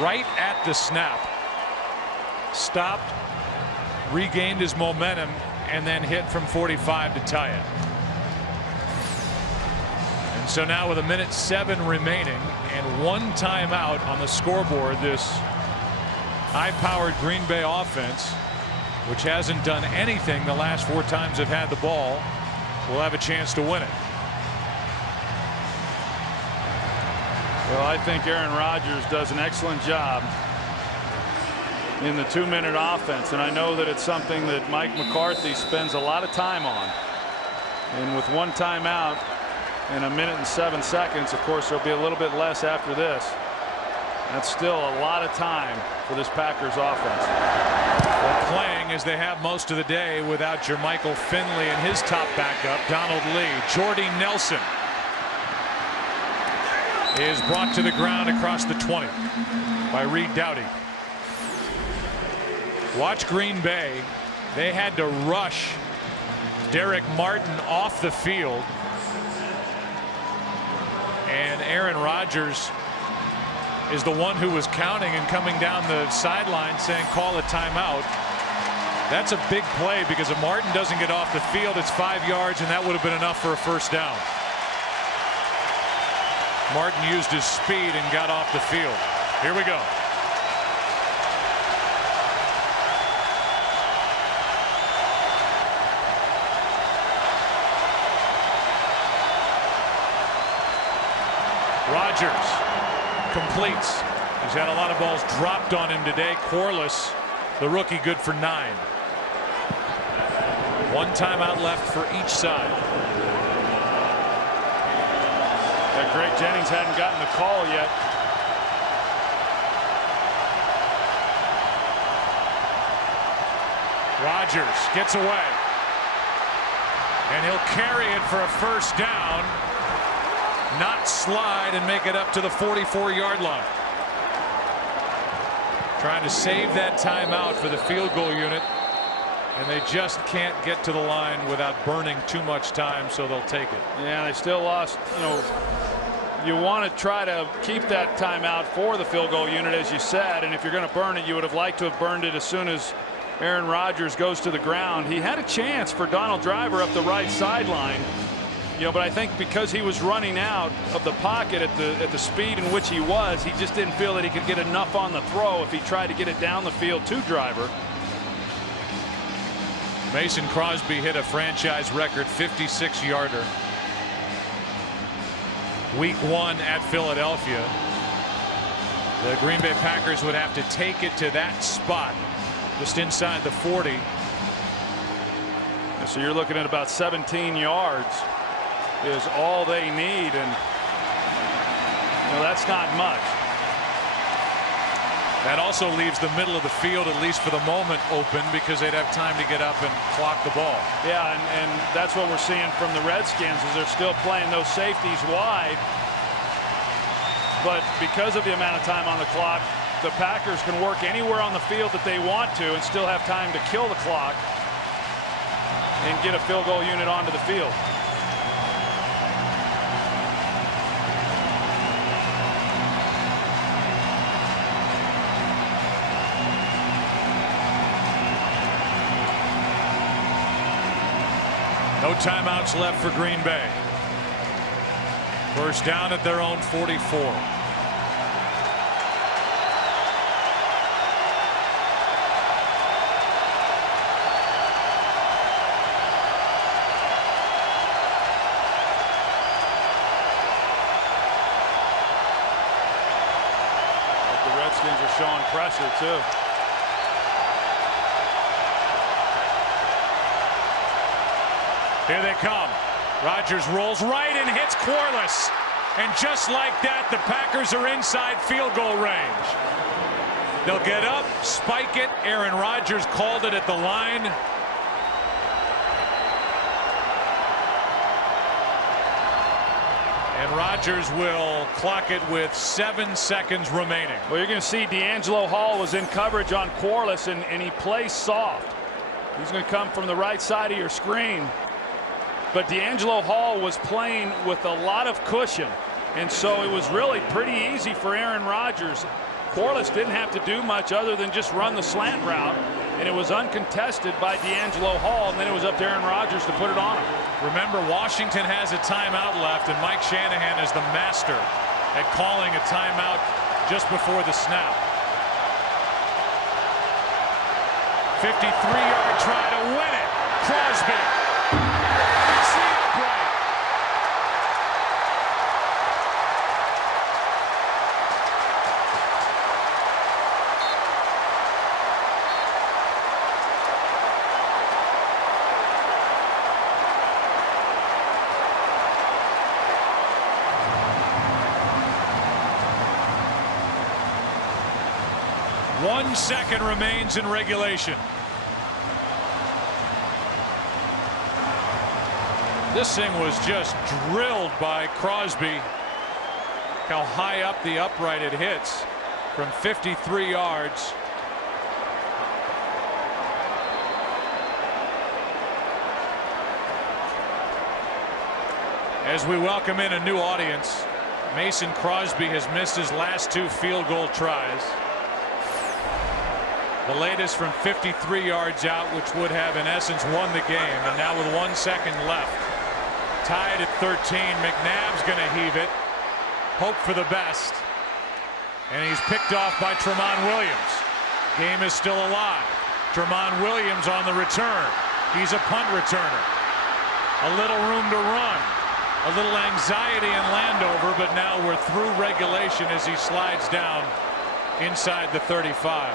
Right at the snap, stopped, regained his momentum, and then hit from 45 to tie it. And so now with 1:07 remaining and 1 timeout on the scoreboard, this high-powered Green Bay offense, which hasn't done anything the last 4 times they've had the ball, will have a chance to win it. Well, I think Aaron Rodgers does an excellent job in the 2-minute offense, and I know that it's something that Mike McCarthy spends a lot of time on. And with 1 timeout in 1:07, of course, there'll be a little bit less after this. That's still a lot of time for this Packers offense. They're playing as they have most of the day without Jermichael Finley and his top backup, Donald Lee. Jordy Nelson is brought to the ground across the 20 by Reed Doughty. Watch Green Bay. They had to rush Derek Martin off the field. And Aaron Rodgers is the one who was counting and coming down the sideline saying call a timeout. That's a big play because if Martin doesn't get off the field, it's 5 yards, and that would have been enough for a first down. Martin used his speed and got off the field. Here we go. Rodgers completes. He's had a lot of balls dropped on him today. Corliss, the rookie, good for 9. 1 timeout left for each side. Greg Jennings hadn't gotten the call yet. Rodgers gets away, and he'll carry it for a first down, not slide and make it up to the 44-yard line. Trying to save that timeout for the field goal unit. And they just can't get to the line without burning too much time, so they'll take it. Yeah, they still lost. You want to try to keep that timeout for the field goal unit, as you said, and if you're going to burn it, you would have liked to have burned it as soon as Aaron Rodgers goes to the ground. He had a chance for Donald Driver up the right sideline, but I think because he was running out of the pocket at the speed in which he was, he just didn't feel that he could get enough on the throw if he tried to get it down the field to Driver. Mason Crosby hit a franchise record 56-yarder. Week 1 at Philadelphia. The Green Bay Packers would have to take it to that spot, just inside the 40. So you're looking at about 17 yards is all they need, and that's not much. That also leaves the middle of the field, at least for the moment, open because they'd have time to get up and clock the ball. Yeah, and that's what we're seeing from the Redskins is they're still playing those safeties wide. But because of the amount of time on the clock, the Packers can work anywhere on the field that they want to and still have time to kill the clock and get a field goal unit onto the field. No timeouts left for Green Bay. First down at their own 44. The Redskins are showing pressure too. Here they come. Rodgers rolls right and hits Corliss. And just like that, the Packers are inside field goal range. They'll get up, spike it. Aaron Rodgers called it at the line. And Rodgers will clock it with 7 seconds remaining. Well, you're going to see D'Angelo Hall was in coverage on Corliss, and he plays soft. He's going to come from the right side of your screen. But D'Angelo Hall was playing with a lot of cushion, and so it was really pretty easy for Aaron Rodgers. Corliss didn't have to do much other than just run the slant route, and it was uncontested by D'Angelo Hall, and then it was up to Aaron Rodgers to put it on him. Remember, Washington has a timeout left, and Mike Shanahan is the master at calling a timeout just before the snap. 53-yard try to win it. Crosby. One second remains in regulation. This thing was just drilled by Crosby. How high up the upright it hits from 53 yards. As we welcome in a new audience, Mason Crosby has missed his last 2 field goal tries. The latest from 53 yards out, which would have in essence won the game. And now with 1 second left, tied at 13, McNabb's going to heave it, hope for the best, and he's picked off by Tramon Williams. Game is still alive. Tramon Williams on the return. He's a punt returner. A little room to run, a little anxiety in Landover, but now we're through regulation as he slides down inside the 35.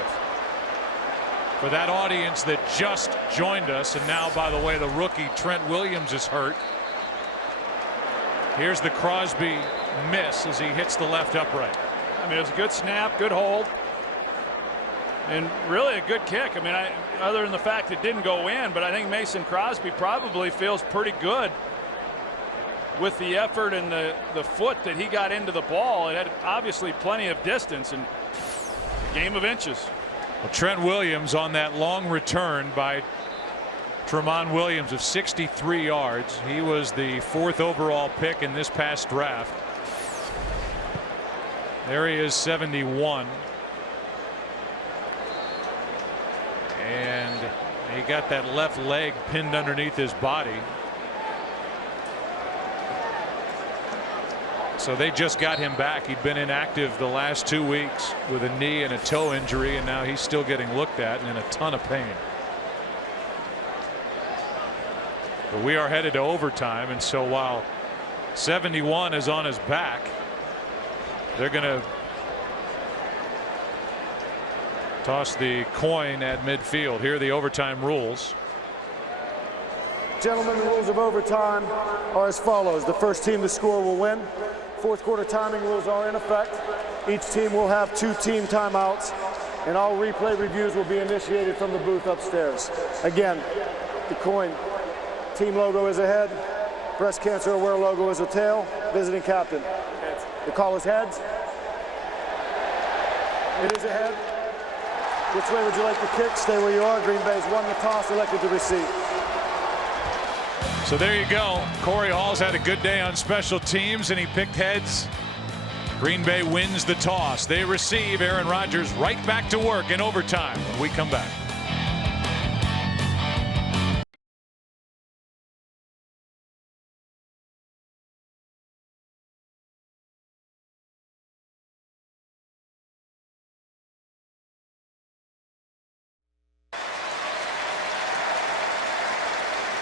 For that audience that just joined us, and now, by the way, the rookie Trent Williams is hurt. Here's the Crosby miss as he hits the left upright. I mean, it was a good snap, good hold, and really a good kick. I mean, other than the fact it didn't go in, but I think Mason Crosby probably feels pretty good with the effort and the foot that he got into the ball. It had obviously plenty of distance, and Game of inches. Well, Trent Williams on that long return by Tramon Williams of 63 yards. He was the 4th overall pick in this past draft. There he is, 71. And he got that left leg pinned underneath his body. So they just got him back. He'd been inactive the last 2 weeks with a knee and a toe injury, and now he's still getting looked at and in a ton of pain. But we are headed to overtime, and so while 71 is on his back, they're going to toss the coin at midfield. Here are the overtime rules. Gentlemen, the rules of overtime are as follows. The first team to score will win. Fourth quarter timing rules are in effect. Each team will have 2 team timeouts, and all replay reviews will be initiated from the booth upstairs. Again, the coin team logo is a head, breast cancer aware logo is a tail, visiting captain. Heads. The call is heads. It is a head. Which way would you like to kick? Stay where you are. Green Bay's won the toss, elected to receive. So there you go. Corey Hall's had a good day on special teams, and he picked heads. Green Bay wins the toss. They receive. Aaron Rodgers right back to work in overtime when we come back.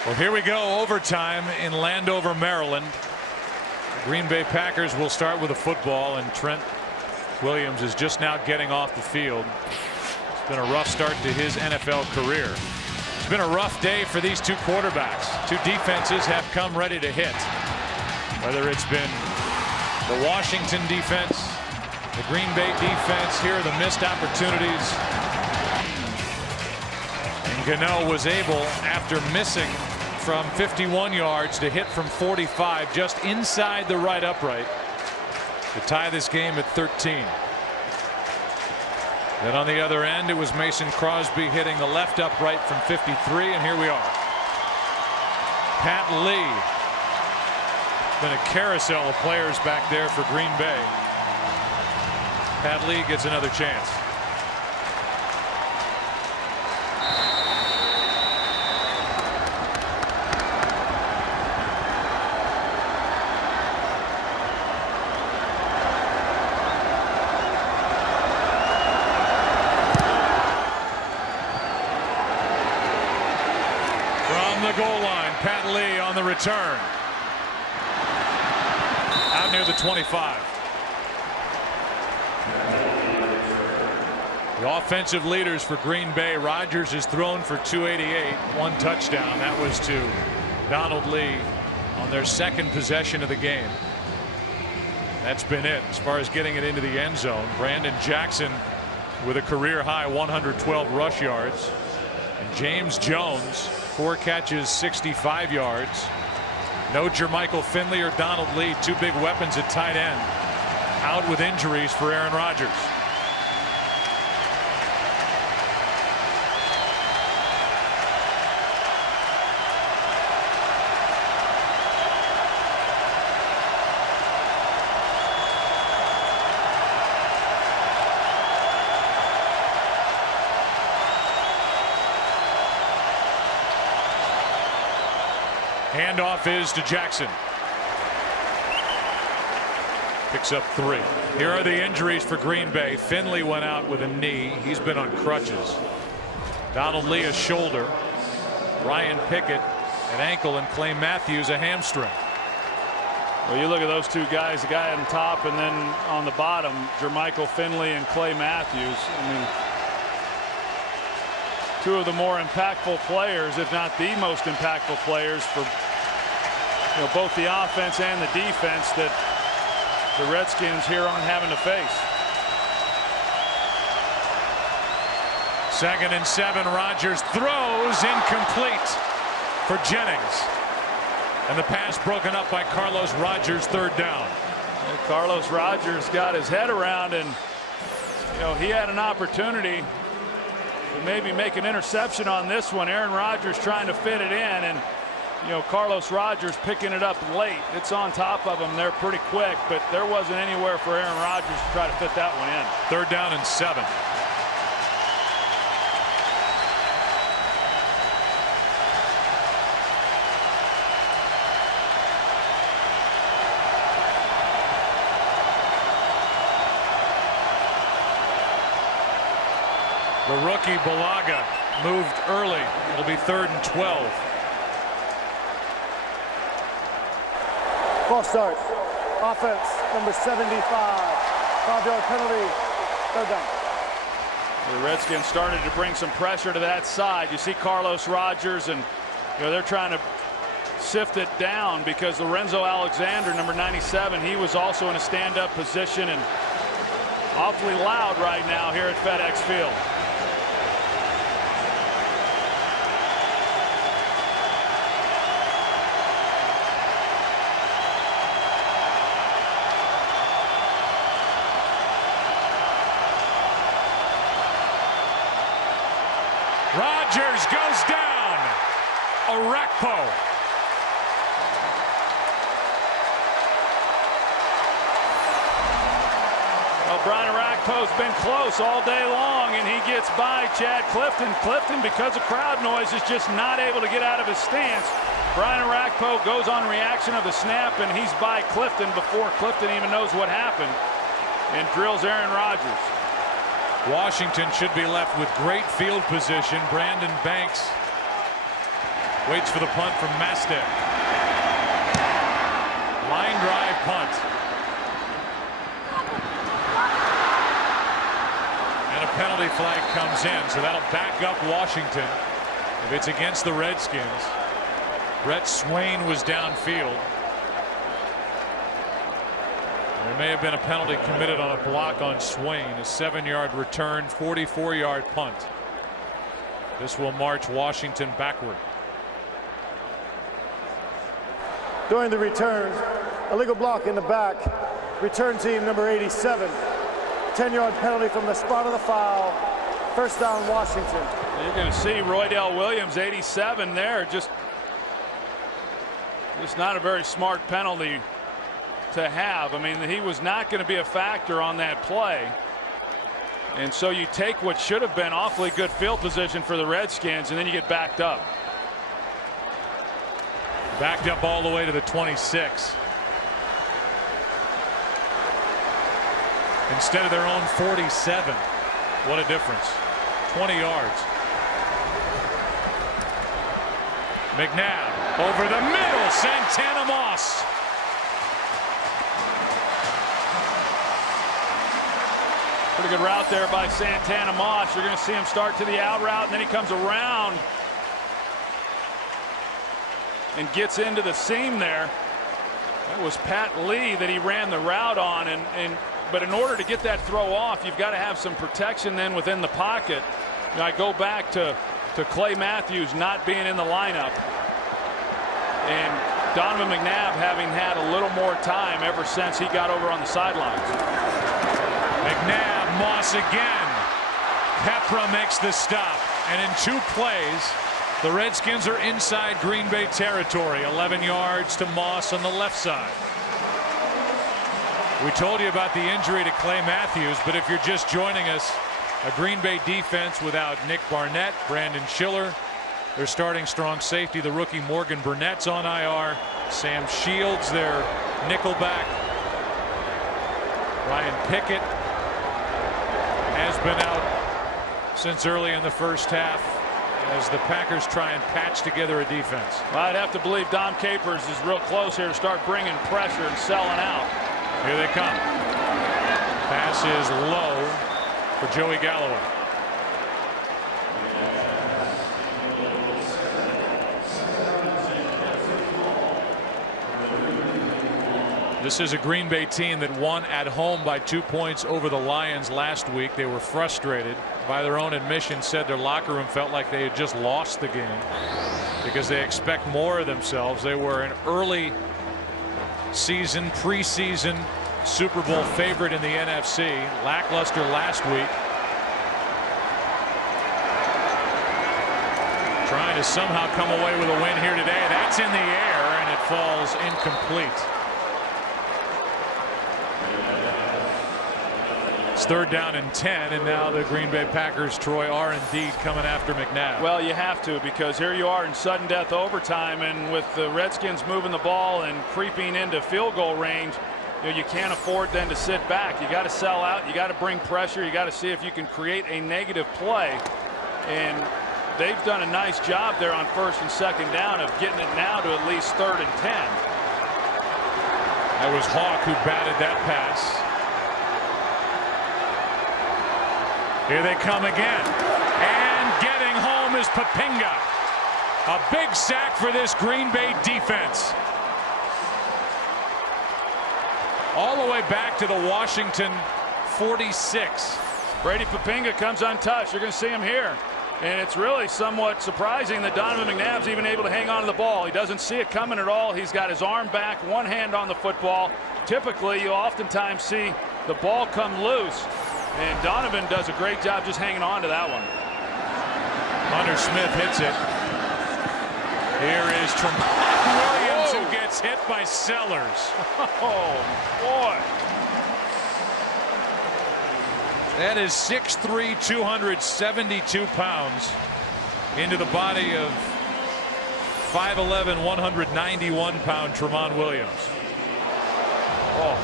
Well, here we go, overtime in Landover, Maryland. The Green Bay Packers will start with a football, and Trent Williams is just now getting off the field. It's been a rough start to his NFL career. It's been a rough day for these 2 quarterbacks. 2 defenses have come ready to hit. Whether it's been the Washington defense, the Green Bay defense, here are the missed opportunities. And Gano was able, after missing from 51 yards, to hit from 45, just inside the right upright, to tie this game at 13. Then on the other end, it was Mason Crosby hitting the left upright from 53, and here we are. Pat Lee. Been a carousel of players back there for Green Bay. Pat Lee gets another chance. Goal line, Pat Lee on the return. Out near the 25. The offensive leaders for Green Bay. Rodgers is thrown for 288, 1 touchdown. That was to Donald Lee on their 2nd possession of the game. That's been it as far as getting it into the end zone. Brandon Jackson with a career high 112 rush yards. And James Jones, 4 catches, 65 yards. No Jermichael Finley or Donald Lee, 2 big weapons at tight end, out with injuries for Aaron Rodgers. Handoff is to Jackson. Picks up 3. Here are the injuries for Green Bay. Finley went out with a knee. He's been on crutches. Donald Lee a shoulder. Ryan Pickett an ankle, and Clay Matthews a hamstring. Well, you look at those 2 guys, the guy on top and then on the bottom, Jermichael Finley and Clay Matthews. I mean, 2 of the more impactful players, if not the most impactful players for both the offense and the defense that the Redskins here aren't having to face. 2nd and 7. Rodgers throws incomplete for Jennings. And the pass broken up by Carlos Rodgers, 3rd down. Well, Carlos Rodgers got his head around and You know, he had an opportunity to maybe make an interception on this one. Aaron Rodgers trying to fit it in, and you know, Carlos Rogers picking it up late. It's on top of him. They're pretty quick, but there wasn't anywhere for Aaron Rodgers to try to fit that one in. 3rd down and 7. The rookie Balaga moved early. It'll be 3rd and 12. False start. Offense, number 75. 5-yard penalty. 3rd down. The Redskins started to bring some pressure to that side. You see Carlos Rogers, and you know, they're trying to sift it down because Lorenzo Alexander, number 97, he was also in a stand-up position and awfully loud right now here at FedEx Field. Rodgers goes down. Orakpo. Well, Brian Orakpo's been close all day long, and he gets by Chad Clifton. Clifton, because of crowd noise, is just not able to get out of his stance. Brian Orakpo goes on reaction of the snap, and he's by Clifton before Clifton even knows what happened, and drills Aaron Rodgers. Washington should be left with great field position. Brandon Banks waits for the punt from Mastek. Line drive punt. And a penalty flag comes in, so that'll back up Washington if it's against the Redskins. Brett Swain was downfield. There may have been a penalty committed on a block on Swain. A 7-yard return, 44-yard punt. This will march Washington backward. During the return, illegal block in the back. Return team number 87. 10-yard penalty from the spot of the foul. 1st down, Washington. You're going to see Roydell Williams, 87 there. Just not a very smart penalty to have. I mean, he was not going to be a factor on that play. And so you take what should have been awfully good field position for the Redskins, and then you get backed up. Backed up all the way to the 26. Instead of their own 47. What a difference. 20 yards. McNabb over the middle. Santana Moss. Pretty good route there by Santana Moss. You're going to see him start to the out route, and then he comes around and gets into the seam there. That was Pat Lee that he ran the route on, but in order to get that throw off, you've got to have some protection then within the pocket. You know, I go back to Clay Matthews not being in the lineup, and Donovan McNabb having had a little more time ever since he got over on the sidelines. McNabb, Moss again. Pepra makes the stop, and in 2 plays, the Redskins are inside Green Bay territory. 11 yards to Moss on the left side. We told you about the injury to Clay Matthews, but if you're just joining us, a Green Bay defense without Nick Barnett, Brandon Schiller, their starting strong safety, the rookie Morgan Burnett's on IR, Sam Shields, their nickelback, Ryan Pickett has been out since early in the first half as the Packers try and patch together a defense. Well, I'd have to believe Dom Capers is real close here to start bringing pressure and selling out. Here they come. Pass is low for Joey Galloway. This is a Green Bay team that won at home by 2 points over the Lions last week. They were frustrated. By their own admission, said their locker room felt like they had just lost the game because they expect more of themselves. They were an early season, preseason Super Bowl favorite in the NFC. Lackluster last week. Trying to somehow come away with a win here today. That's in the air, and it falls incomplete. It's 3rd down and 10, and now the Green Bay Packers, Troy, are indeed coming after McNabb. Well, you have to, because here you are in sudden death overtime, and with the Redskins moving the ball and creeping into field goal range, you can't afford then to sit back. You got to sell out. You got to bring pressure. You got to see if you can create a negative play. And they've done a nice job there on 1st and 2nd down of getting it now to at least 3rd and 10. That was Hawk who batted that pass. Here they come again. And getting home is Papinga. A big sack for this Green Bay defense. All the way back to the Washington 46. Brady Papinga comes untouched. You're going to see him here. And it's really somewhat surprising that Donovan McNabb's even able to hang on to the ball. He doesn't see it coming at all. He's got his arm back, one hand on the football. Typically, you oftentimes see the ball come loose. And Donovan does a great job just hanging on to that one. Hunter Smith hits it. Here is Tremont Williams, who gets hit by Sellers. Oh, boy. That is 6'3", 272 pounds into the body of 5'11", 191-pound Tremont Williams. Oh,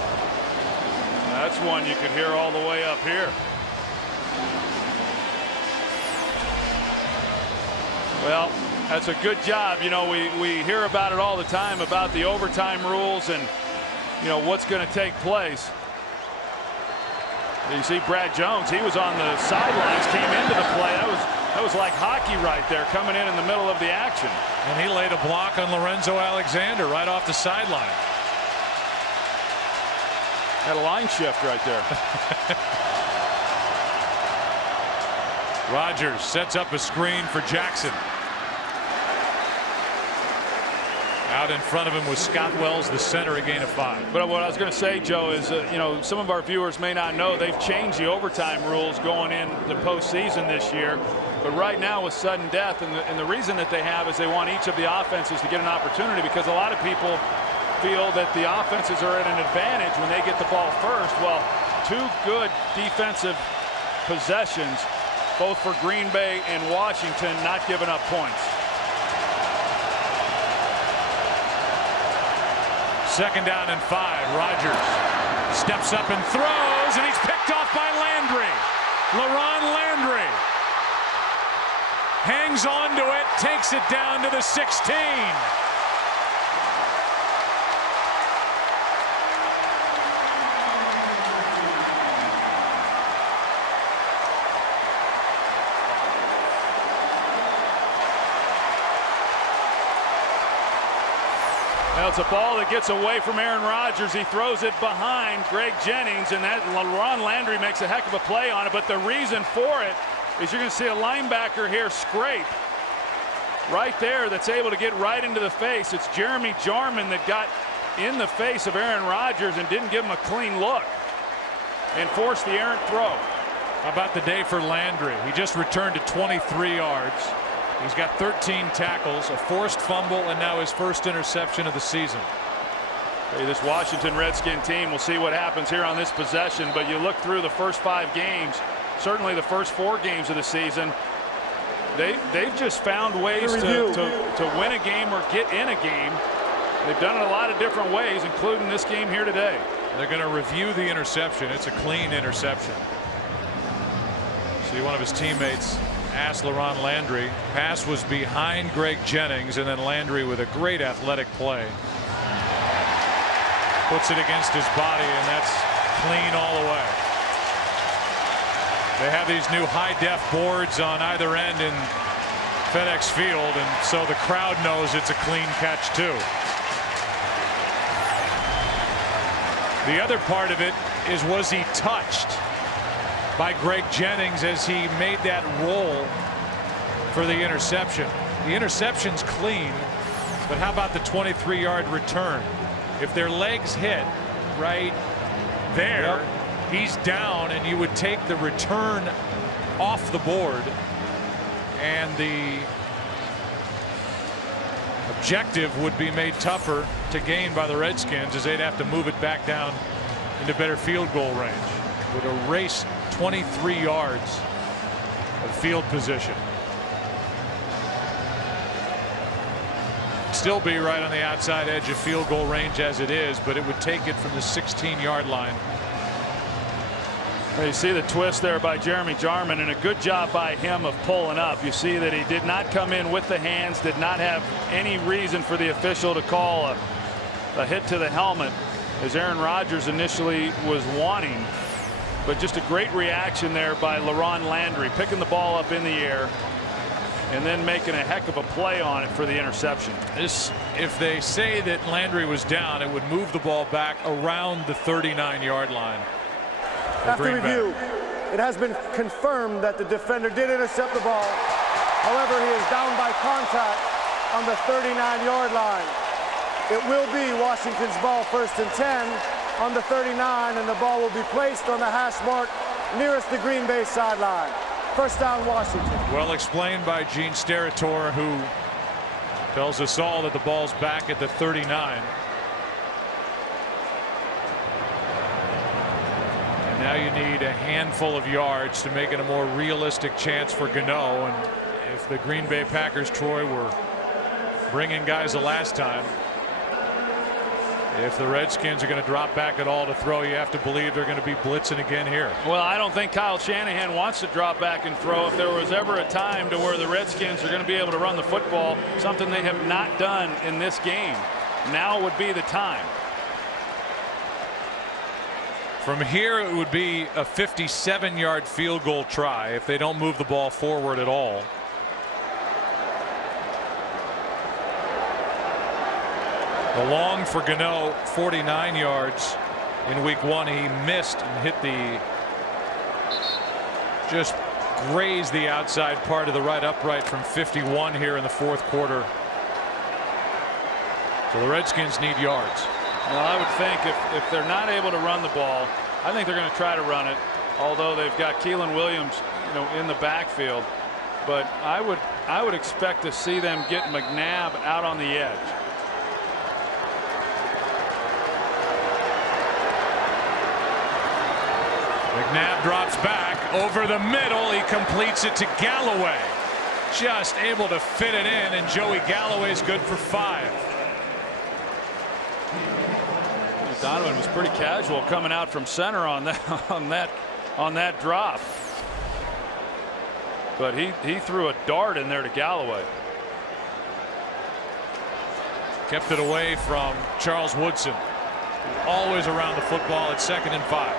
that's one you could hear all the way up here. Well, that's a good job. You know, we hear about it all the time about the overtime rules and, you know, what's going to take place. You see Brad Jones, he was on the sidelines, came into the play. That was like hockey right there, coming in the middle of the action. And he laid a block on Lorenzo Alexander right off the sideline. Had a line shift right there. Rodgers sets up a screen for Jackson. Out in front of him was Scott Wells, the center, a gain of 5. But what I was going to say, Joe, is you know, some of our viewers may not know they've changed the overtime rules going in the postseason this year. But right now with sudden death, and the reason that they have is they want each of the offenses to get an opportunity, because a lot of people feel that the offenses are at an advantage when they get the ball first. Well, 2 good defensive possessions, both for Green Bay and Washington, not giving up points. 2nd down and 5. Rodgers steps up and throws, and he's picked off by Landry. LaRon Landry hangs on to it, takes it down to the 16. Well, it's a ball that gets away from Aaron Rodgers. He throws it behind Greg Jennings, and that LaRon Landry makes a heck of a play on it. But the reason for it is you're going to see a linebacker here scrape right there that's able to get right into the face. It's Jeremy Jarman that got in the face of Aaron Rodgers and didn't give him a clean look and forced the errant throw. How about the day for Landry? He just returned to 23 yards. He's got 13 tackles, a forced fumble, and now his first interception of the season. Hey, this Washington Redskin team, we'll see what happens here on this possession, but you look through the first 5 games, certainly the first 4 games of the season, they've just found ways to win a game or get in a game. They've done it a lot of different ways, including this game here today. They're going to review the interception. It's a clean interception. See, one of his teammates asked LaRon Landry. Pass was behind Greg Jennings, and then Landry with a great athletic play puts it against his body, and that's clean all the way. They have these new high-def boards on either end in FedEx Field, and so the crowd knows it's a clean catch too. The other part of it is, was he touched by Greg Jennings as he made that roll for the interception? The interception's clean, but how about the 23-yard return? If their legs hit right there. Yep. He's down, and you would take the return off the board, and the objective would be made tougher to gain by the Redskins, as they'd have to move it back down into better field goal range. Would erase 23 yards of field position. Still be right on the outside edge of field goal range as it is, but it would take it from the 16-yard line. You see the twist there by Jeremy Jarman, and a good job by him of pulling up. You see that he did not come in with the hands, did not have any reason for the official to call a hit to the helmet, as Aaron Rodgers initially was wanting. But just a great reaction there by LaRon Landry, picking the ball up in the air and then making a heck of a play on it for the interception. If they say that Landry was down, it would move the ball back around the 39-yard line. After review, it has been confirmed that the defender did intercept the ball. However, he is down by contact on the 39-yard line. It will be Washington's ball, 1st and 10 on the 39, and the ball will be placed on the hash mark nearest the Green Bay sideline. 1st down, Washington. Well explained by Gene Steratore, who tells us all that the ball's back at the 39. Now you need a handful of yards to make it a more realistic chance for Gano. And if the Green Bay Packers, Troy, were bringing guys the last time, if the Redskins are going to drop back at all to throw, you have to believe they're going to be blitzing again here. Well, I don't think Kyle Shanahan wants to drop back and throw. If there was ever a time to where the Redskins are going to be able to run the football, something they have not done in this game, now would be the time. From here, it would be a 57-yard field goal try if they don't move the ball forward at all. The long for Gano, 49 yards in week 1. He missed and hit just grazed the outside part of the right upright from 51 here in the 4th quarter. So the Redskins need yards. Well, I would think if they're not able to run the ball, I think they're going to try to run it, although they've got Keelan Williams, in the backfield. But I would expect to see them get McNabb out on the edge. McNabb drops back over the middle. He completes it to Galloway. Just able to fit it in, and Joey Galloway's good for 5. Donovan was pretty casual coming out from center on that drop. But he threw a dart in there to Galloway. Kept it away from Charles Woodson. Always around the football at 2nd and 5.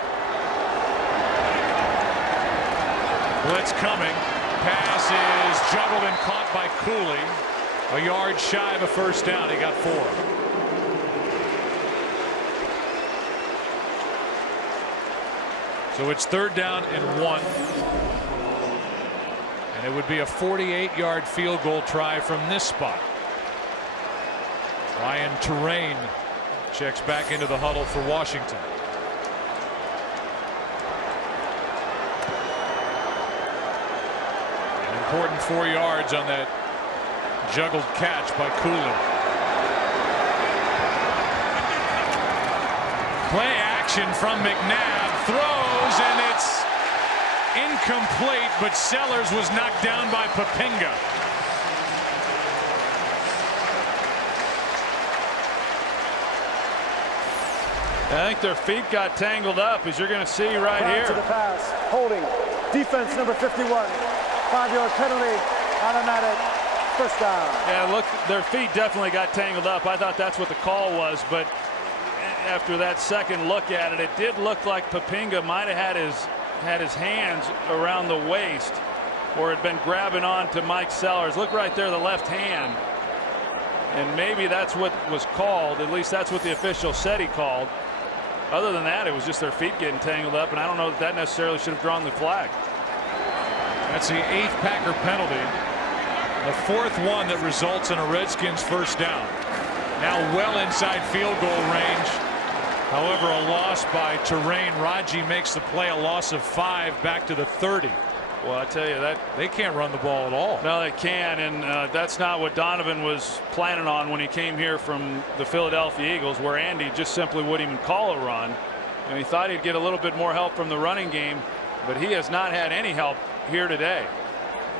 Blitz coming. Pass is juggled and caught by Cooley. A yard shy of a 1st down. He got 4. So it's 3rd down and 1. And it would be a 48-yard field goal try from this spot. Ryan Terrain checks back into the huddle for Washington. An important 4 yards on that juggled catch by Cooley. Play action from McNabb. Throws, and it's incomplete, but Sellers was knocked down by Papinga. I think their feet got tangled up, as you're going to see right here. To the pass, holding, defense number 51, 5-yard penalty, automatic, 1st down. Yeah, look, their feet definitely got tangled up. I thought that's what the call was, but after that second look at it, it did look like Papinga might have had his hands around the waist, or had been grabbing on to Mike Sellers. Look right there, the left hand. And maybe that's what was called. At least that's what the official said he called. Other than that, it was just their feet getting tangled up, and I don't know that necessarily should have drawn the flag. That's the 8th Packer penalty. The 4th one that results in a Redskins 1st down. Now well inside field goal range However, a loss by Terrain. Raji makes the play, a loss of 5 back to the 30. Well, I tell you that they can't run the ball at all. No, they can, and that's not what Donovan was planning on when he came here from the Philadelphia Eagles, where Andy just simply wouldn't even call a run. And he thought he'd get a little bit more help from the running game, but he has not had any help here today.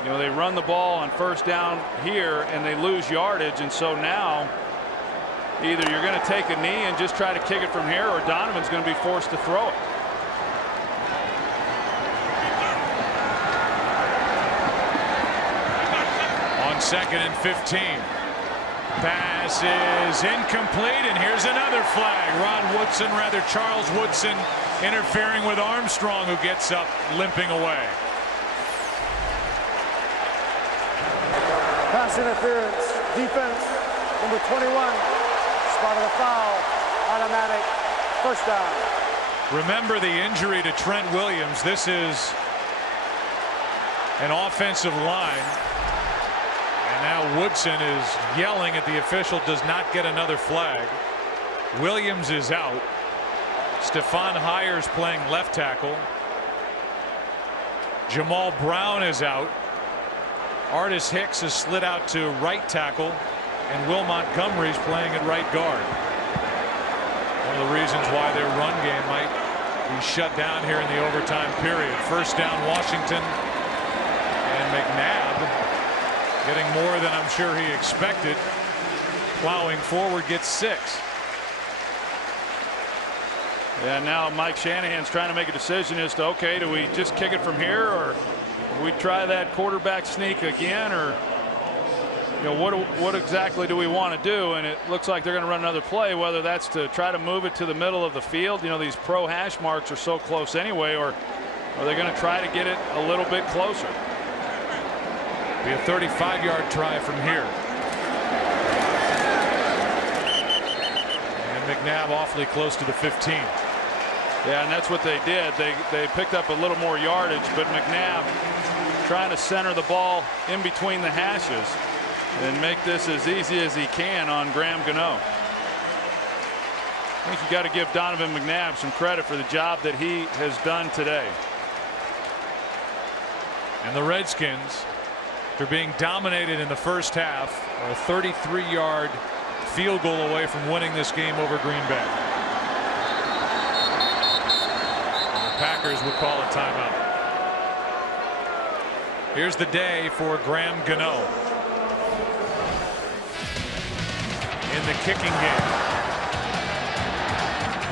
You know, they run the ball on first down here and they lose yardage, and so now either you're going to take a knee and just try to kick it from here, or Donovan's going to be forced to throw it. On 2nd and 15. Pass is incomplete, and here's another flag. Charles Woodson interfering with Armstrong, who gets up limping away. Pass interference, defense, number 21, spotted a foul, automatic, first down. Remember the injury to Trent Williams. This is an offensive line. And now Woodson is yelling at the official, does not get another flag. Williams is out. Stephon Hires playing left tackle. Jamal Brown is out. Artis Hicks has slid out to right tackle, and Will Montgomery's playing at right guard. One of the reasons why their run game might be shut down here in the overtime period. First down, Washington, and McNabb getting more than I'm sure he expected. Plowing forward, gets 6. Yeah, now Mike Shanahan's trying to make a decision as to, okay, do we just kick it from here, or we try that quarterback sneak again, or you know, what exactly do we want to do? And it looks like they're going to run another play, whether that's to try to move it to the middle of the field. You know, these pro hash marks are so close anyway, or are they going to try to get it a little bit closer? Be a 35-yard try from here. And McNabb awfully close to the 15. Yeah, and that's what they did. They picked up a little more yardage, but McNabb trying to center the ball in between the hashes and make this as easy as he can on Graham Gano. I think you got to give Donovan McNabb some credit for the job that he has done today. And the Redskins, after being dominated in the first half, are a 33-yard field goal away from winning this game over Green Bay. And the Packers would call a timeout. Here's the day for Graham Gano in the kicking game.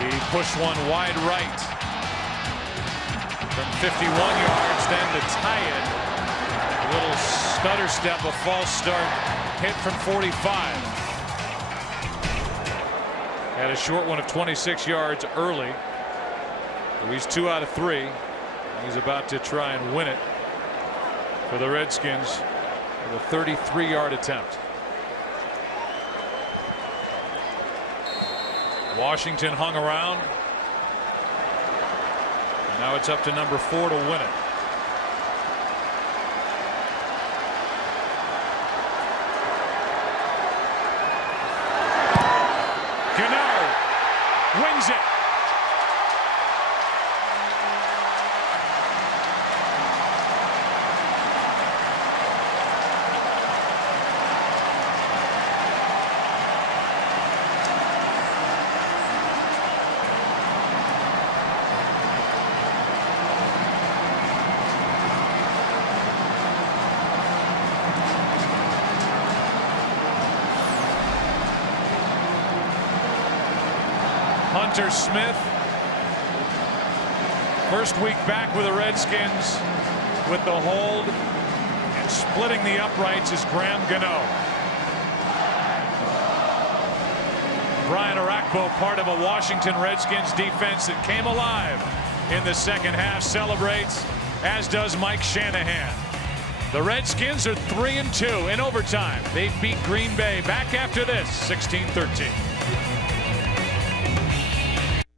He pushed one wide right from 51 yards, then to tie it. A little stutter step, a false start, hit from 45. Had a short one of 26 yards early. So he's 2 out of 3. He's about to try and win it for the Redskins with a 33-yard attempt. Washington hung around. And now it's up to number 4 to win it. Gano wins it. Hunter Smith, first week back with the Redskins with the hold, and splitting the uprights is Graham Gano. Brian Arakpo, part of a Washington Redskins defense that came alive in the second half, celebrates, as does Mike Shanahan. The Redskins are 3-2 in overtime. They beat Green Bay. Back after this, 16-13.